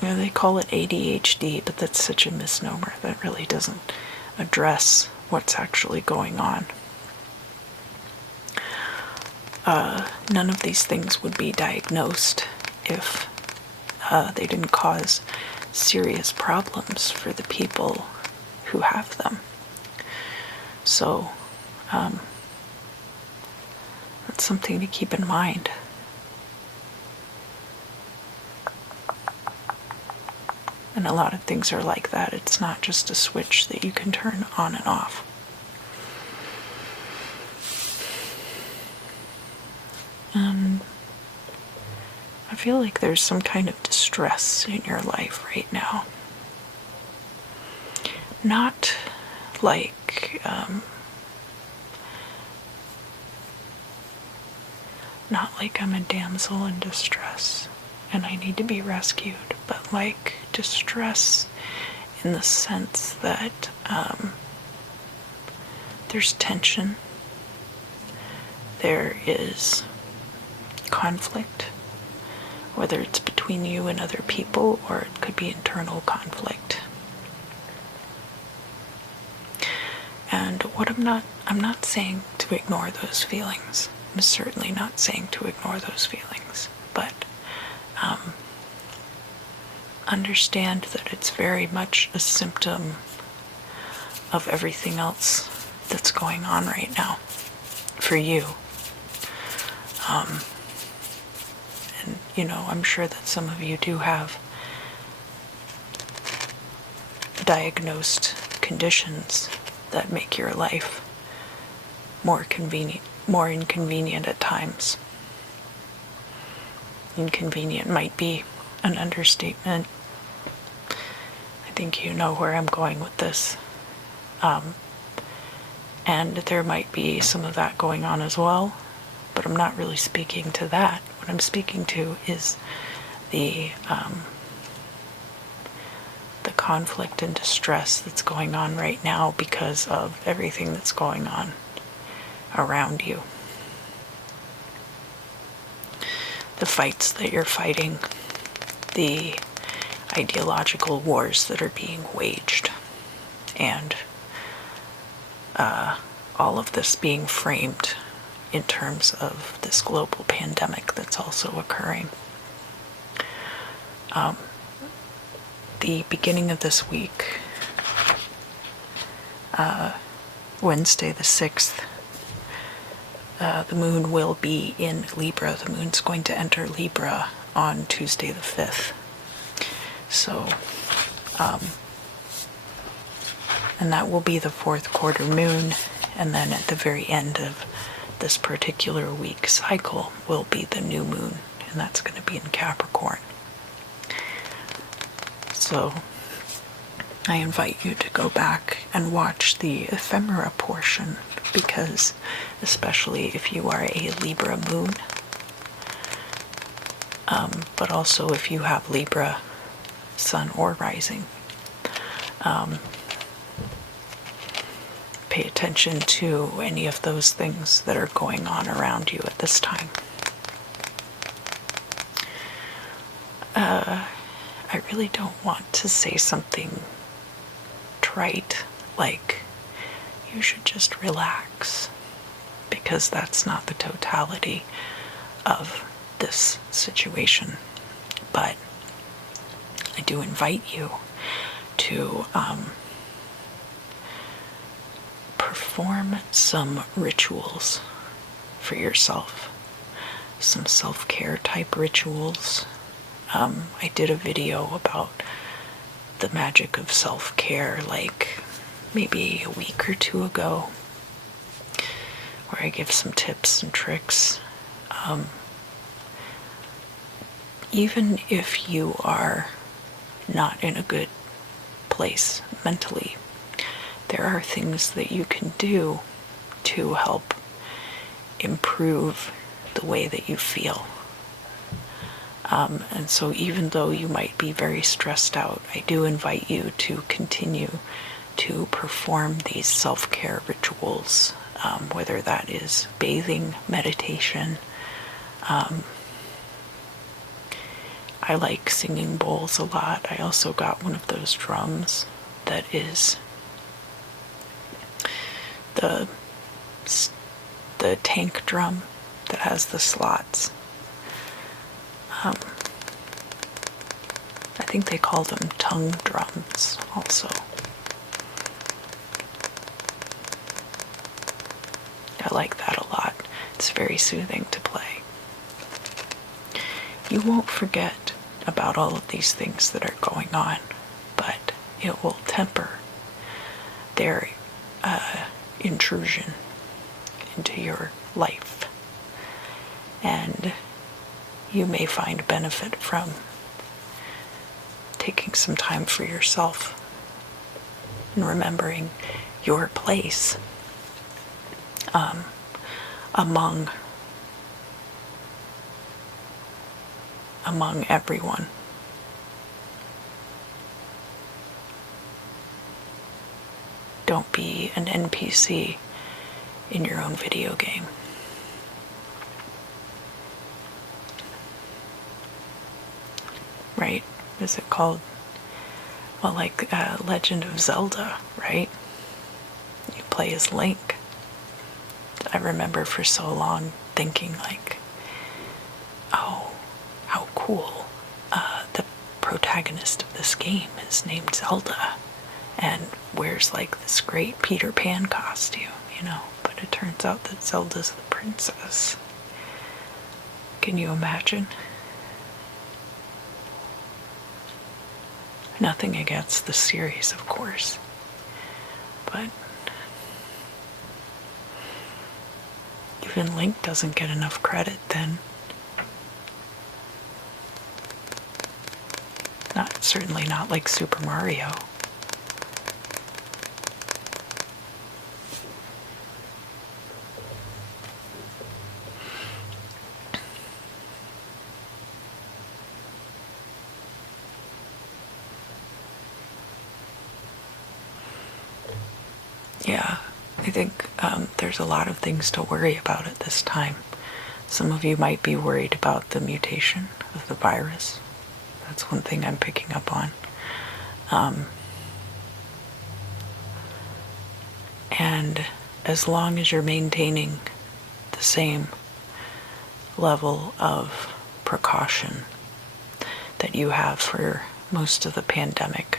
they call it ADHD, but that's such a misnomer that really doesn't address what's actually going on. None of these things would be diagnosed if they didn't cause serious problems for the people who have them. So that's something to keep in mind. And a lot of things are like that. It's not just a switch that you can turn on and off. I feel like there's some kind of distress in your life right now. Not like, not like I'm a damsel in distress and I need to be rescued, but like distress in the sense that there's tension, there is conflict, whether it's between you and other people or it could be internal conflict. And what I'm not saying to ignore those feelings. I'm certainly not saying to ignore those feelings, but understand that it's very much a symptom of everything else that's going on right now for you. And, I'm sure that some of you do have diagnosed conditions that make your life more inconvenient at times. Inconvenient might be an understatement. I think you know where I'm going with this. And there might be some of that going on as well, but I'm not really speaking to that. What I'm speaking to is the conflict and distress that's going on right now because of everything that's going on around you. The fights that you're fighting, the ideological wars that are being waged, and all of this being framed in terms of this global pandemic that's also occurring. The beginning of this week, Wednesday the 6th, the moon will be in Libra. The moon's going to enter Libra on Tuesday the 5th. So, and that will be the 4th quarter moon, and then at the very end of this particular week cycle will be the new moon, and that's going to be in Capricorn. So I invite you to go back and watch the ephemera portion, because especially if you are a Libra moon, but also if you have Libra sun or rising, pay attention to any of those things that are going on around you at this time. I really don't want to say something trite like you should just relax, because that's not the totality of this situation. But I do invite you to perform some rituals for yourself, some self-care type rituals. I did a video about the magic of self-care like maybe a week or two ago, where I give some tips and tricks. Even if you are not in a good place mentally, there are things that you can do to help improve the way that you feel. And so even though you might be very stressed out, I do invite you to continue to perform these self-care rituals, whether that is bathing, meditation. I like singing bowls a lot. I also got one of those drums that is the tank drum that has the slots. I think they call them tongue drums also. I like that a lot. It's very soothing to play. You won't forget about all of these things that are going on, but it will temper their intrusion into your life. And you may find benefit from taking some time for yourself and remembering your place among everyone. Don't be an NPC in your own video game. Right? Is it called? Well, like Legend of Zelda, right? You play as Link. I remember for so long thinking like, oh, how cool. The protagonist of this game is named Zelda and wears like this great Peter Pan costume, you know? But it turns out that Zelda's the princess. Can you imagine? Nothing against the series, of course, but even Link doesn't get enough credit then. Certainly not like Super Mario. Yeah, I think there's a lot of things to worry about at this time. Some of you might be worried about the mutation of the virus. That's one thing I'm picking up on. And as long as you're maintaining the same level of precaution that you have for most of the pandemic,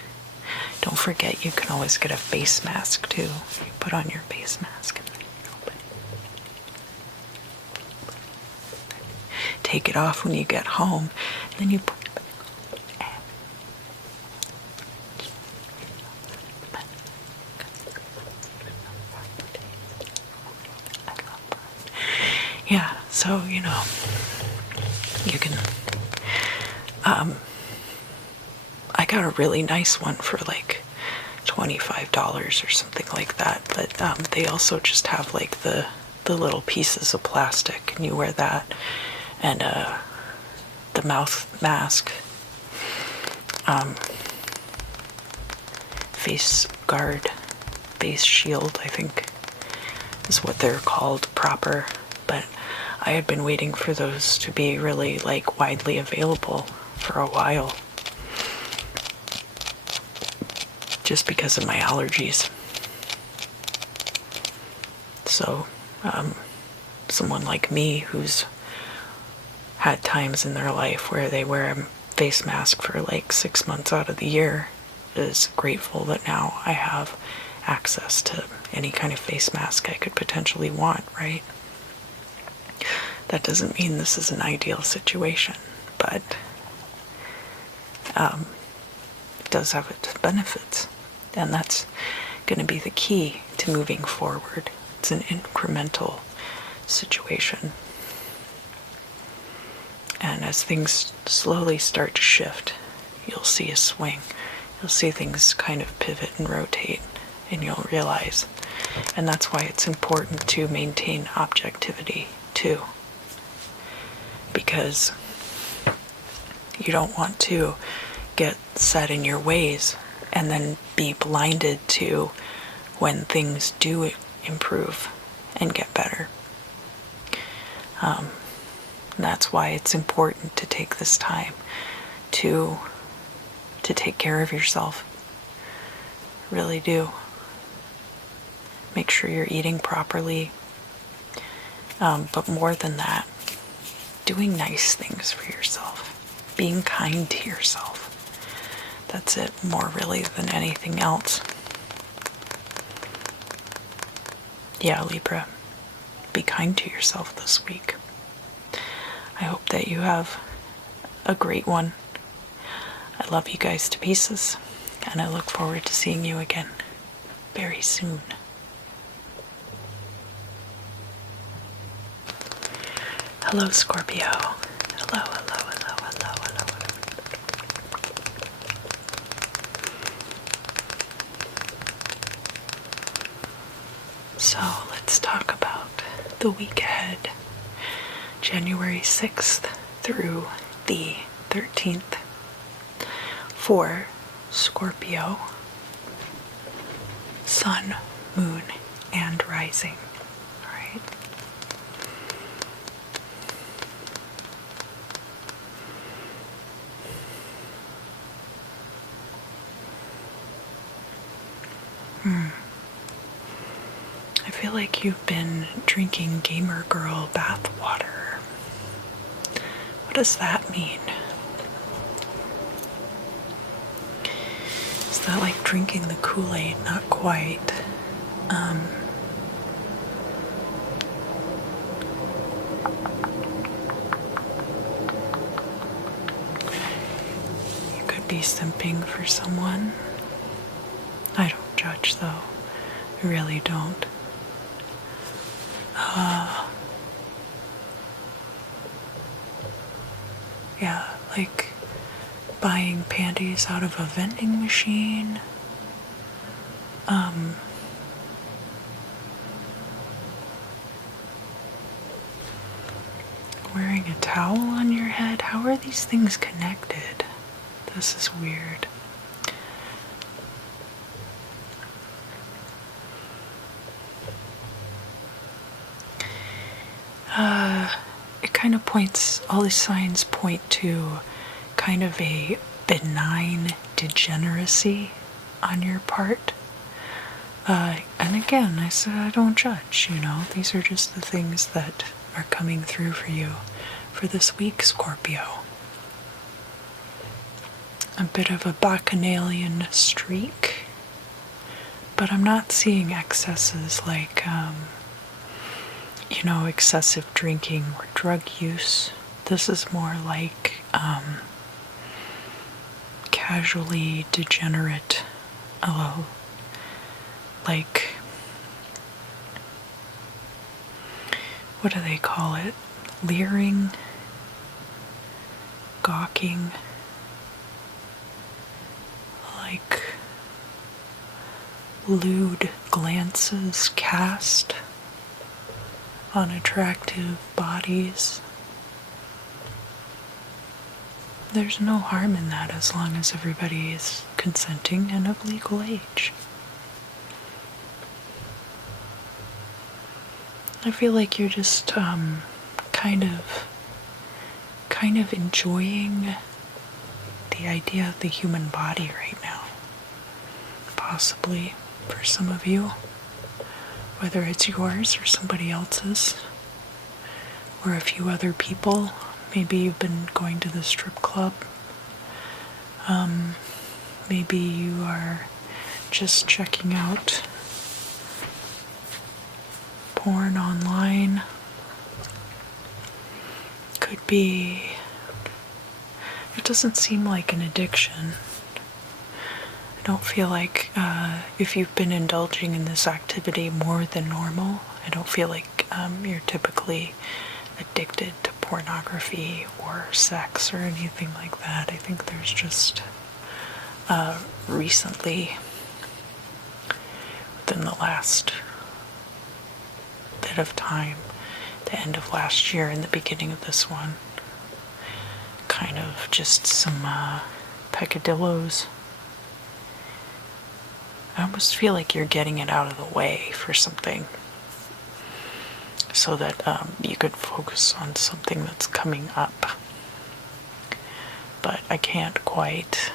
don't forget you can always get a face mask too. You put on your face mask and then you open it. Take it off when you get home, and then you put it back on. Yeah, so, you know, you can, I got a really nice one for like $25 or something like that, but they also just have like the little pieces of plastic, and you wear that, and the mouth mask, face guard, face shield, I think is what they're called proper, but I had been waiting for those to be really like widely available for a while, just because of my allergies. So, someone like me who's had times in their life where they wear a face mask for like 6 months out of the year is grateful that now I have access to any kind of face mask I could potentially want, right? That doesn't mean this is an ideal situation, but it does have its benefits, and that's going to be the key to moving forward. It's an incremental situation. And as things slowly start to shift, you'll see a swing. You'll see things kind of pivot and rotate, and you'll realize. And that's why it's important to maintain objectivity, too. Because you don't want to get set in your ways and then be blinded to when things do improve and get better. That's why it's important to take this time to take care of yourself. Really do. Make sure you're eating properly. But more than that, doing nice things for yourself. Being kind to yourself. That's it, more really than anything else. Yeah, Libra, be kind to yourself this week. I hope that you have a great one. I love you guys to pieces, and I look forward to seeing you again very soon. Hello, Scorpio. Hello, hello, hello, hello, hello. So let's talk about the week ahead, January 6th through the 13th, for Scorpio, Sun, Moon, and Rising. All right. I feel like you've been drinking gamer girl bath water. What does that mean? Is that like drinking the Kool-Aid? Not quite. You could be simping for someone. I don't judge, though. I really don't. Yeah, like buying panties out of a vending machine. Wearing a towel on your head. How are these things connected? This is weird. It kind of points, all these signs point to kind of a benign degeneracy on your part. And again, I said I don't judge, these are just the things that are coming through for you for this week, Scorpio. A bit of a bacchanalian streak, but I'm not seeing excesses like, excessive drinking or drug use. This is more like casually degenerate, like, what do they call it? Leering, gawking, like lewd glances cast on attractive bodies. There's no harm in that as long as everybody is consenting and of legal age. I feel like you're just kind of enjoying the idea of the human body right now. Possibly for some of you. Whether it's yours or somebody else's, or a few other people. Maybe you've been going to the strip club. Maybe you are just checking out porn online. Could be, it doesn't seem like an addiction. I don't feel like if you've been indulging in this activity more than normal, I don't feel like you're typically addicted to pornography or sex or anything like that. I think there's just recently, within the last bit of time, the end of last year and the beginning of this one, kind of just some peccadillos. I almost feel like you're getting it out of the way for something, so that you could focus on something that's coming up. But I can't quite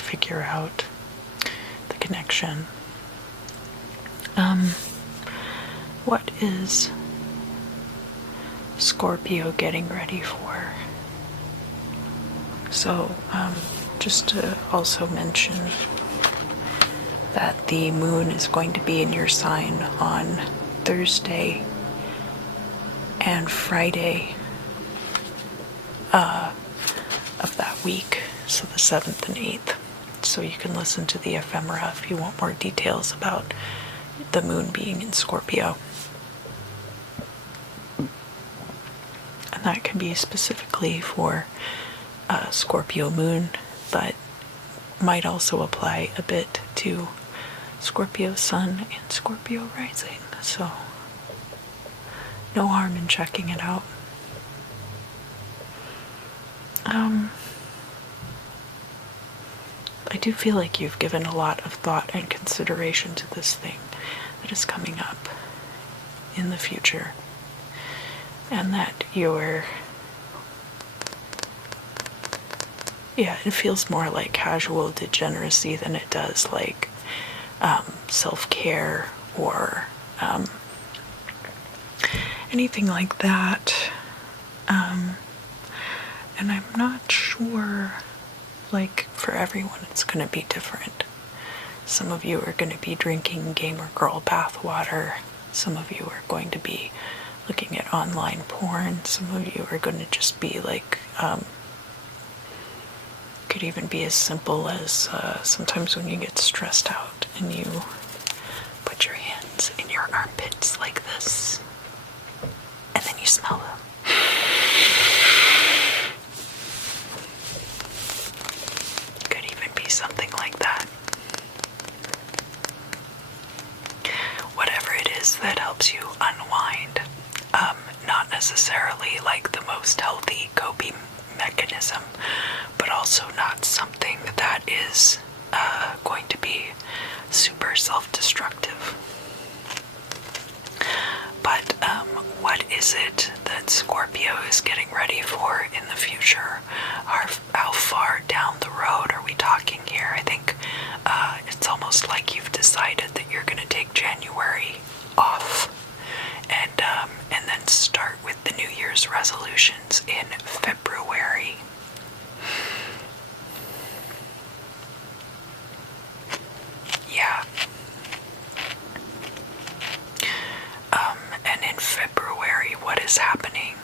figure out the connection. What is Scorpio getting ready for? So, just to also mention that the moon is going to be in your sign on Thursday and Friday of that week, so the 7th and 8th. So you can listen to the ephemera if you want more details about the moon being in Scorpio. And that can be specifically for Scorpio moon, but might also apply a bit to Scorpio sun and Scorpio rising. So no harm in checking it out. I do feel like you've given a lot of thought and consideration to this thing that is coming up in the future, and that it feels more like casual degeneracy than it does like self-care or anything like that. And I'm not sure, like, for everyone it's going to be different. Some of you are going to be drinking gamer girl bathwater. Some of you are going to be looking at online porn. Some of you are going to just be like, could even be as simple as sometimes when you get stressed out and you put your hands in your armpits like this, and then you smell them. Could even be something like that. Whatever it is that helps you unwind. Not necessarily like the most healthy coping mechanism, but also not something that is going to be super self-destructive. But what is it that Scorpio is getting ready for in the future? How far down the road are we talking here? I think it's almost like you've decided that you're going to take January off and then start with the New Year's resolutions in February. Yeah. And in February, what is happening?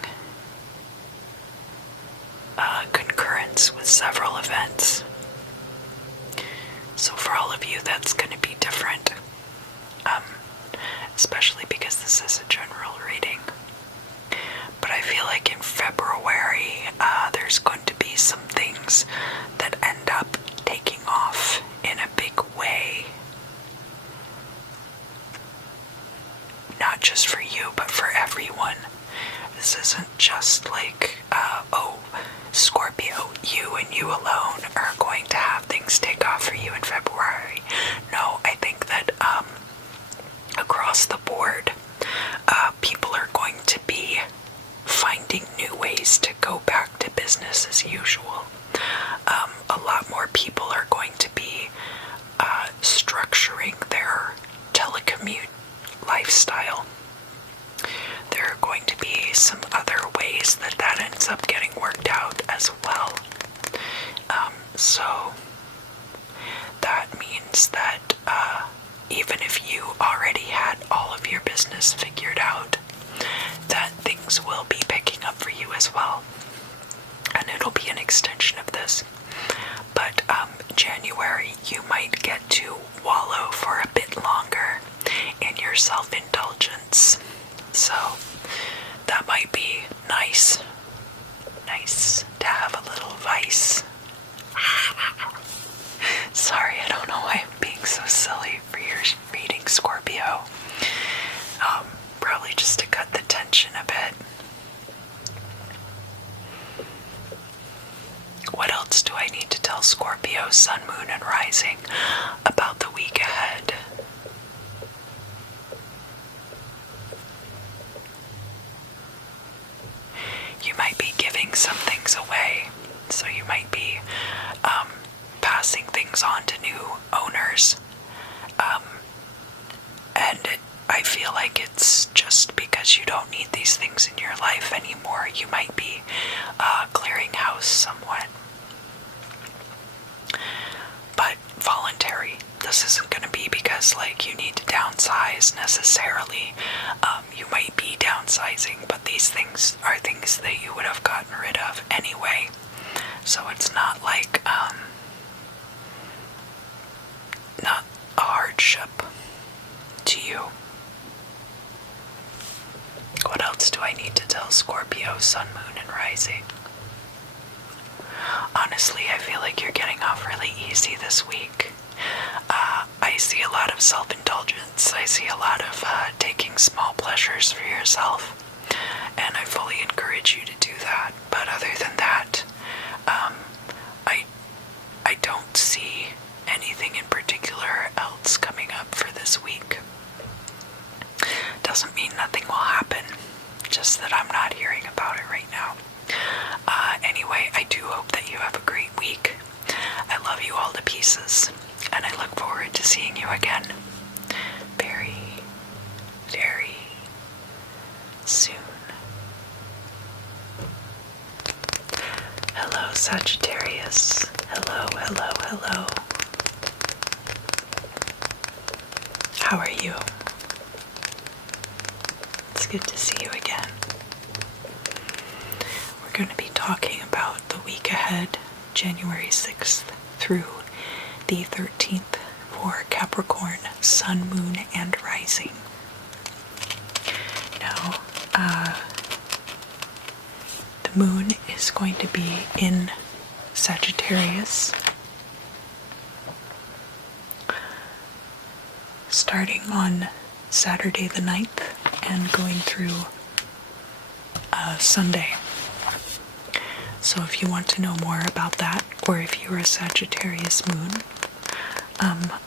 Concurrence with several events. So for all of you, that's going to be different. Especially because this is a general reading. But I feel like in February, there's going to be some things that end up taking off in a big way. Not just for you, but for everyone. This isn't just like, Scorpio, you and you alone are going to have things take off for you in February. No, I think that across the board, people are going to be finding new ways to go back to business as usual. A lot more people are going to be structuring their telecommute lifestyle. There are going to be some other ways that ends up getting worked out as well. So that means that even if you already had all of your business figured out, that things will be picking up for you as well. And it'll be an extension of this. But January, you might get to wallow for a bit longer in your self-indulgence. So that might be nice. Nice to have a little vice. Sorry, I don't know why I'm being so silly for your reading, Scorpio. Probably just to cut the tension a bit. What else do I need to tell Scorpio, Sun, Moon, and Rising about the week ahead? You might be giving some things away, so you might be passing things on to new owners. And I feel like it's just because you don't need these things in your life anymore. You might be clearing house somewhat. But voluntary. This isn't going to be because like you need to downsize necessarily. You might be downsizing, but these things are things that you would have gotten rid of anyway. So it's not like not a hardship to you. What else do I need to tell Scorpio, Sun, Moon, and Rising? Honestly, I feel like you're getting off really easy this week. I see a lot of self-indulgence. I see a lot of taking small pleasures for yourself. And I fully encourage you to do that. But other than that, I don't see anything in particular else coming up for this week. Doesn't mean nothing will happen, just that I'm not hearing about it right now. Anyway, I do hope that you have a great week. I love you all to pieces, and I look forward to seeing you again very, very soon. Hello, Sagittarius. Hello, hello, hello. How are you? It's good to see you again. We're going to be talking about the week ahead, January 6th through the 13th for Capricorn, Sun, Moon, and Rising. Now, the moon is going to be in Sagittarius, starting on Saturday the 9th and going through Sunday. So if you want to know more about that, or if you're a Sagittarius moon,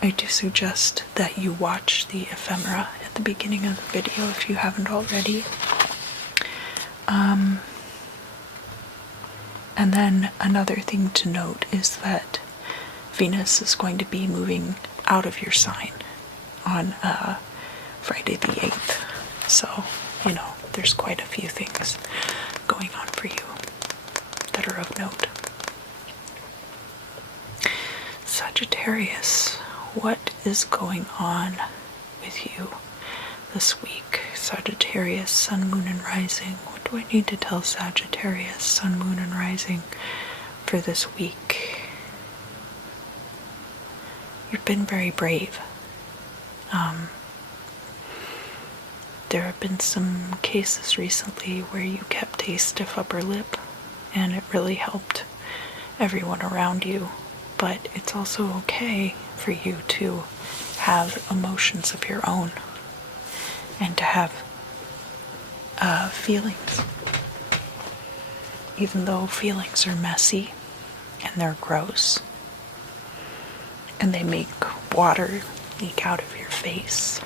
I do suggest that you watch the ephemera at the beginning of the video if you haven't already. And then another thing to note is that Venus is going to be moving out of your sign on Friday the 8th. So, there's quite a few things going on for you that are of note. Sagittarius, what is going on with you this week? Sagittarius, Sun, Moon, and Rising. What do I need to tell Sagittarius, Sun, Moon, and Rising for this week? You've been very brave. There have been some cases recently where you kept a stiff upper lip, and it really helped everyone around you. But it's also okay for you to have emotions of your own and to have feelings. Even though feelings are messy and they're gross and they make water leak out of your face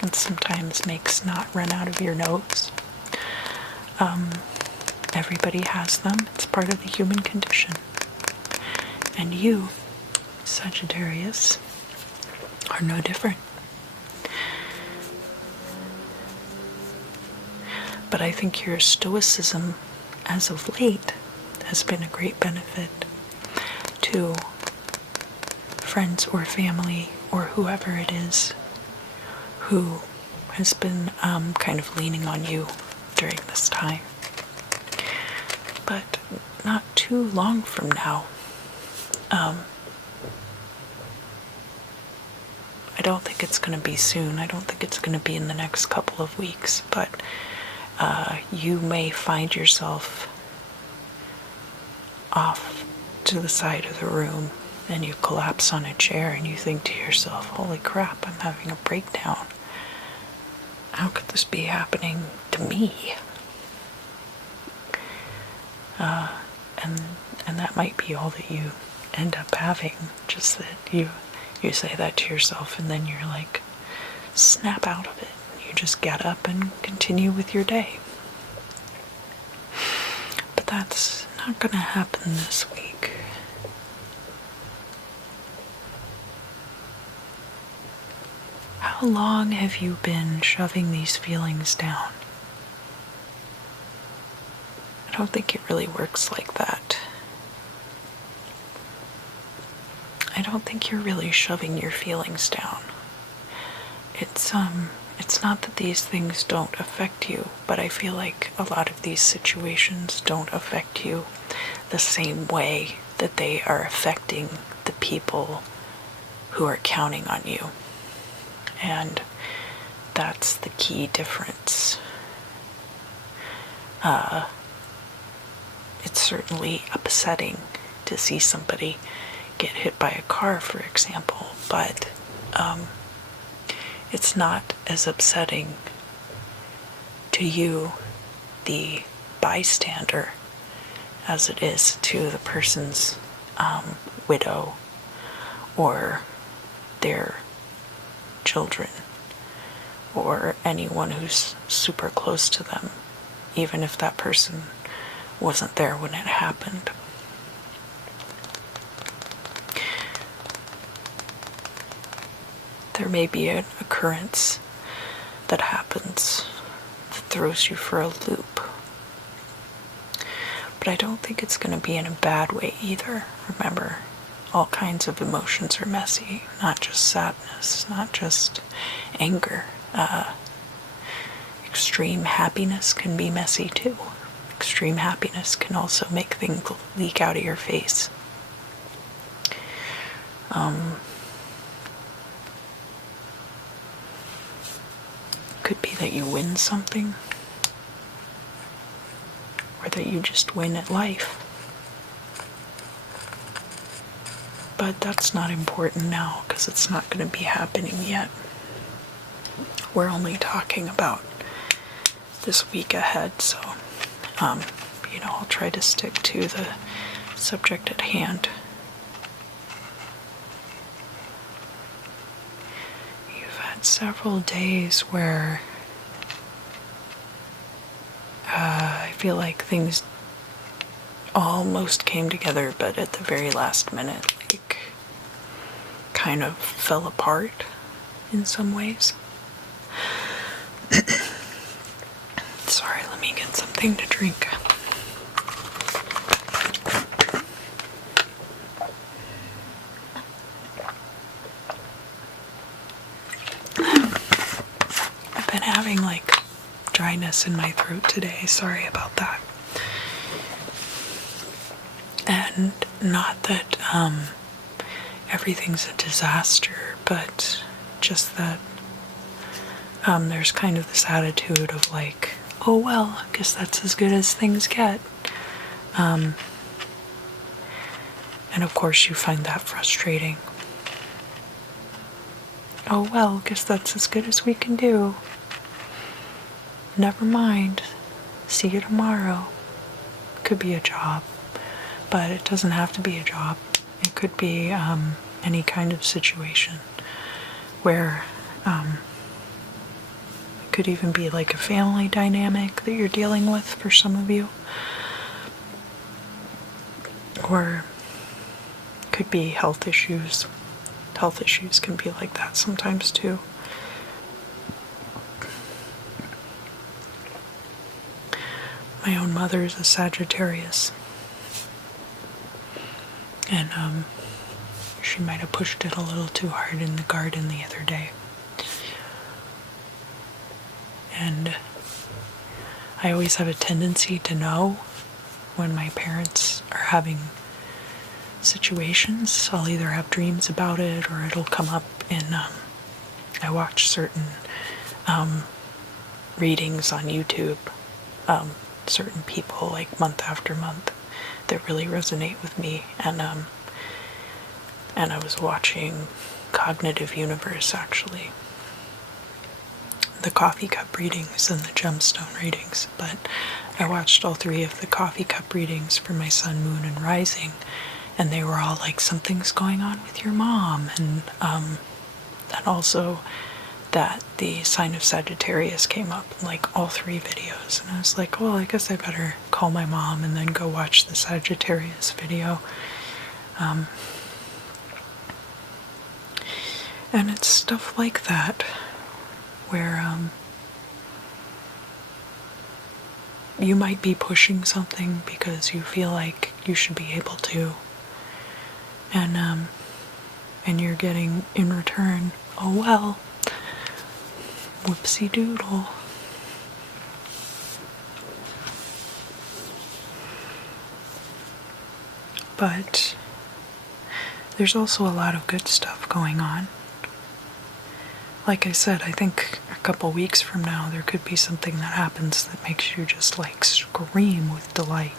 and sometimes make snot run out of your nose. Everybody has them. It's part of the human condition. And you, Sagittarius, are no different. But I think your stoicism as of late has been a great benefit to friends or family or whoever it is who has been kind of leaning on you during this time. But not too long from now, I don't think it's going to be soon. I don't think it's going to be in the next couple of weeks, but you may find yourself off to the side of the room and you collapse on a chair and you think to yourself, holy crap, I'm having a breakdown. How could this be happening to me? And that might be all that you end up having, just that you say that to yourself and then you're like, snap out of it. You just get up and continue with your day. But that's not going to happen this week. How long have you been shoving these feelings down? I don't think it really works like that. I don't think you're really shoving your feelings down. It's not that these things don't affect you, but I feel like a lot of these situations don't affect you the same way that they are affecting the people who are counting on you. And that's the key difference. It's certainly upsetting to see somebody get hit by a car, for example, but it's not as upsetting to you, the bystander, as it is to the person's widow or their children or anyone who's super close to them, even if that person wasn't there when it happened. There may be an occurrence that happens that throws you for a loop. But I don't think it's going to be in a bad way either. Remember, all kinds of emotions are messy, not just sadness, not just anger. Extreme happiness can be messy too. Extreme happiness can also make things leak out of your face. Could be that you win something, or that you just win at life. But that's not important now, because it's not going to be happening yet. We're only talking about this week ahead, so I'll try to stick to the subject at hand. You've had several days where I feel like things almost came together, but at the very last minute, kind of fell apart in some ways. Sorry, let me get something to drink. I've been having dryness in my throat today. Sorry about that. And not that everything's a disaster, but just that there's kind of this attitude of oh well, I guess that's as good as things get. And of course you find that frustrating. Oh well, I guess that's as good as we can do. Never mind. See you tomorrow. Could be a job, but it doesn't have to be a job. It could be any kind of situation where it could even be a family dynamic that you're dealing with for some of you. Or it could be health issues. Health issues can be like that sometimes too. My own mother is a Sagittarius. And she might have pushed it a little too hard in the garden the other day. And I always have a tendency to know when my parents are having situations. I'll either have dreams about it or it'll come up in, I watch certain readings on YouTube, certain people like month after month that really resonate with me. And I was watching Cognitive Universe, actually. The coffee cup readings and the gemstone readings, but I watched all 3 of the coffee cup readings for my sun, moon, and rising, and they were all like, something's going on with your mom, and also that the sign of Sagittarius came up in like all 3 videos, and I was like, well, I guess I better call my mom and then go watch the Sagittarius video. And it's stuff like that where you might be pushing something because you feel like you should be able to, and you're getting in return, oh well, whoopsie doodle. But there's also a lot of good stuff going on. Like I said, I think a couple weeks from now there could be something that happens that makes you just like scream with delight.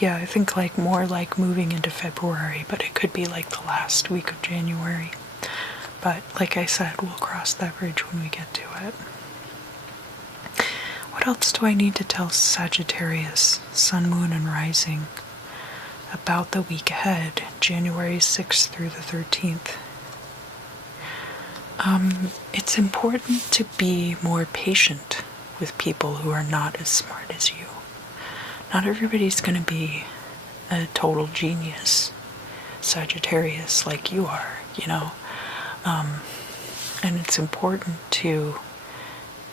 Yeah, I think like more like moving into February, but it could be like the last week of January. But like I said, we'll cross that bridge when we get to it. What else do I need to tell Sagittarius, sun, moon, and rising about the week ahead, January 6th through the 13th? It's important to be more patient with people who are not as smart as you. Not everybody's going to be a total genius, Sagittarius, like you are, you know? And it's important to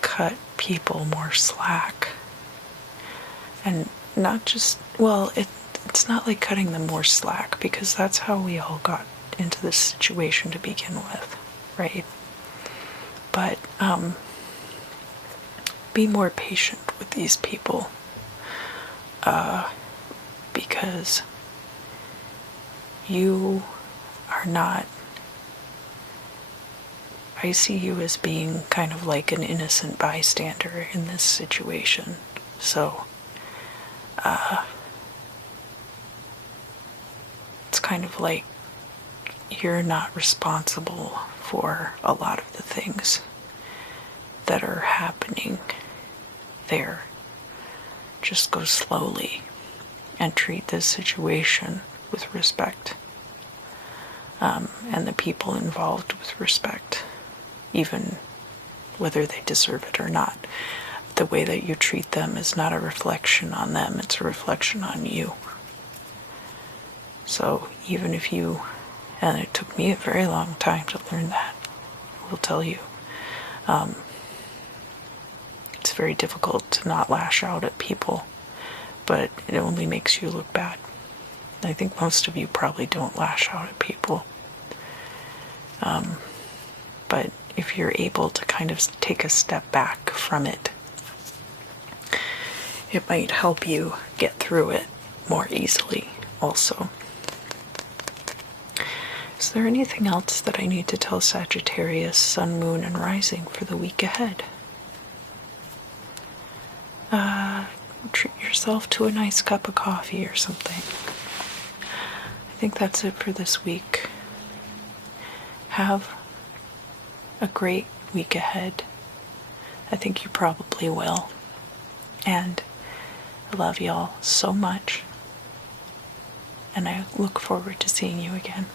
cut people more slack. And not just, well, it's not like cutting them more slack, because that's how we all got into this situation to begin with, right? But be more patient with these people, because you are not, I see you as being kind of like an innocent bystander in this situation. So it's kind of like you're not responsible for a lot of the things that are happening there. Just go slowly and treat this situation with respect, and the people involved with respect, even whether they deserve it or not. The way that you treat them is not a reflection on them, it's a reflection on you. So even if you, and it took me a very long time to learn that, I will tell you, it's very difficult to not lash out at people, but it only makes you look bad. I think most of you probably don't lash out at people. But if you're able to kind of take a step back from it, it might help you get through it more easily also. Is there anything else that I need to tell Sagittarius, sun, moon, and rising for the week ahead? Treat yourself to a nice cup of coffee or something. I think that's it for this week. Have a great week ahead. I think you probably will. And I love y'all so much. And I look forward to seeing you again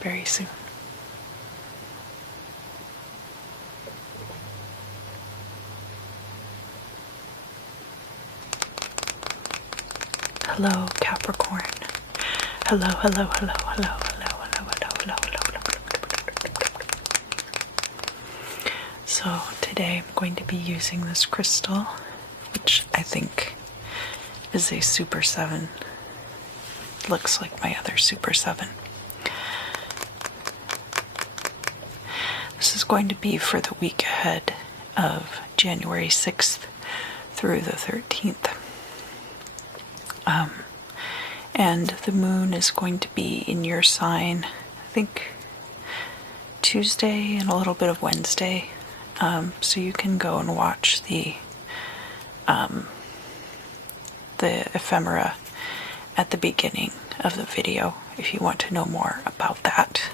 very soon. Hello, Capricorn. Hello, hello, hello, hello, hello, hello, hello, hello, hello. So today I'm going to be using this crystal, which I think is a Super 7. Looks like my other Super 7. This is going to be for the week ahead of January 6th through the 13th. And the moon is going to be in your sign, I think Tuesday and a little bit of Wednesday. So you can go and watch the ephemera at the beginning of the video if you want to know more about that.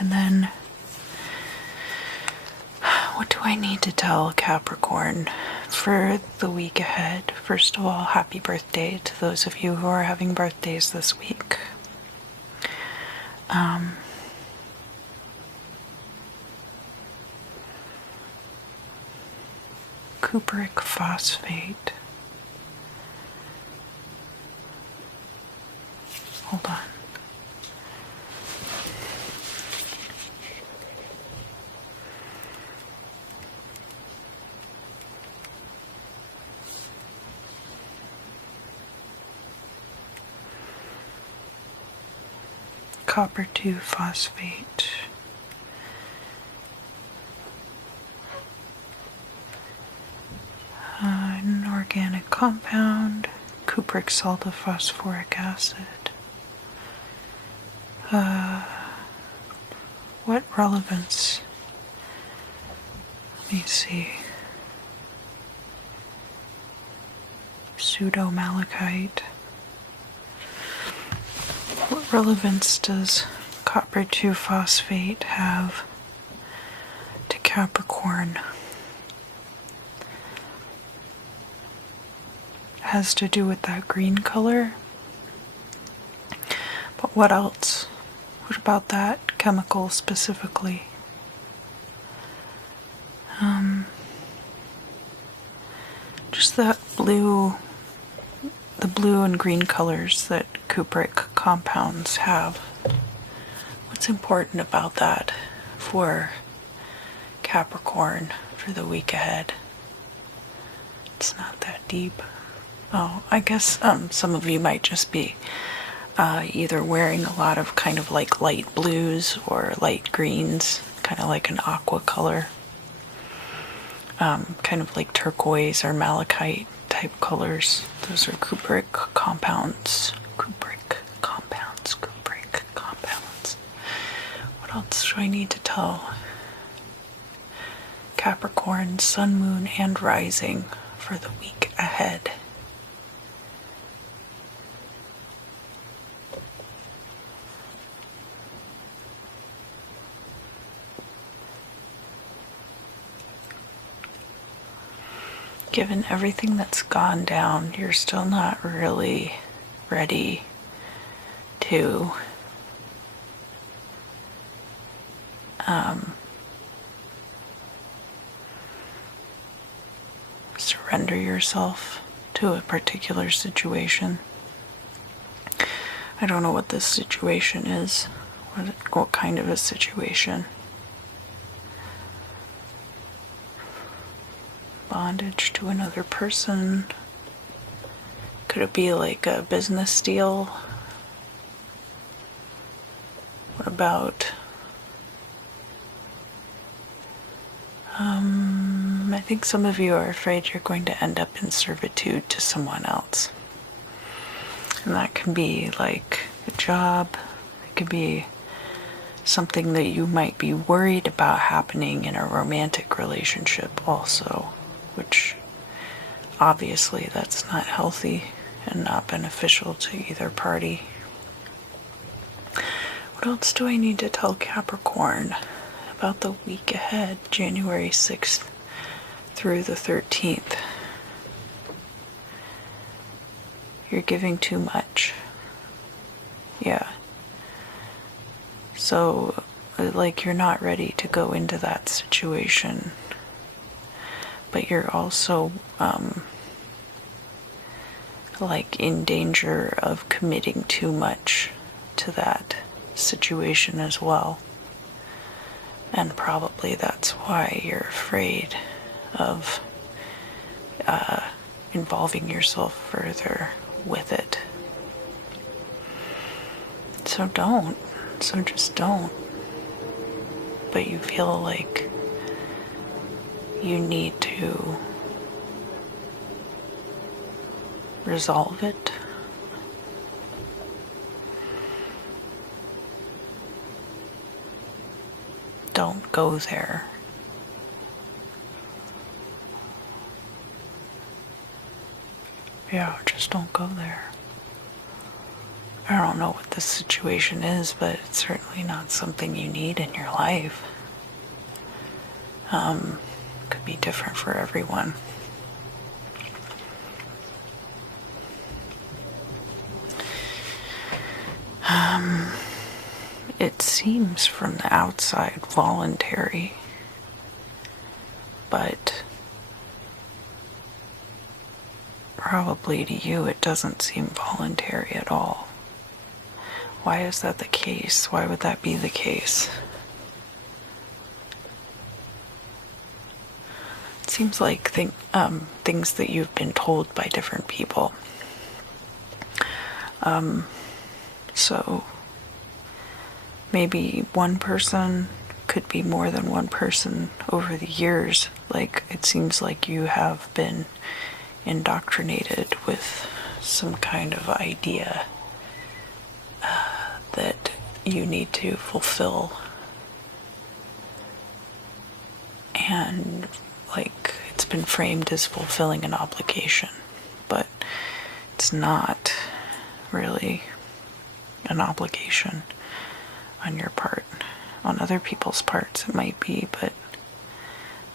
And then, what do I need to tell Capricorn for the week ahead? First of all, happy birthday to those of you who are having birthdays this week. Cupric phosphate. Hold on. Copper 2 phosphate. An organic compound. Cupric salt of phosphoric acid. What relevance? Let me see. Pseudo-malachite. What relevance does copper 2 phosphate have to Capricorn? It has to do with that green color. But what else? What about that chemical specifically? Just that blue, the blue and green colors that cupric compounds have. What's important about that for Capricorn for the week ahead? It's not that deep. Oh, I guess some of you might just be either wearing a lot of kind of like light blues or light greens, kind of like an aqua color, kind of like turquoise or malachite type colors. Those are cupric compounds. Cupric compounds. Cupric compounds. What else do I need to tell Capricorn, sun, moon, and rising for the week ahead? Given everything that's gone down, you're still not really ready to surrender yourself to a particular situation. I don't know what this situation is. What kind of a situation? Bondage to another person. Could it be like a business deal? What about I think some of you are afraid you're going to end up in servitude to someone else. And that can be like a job. It could be something that you might be worried about happening in a romantic relationship also, which obviously that's not healthy and not beneficial to either party. What else do I need to tell Capricorn about the week ahead, January 6th through the 13th? You're giving too much. Yeah. So, like, you're not ready to go into that situation. But you're also, like, in danger of committing too much to that situation as well. And probably that's why you're afraid of involving yourself further with it. So don't. So just don't. But you feel like you need to resolve it. Don't go there. Yeah, just don't go there. I don't know what this situation is, but it's certainly not something you need in your life. Could be different for everyone. It seems from the outside voluntary, but probably to you it doesn't seem voluntary at all. Why is that the case? Why would that be the case? It seems like things that you've been told by different people. So maybe one person, could be more than one person over the years. Like, it seems like you have been indoctrinated with some kind of idea that you need to fulfill. And like, it's been framed as fulfilling an obligation, but it's not really an obligation on your part. On other people's parts it might be, but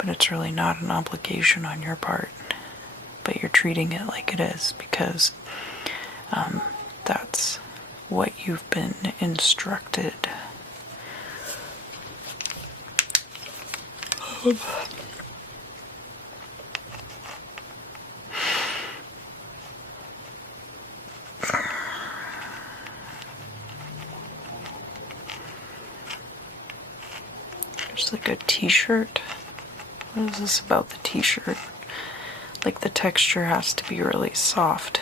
it's really not an obligation on your part. But you're treating it like it is because that's what you've been instructed. There's like a t-shirt. What is this about the t-shirt? Like, the texture has to be really soft.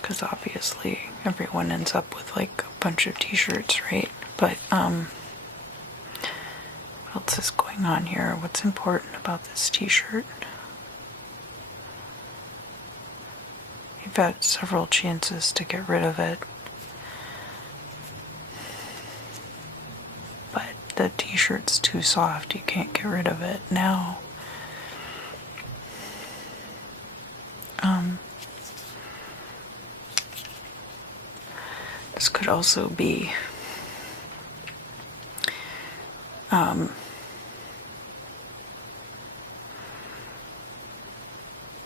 Because obviously everyone ends up with like a bunch of t-shirts, right? But what else is going on here? What's important about this t-shirt? You've had several chances to get rid of it, but the t-shirt's too soft. You can't get rid of it now. This could also be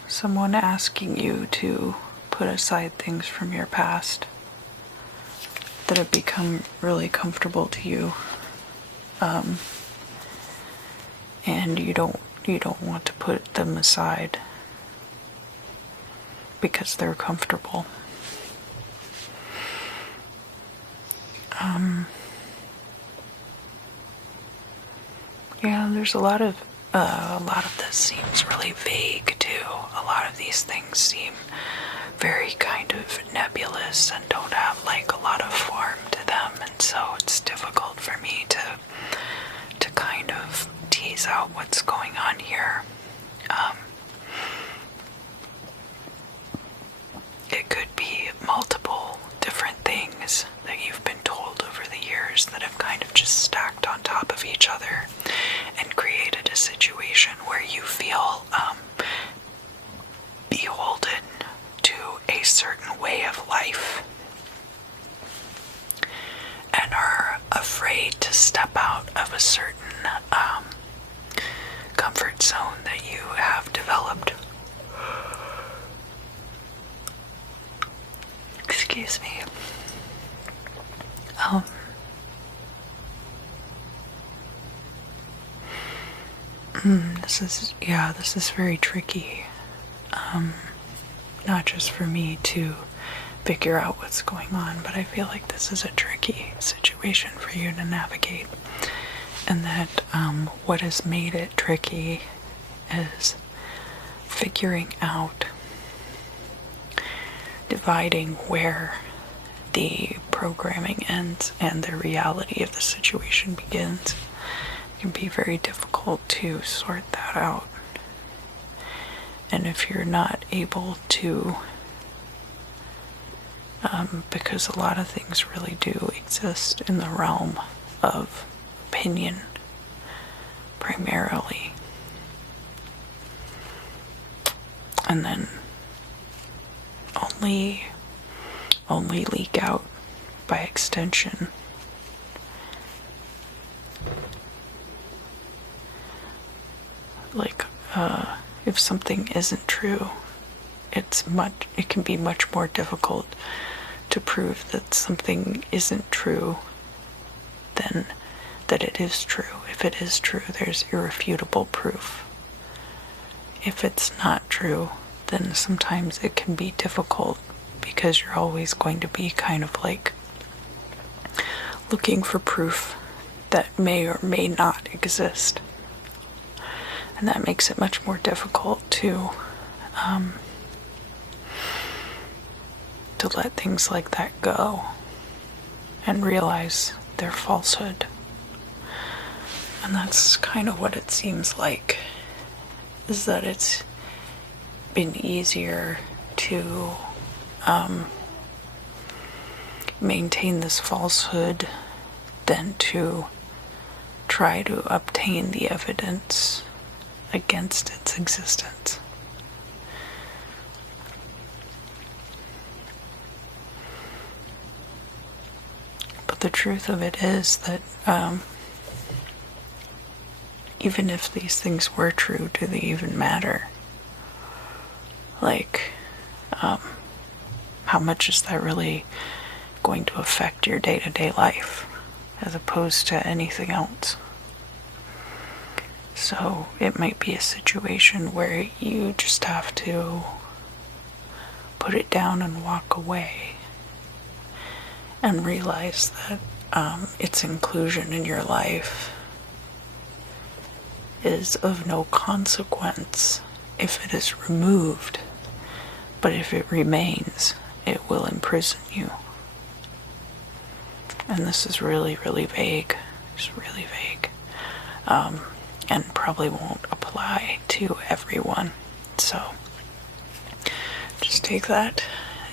someone asking you to put aside things from your past that have become really comfortable to you, and you don't want to put them aside because they're comfortable. Yeah, there's a lot of this seems really vague too. A lot of these things seem very kind of nebulous and don't have like a lot of form to them, and so it's difficult for me to kind of tease out what's going on here. It could be multiple different things that you've been told over the years that have kind of just stacked on top of each other and created a situation where you feel beholden to a certain way of life and are afraid to step out of a certain comfort zone that you have developed. Excuse me. This is very tricky. Not just for me to figure out what's going on, but I feel like this is a tricky situation for you to navigate. And that what has made it tricky is figuring out, dividing where the programming ends and the reality of the situation begins. It can be very difficult to sort that out. And if you're not able to, because a lot of things really do exist in the realm of opinion, primarily, and then only leak out by extension. Like, if something isn't true, it can be much more difficult to prove that something isn't true than that it is true. If it is true, there's irrefutable proof. If it's not true, then sometimes it can be difficult because you're always going to be kind of like looking for proof that may or may not exist. And that makes it much more difficult to let things like that go and realize their falsehood. And that's kind of what it seems like, is that it's been easier to maintain this falsehood than to try to obtain the evidence against its existence. But the truth of it is that even if these things were true, do they even matter? Like, how much is that really going to affect your day-to-day life as opposed to anything else? So it might be a situation where you just have to put it down and walk away and realize that its inclusion in your life is of no consequence if it is removed, but if it remains, it will imprison you. And this is really, really vague. It's really vague. And probably won't apply to everyone. So just take that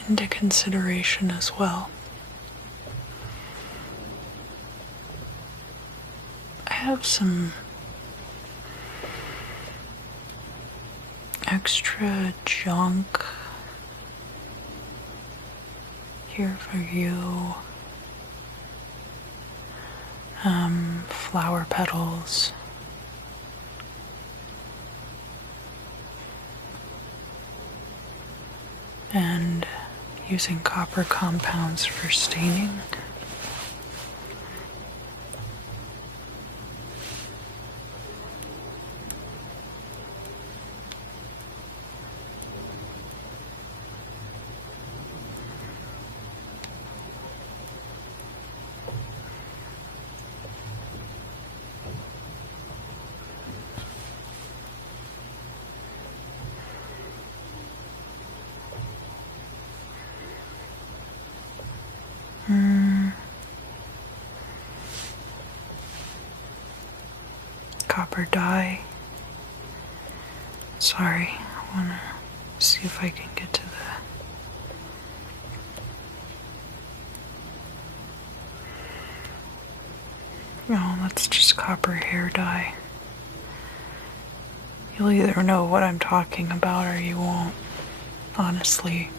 into consideration as well. I have some extra junk here for you. Flower petals. And using copper compounds for staining. Copper dye. Sorry, I want to see if I can get to the... No, that's just copper hair dye. You'll either know what I'm talking about or you won't, honestly.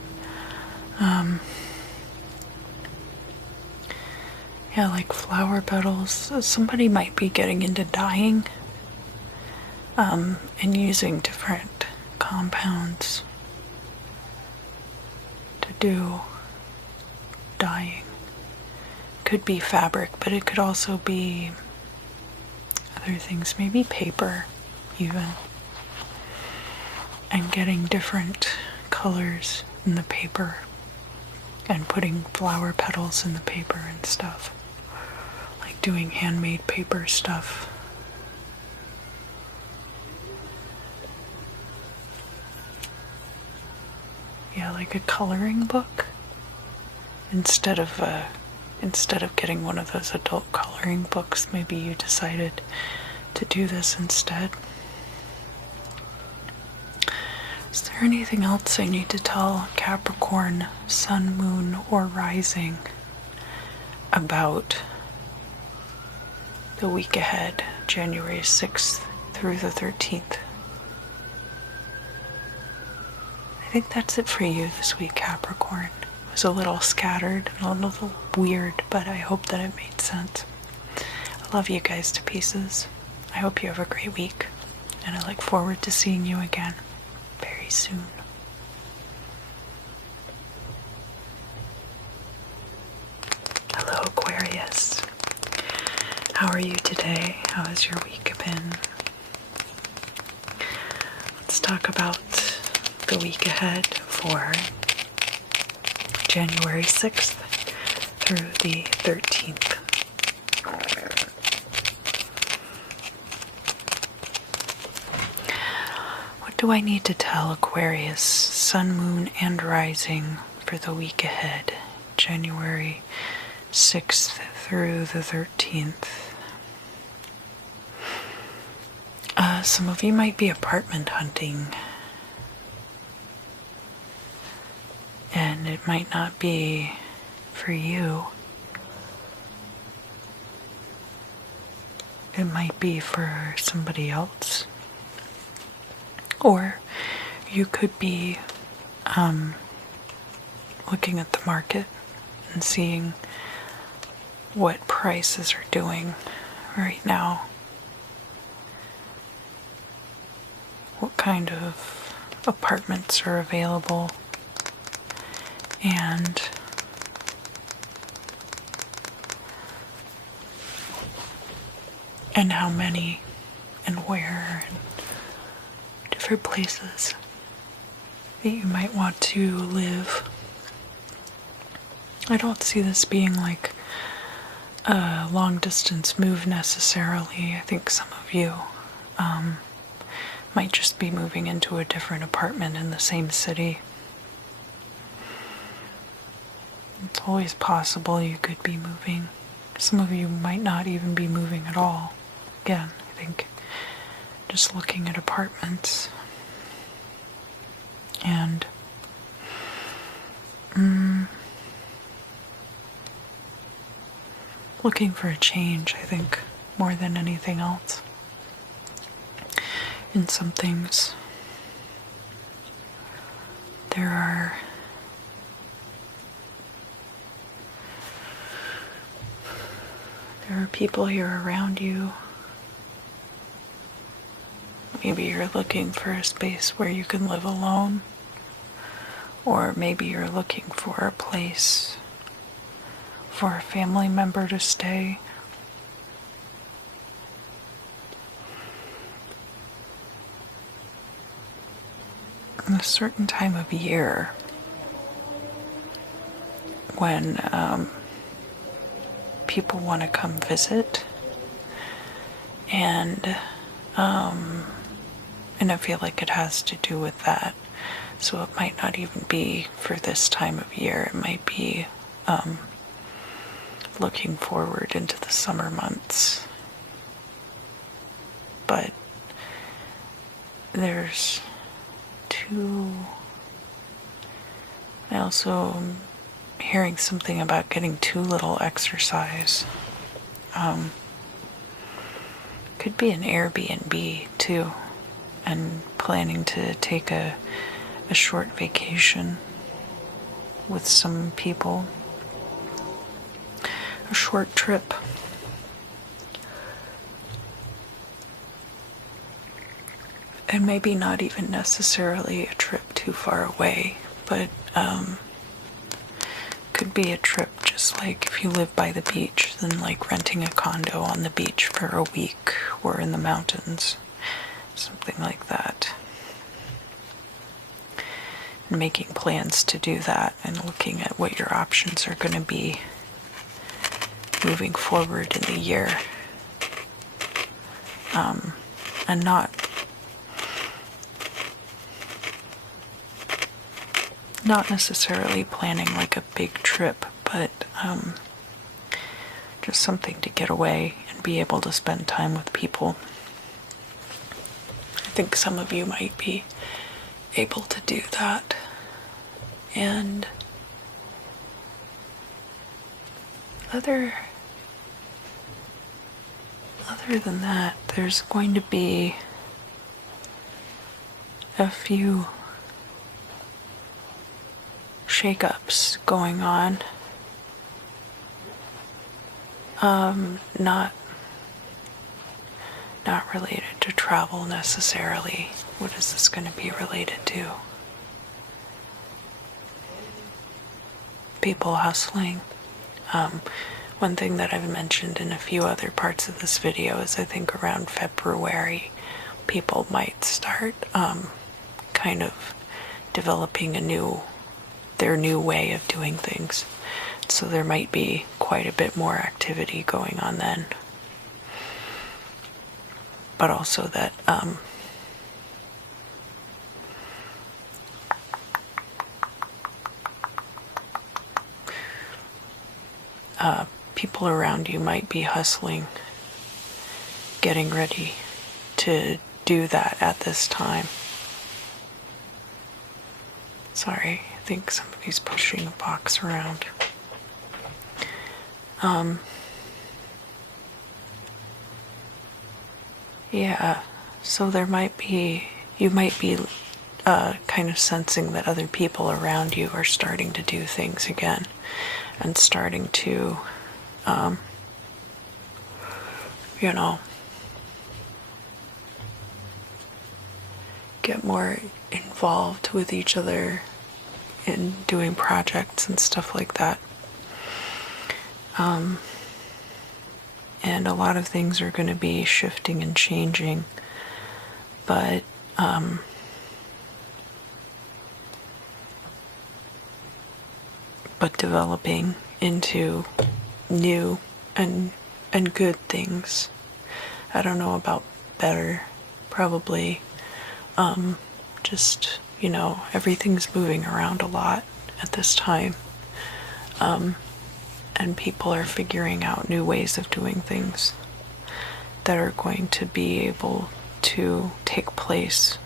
Yeah, like flower petals. Somebody might be getting into dyeing, and using different compounds to do dyeing. Could be fabric, but it could also be other things, maybe paper even, and getting different colors in the paper and putting flower petals in the paper and stuff. Like doing handmade paper stuff. Yeah, like a coloring book. Instead of getting one of those adult coloring books, maybe you decided to do this instead. Is there anything else I need to tell Capricorn, Sun, Moon, or Rising about the week ahead, January 6th through the 13th? I think that's it for you this week, Capricorn. It was a little scattered and a little weird, but I hope that it made sense. I love you guys to pieces. I hope you have a great week, and I look forward to seeing you again very soon. Hello, Aquarius. How are you today? How has your week been? Let's talk about the week ahead for January 6th through the 13th. What do I need to tell Aquarius, Sun, Moon, and Rising for the week ahead, January 6th through the 13th? Some of you might be apartment hunting, and it might not be for you. It might be for somebody else. Or you could be looking at the market and seeing what prices are doing right now. What kind of apartments are available, and how many, and where, and different places that you might want to live. I don't see this being like a long distance move necessarily. I think some of you might just be moving into a different apartment in the same city. It's always possible you could be moving. Some of you might not even be moving at all. Again, I think just looking at apartments and looking for a change, I think, more than anything else. In some things, there are people here around you. Maybe you're looking for a space where you can live alone, or maybe you're looking for a place for a family member to stay. In a certain time of year when people want to come visit, and I feel like it has to do with that. So it might not even be for this time of year. It might be looking forward into the summer months. But there's I also am hearing something about getting too little exercise. Could be an Airbnb too, and planning to take a short vacation with some people. A short trip. And maybe not even necessarily a trip too far away, but could be a trip just like if you live by the beach, then like renting a condo on the beach for a week or in the mountains, something like that. And making plans to do that and looking at what your options are going to be moving forward in the year. And not necessarily planning like a big trip, but just something to get away and be able to spend time with people. I think some of you might be able to do that. And other than that, there's going to be a few shakeups going on. Not related to travel necessarily. What is this going to be related to? People hustling. One thing that I've mentioned in a few other parts of this video is I think around February, people might start kind of developing their new way of doing things. So there might be quite a bit more activity going on then. But also that people around you might be hustling, getting ready to do that at this time. Sorry, I think somebody's pushing a box around. Yeah, so you might be kind of sensing that other people around you are starting to do things again and starting to, get more involved with each other in doing projects and stuff like that. And a lot of things are going to be shifting and changing, but developing into new and good things. I don't know about better, probably. Just, everything's moving around a lot at this time. And people are figuring out new ways of doing things that are going to be able to take place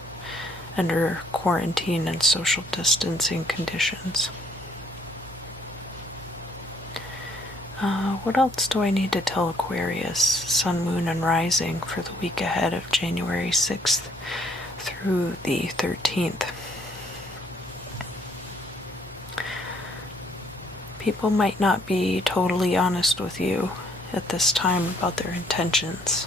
under quarantine and social distancing conditions. What else do I need to tell Aquarius, Sun, Moon, and Rising for the week ahead of January 6th through the 13th? People might not be totally honest with you at this time about their intentions.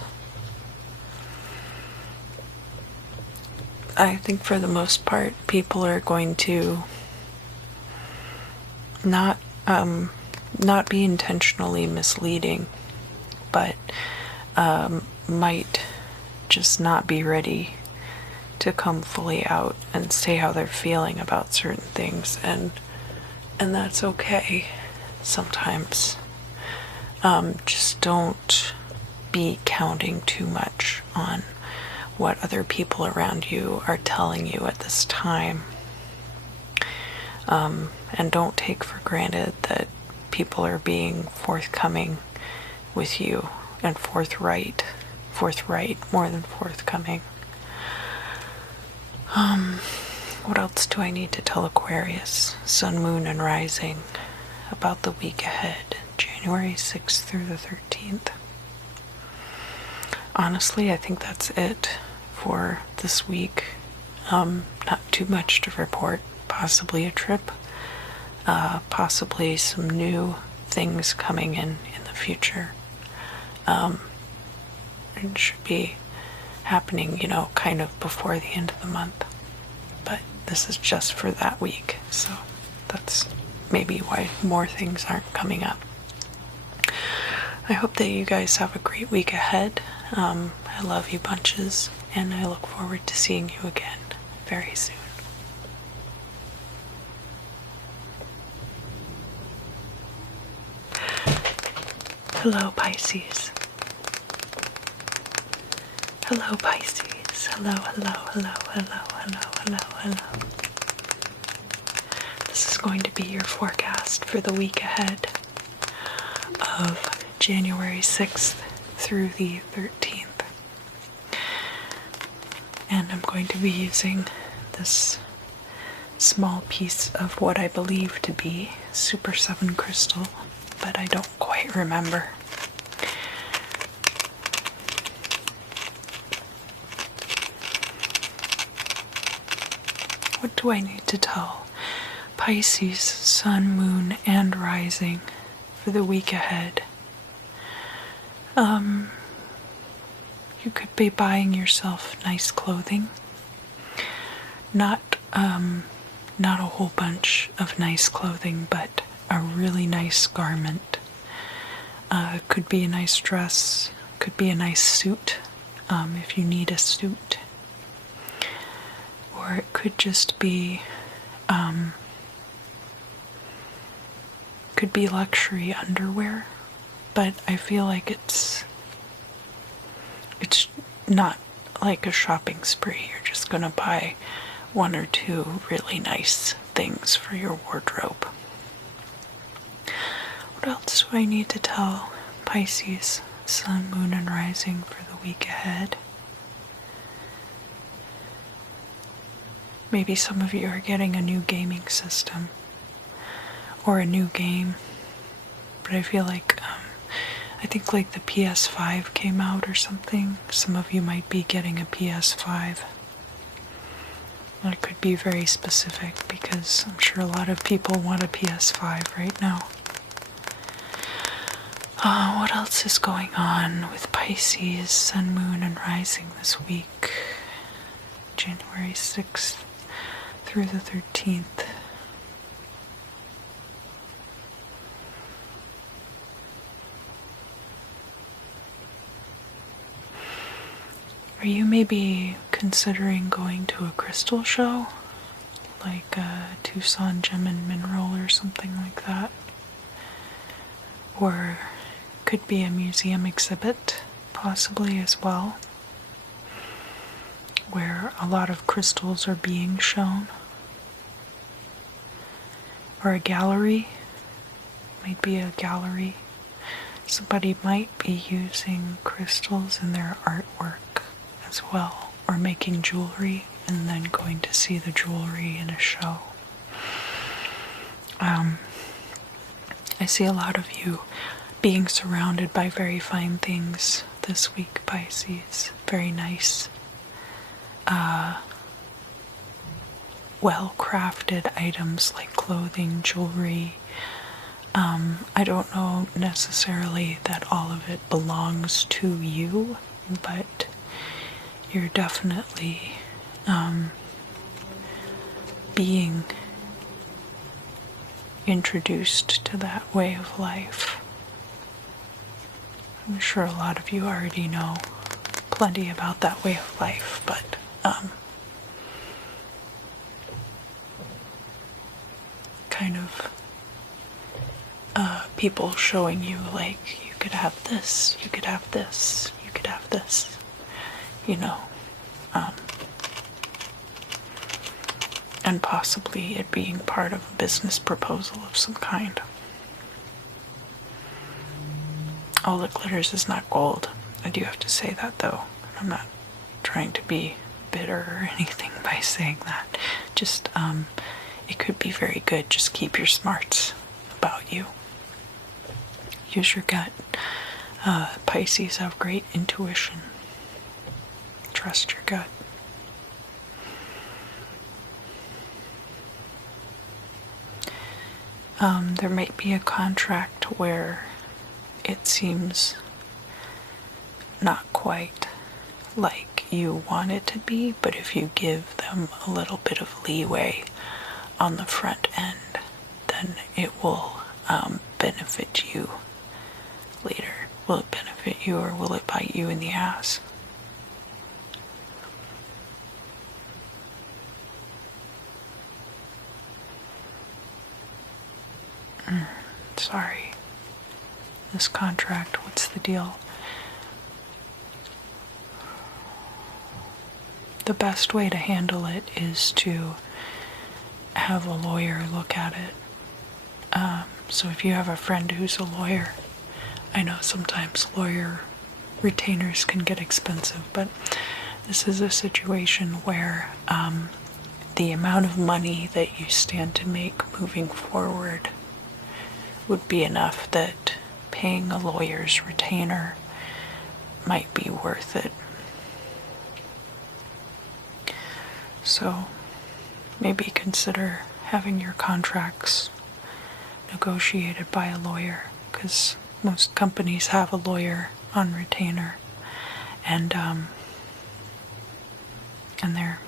I think for the most part, people are going to not be intentionally misleading, but might just not be ready to come fully out and say how they're feeling about certain things, and that's okay sometimes. Just don't be counting too much on what other people around you are telling you at this time. And don't take for granted that people are being forthcoming with you and forthright more than forthcoming. What else do I need to tell Aquarius, Sun, Moon, and Rising about the week ahead, January 6th through the 13th? Honestly, I think that's it for this week. Not too much to report. Possibly a trip. Possibly some new things coming in the future. It should be happening, kind of before the end of the month. But this is just for that week, so that's maybe why more things aren't coming up. I hope that you guys have a great week ahead. I love you bunches, and I look forward to seeing you again very soon. Hello, Pisces. Hello, Pisces. Hello, hello, hello, hello, hello, hello, hello. This is going to be your forecast for the week ahead of January 6th through the 13th. And I'm going to be using this small piece of what I believe to be Super 7 crystal, but I don't quite remember. What do I need to tell Pisces, Sun, Moon, and Rising for the week ahead? You could be buying yourself nice clothing. Not a whole bunch of nice clothing, but a really nice garment. Could be a nice dress, could be a nice suit, if you need a suit. Or it could just be, could be luxury underwear, but I feel like it's not like a shopping spree. You're just gonna buy one or two really nice things for your wardrobe. What else do I need to tell Pisces, Sun, Moon, and Rising for the week ahead? Maybe some of you are getting a new gaming system or a new game, but I feel like I think like the PS5 came out or something. Some of you might be getting a PS5. That could be very specific because I'm sure a lot of people want a PS5 right now. What else is going on with Pisces, Sun, Moon, and Rising this week? January 6th through the 13th. Are you maybe considering going to a crystal show? Like a Tucson Gem and Mineral or something like that? Or could be a museum exhibit, possibly as well, where a lot of crystals are being shown. Or a gallery. Might be a gallery. Somebody might be using crystals in their artwork as well, or making jewelry and then going to see the jewelry in a show. I see a lot of you being surrounded by very fine things this week, Pisces. Very nice, well-crafted items like clothing, jewelry. I don't know necessarily that all of it belongs to you, but you're definitely being introduced to that way of life. I'm sure a lot of you already know plenty about that way of life, but kind of people showing you like you could have this, you could have this, you could have this, you know, and possibly it being part of a business proposal of some kind. All that glitters is not gold. I do have to say that, though. I'm not trying to be bitter or anything by saying that. Just, it could be very good. Just keep your smarts about you. Use your gut. Pisces have great intuition. Trust your gut. There might be a contract where it seems not quite like you want it to be, but if you give them a little bit of leeway on the front end, then it will benefit you later. Will it benefit you, or will it bite you in the ass? Sorry. this contract? What's the deal? The best way to handle it is to have a lawyer look at it. So if you have a friend who's a lawyer, I know sometimes lawyer retainers can get expensive, but this is a situation where the amount of money that you stand to make moving forward would be enough that paying a lawyer's retainer might be worth it. So maybe consider having your contracts negotiated by a lawyer, because most companies have a lawyer on retainer, and they're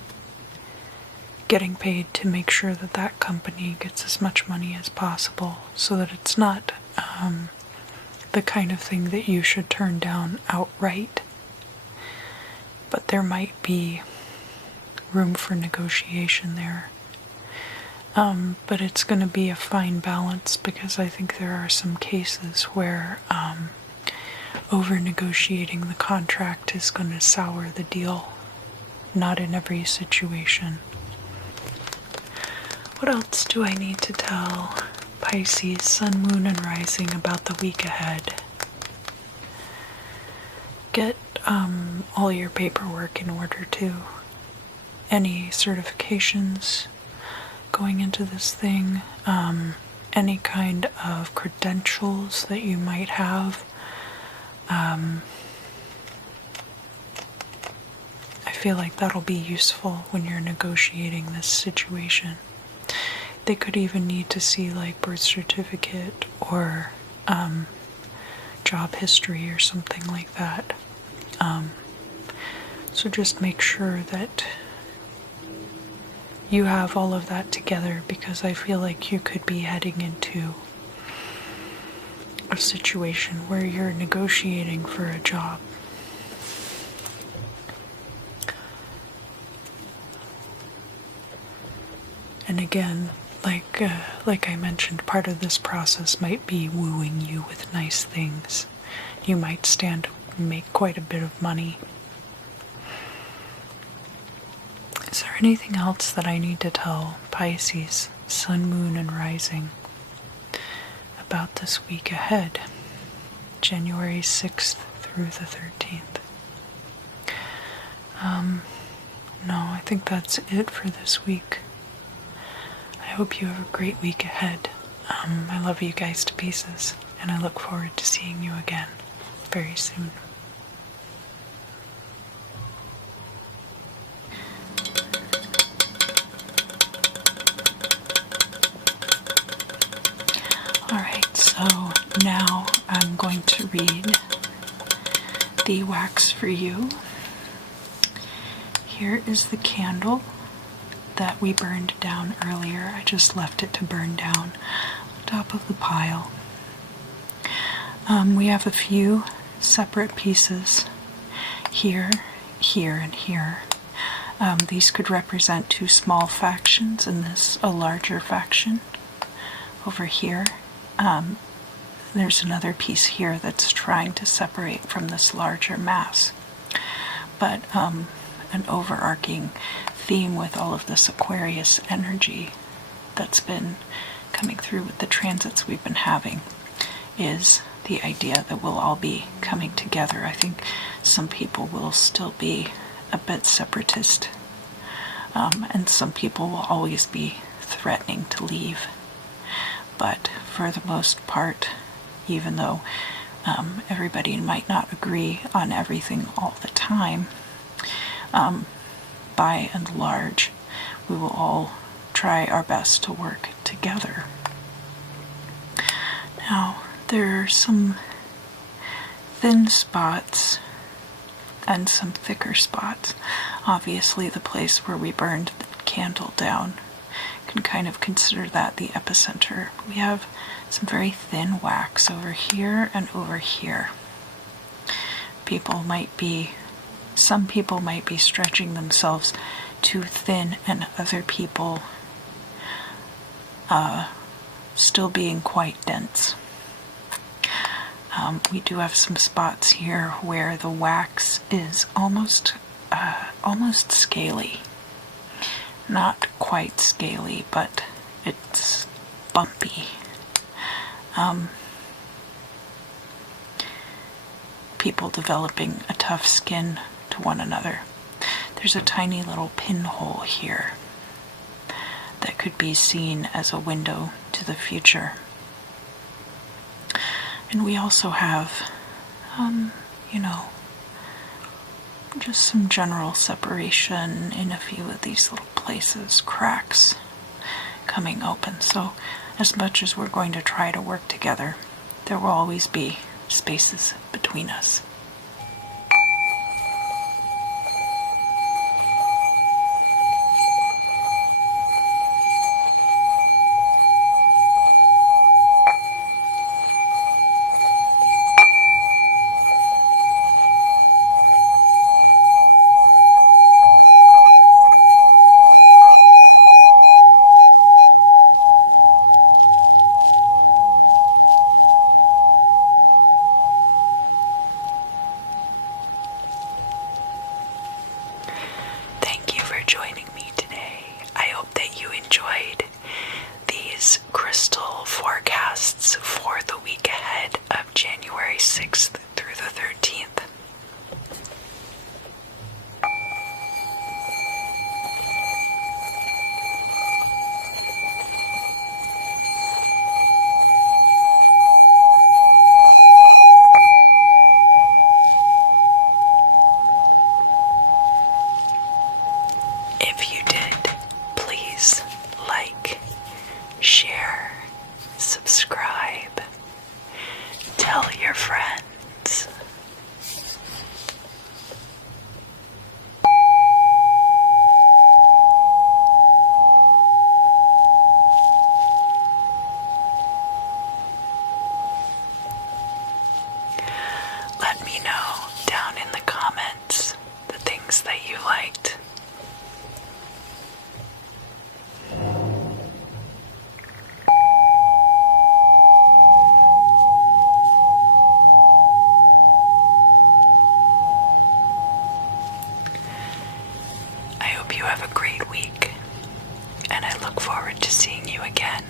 getting paid to make sure that that company gets as much money as possible, so that it's not the kind of thing that you should turn down outright. But there might be room for negotiation there. But it's going to be a fine balance, because I think there are some cases where over-negotiating the contract is going to sour the deal. Not in every situation. What else do I need to tell Pisces, Sun, Moon, and Rising about the week ahead? Get all your paperwork in order too. Any certifications going into this thing, any kind of credentials that you might have. I feel like that'll be useful when you're negotiating this situation. They could even need to see like birth certificate or job history or something like that. So just make sure that you have all of that together, because I feel like you could be heading into a situation where you're negotiating for a job. And again, like I mentioned, part of this process might be wooing you with nice things. You might stand to make quite a bit of money. Is there anything else that I need to tell Pisces, Sun, Moon, and Rising about this week ahead, January 6th through the 13th? No, I think that's it for this week. I hope you have a great week ahead. I love you guys to pieces, and I look forward to seeing you again very soon. Alright, so now I'm going to read the wax for you. Here is the candle that we burned down earlier. I just left it to burn down on top of the pile. We have a few separate pieces here, here, and here. These could represent two small factions, and this a larger faction over here. There's another piece here that's trying to separate from this larger mass. But an overarching theme with all of this Aquarius energy that's been coming through with the transits we've been having is the idea that we'll all be coming together. I think some people will still be a bit separatist, and some people will always be threatening to leave. But for the most part, even though everybody might not agree on everything all the time, by and large, we will all try our best to work together. Now, there are some thin spots and some thicker spots. Obviously, the place where we burned the candle down, you can kind of consider that the epicenter. We have some very thin wax over here and over here. Some people might be stretching themselves too thin, and other people still being quite dense. We do have some spots here where the wax is almost scaly. Not quite scaly, but it's bumpy. People developing a tough skin to one another. There's a tiny little pinhole here that could be seen as a window to the future. And we also have, just some general separation in a few of these little places, cracks coming open. So as much as we're going to try to work together, there will always be spaces between us. Joining me today. I hope that you enjoyed these crystal forecasts for the week ahead of January 6th through the 13th. Share, subscribe, tell your friends. Let me know down in the comments the things that you liked. You have a great week, and I look forward to seeing you again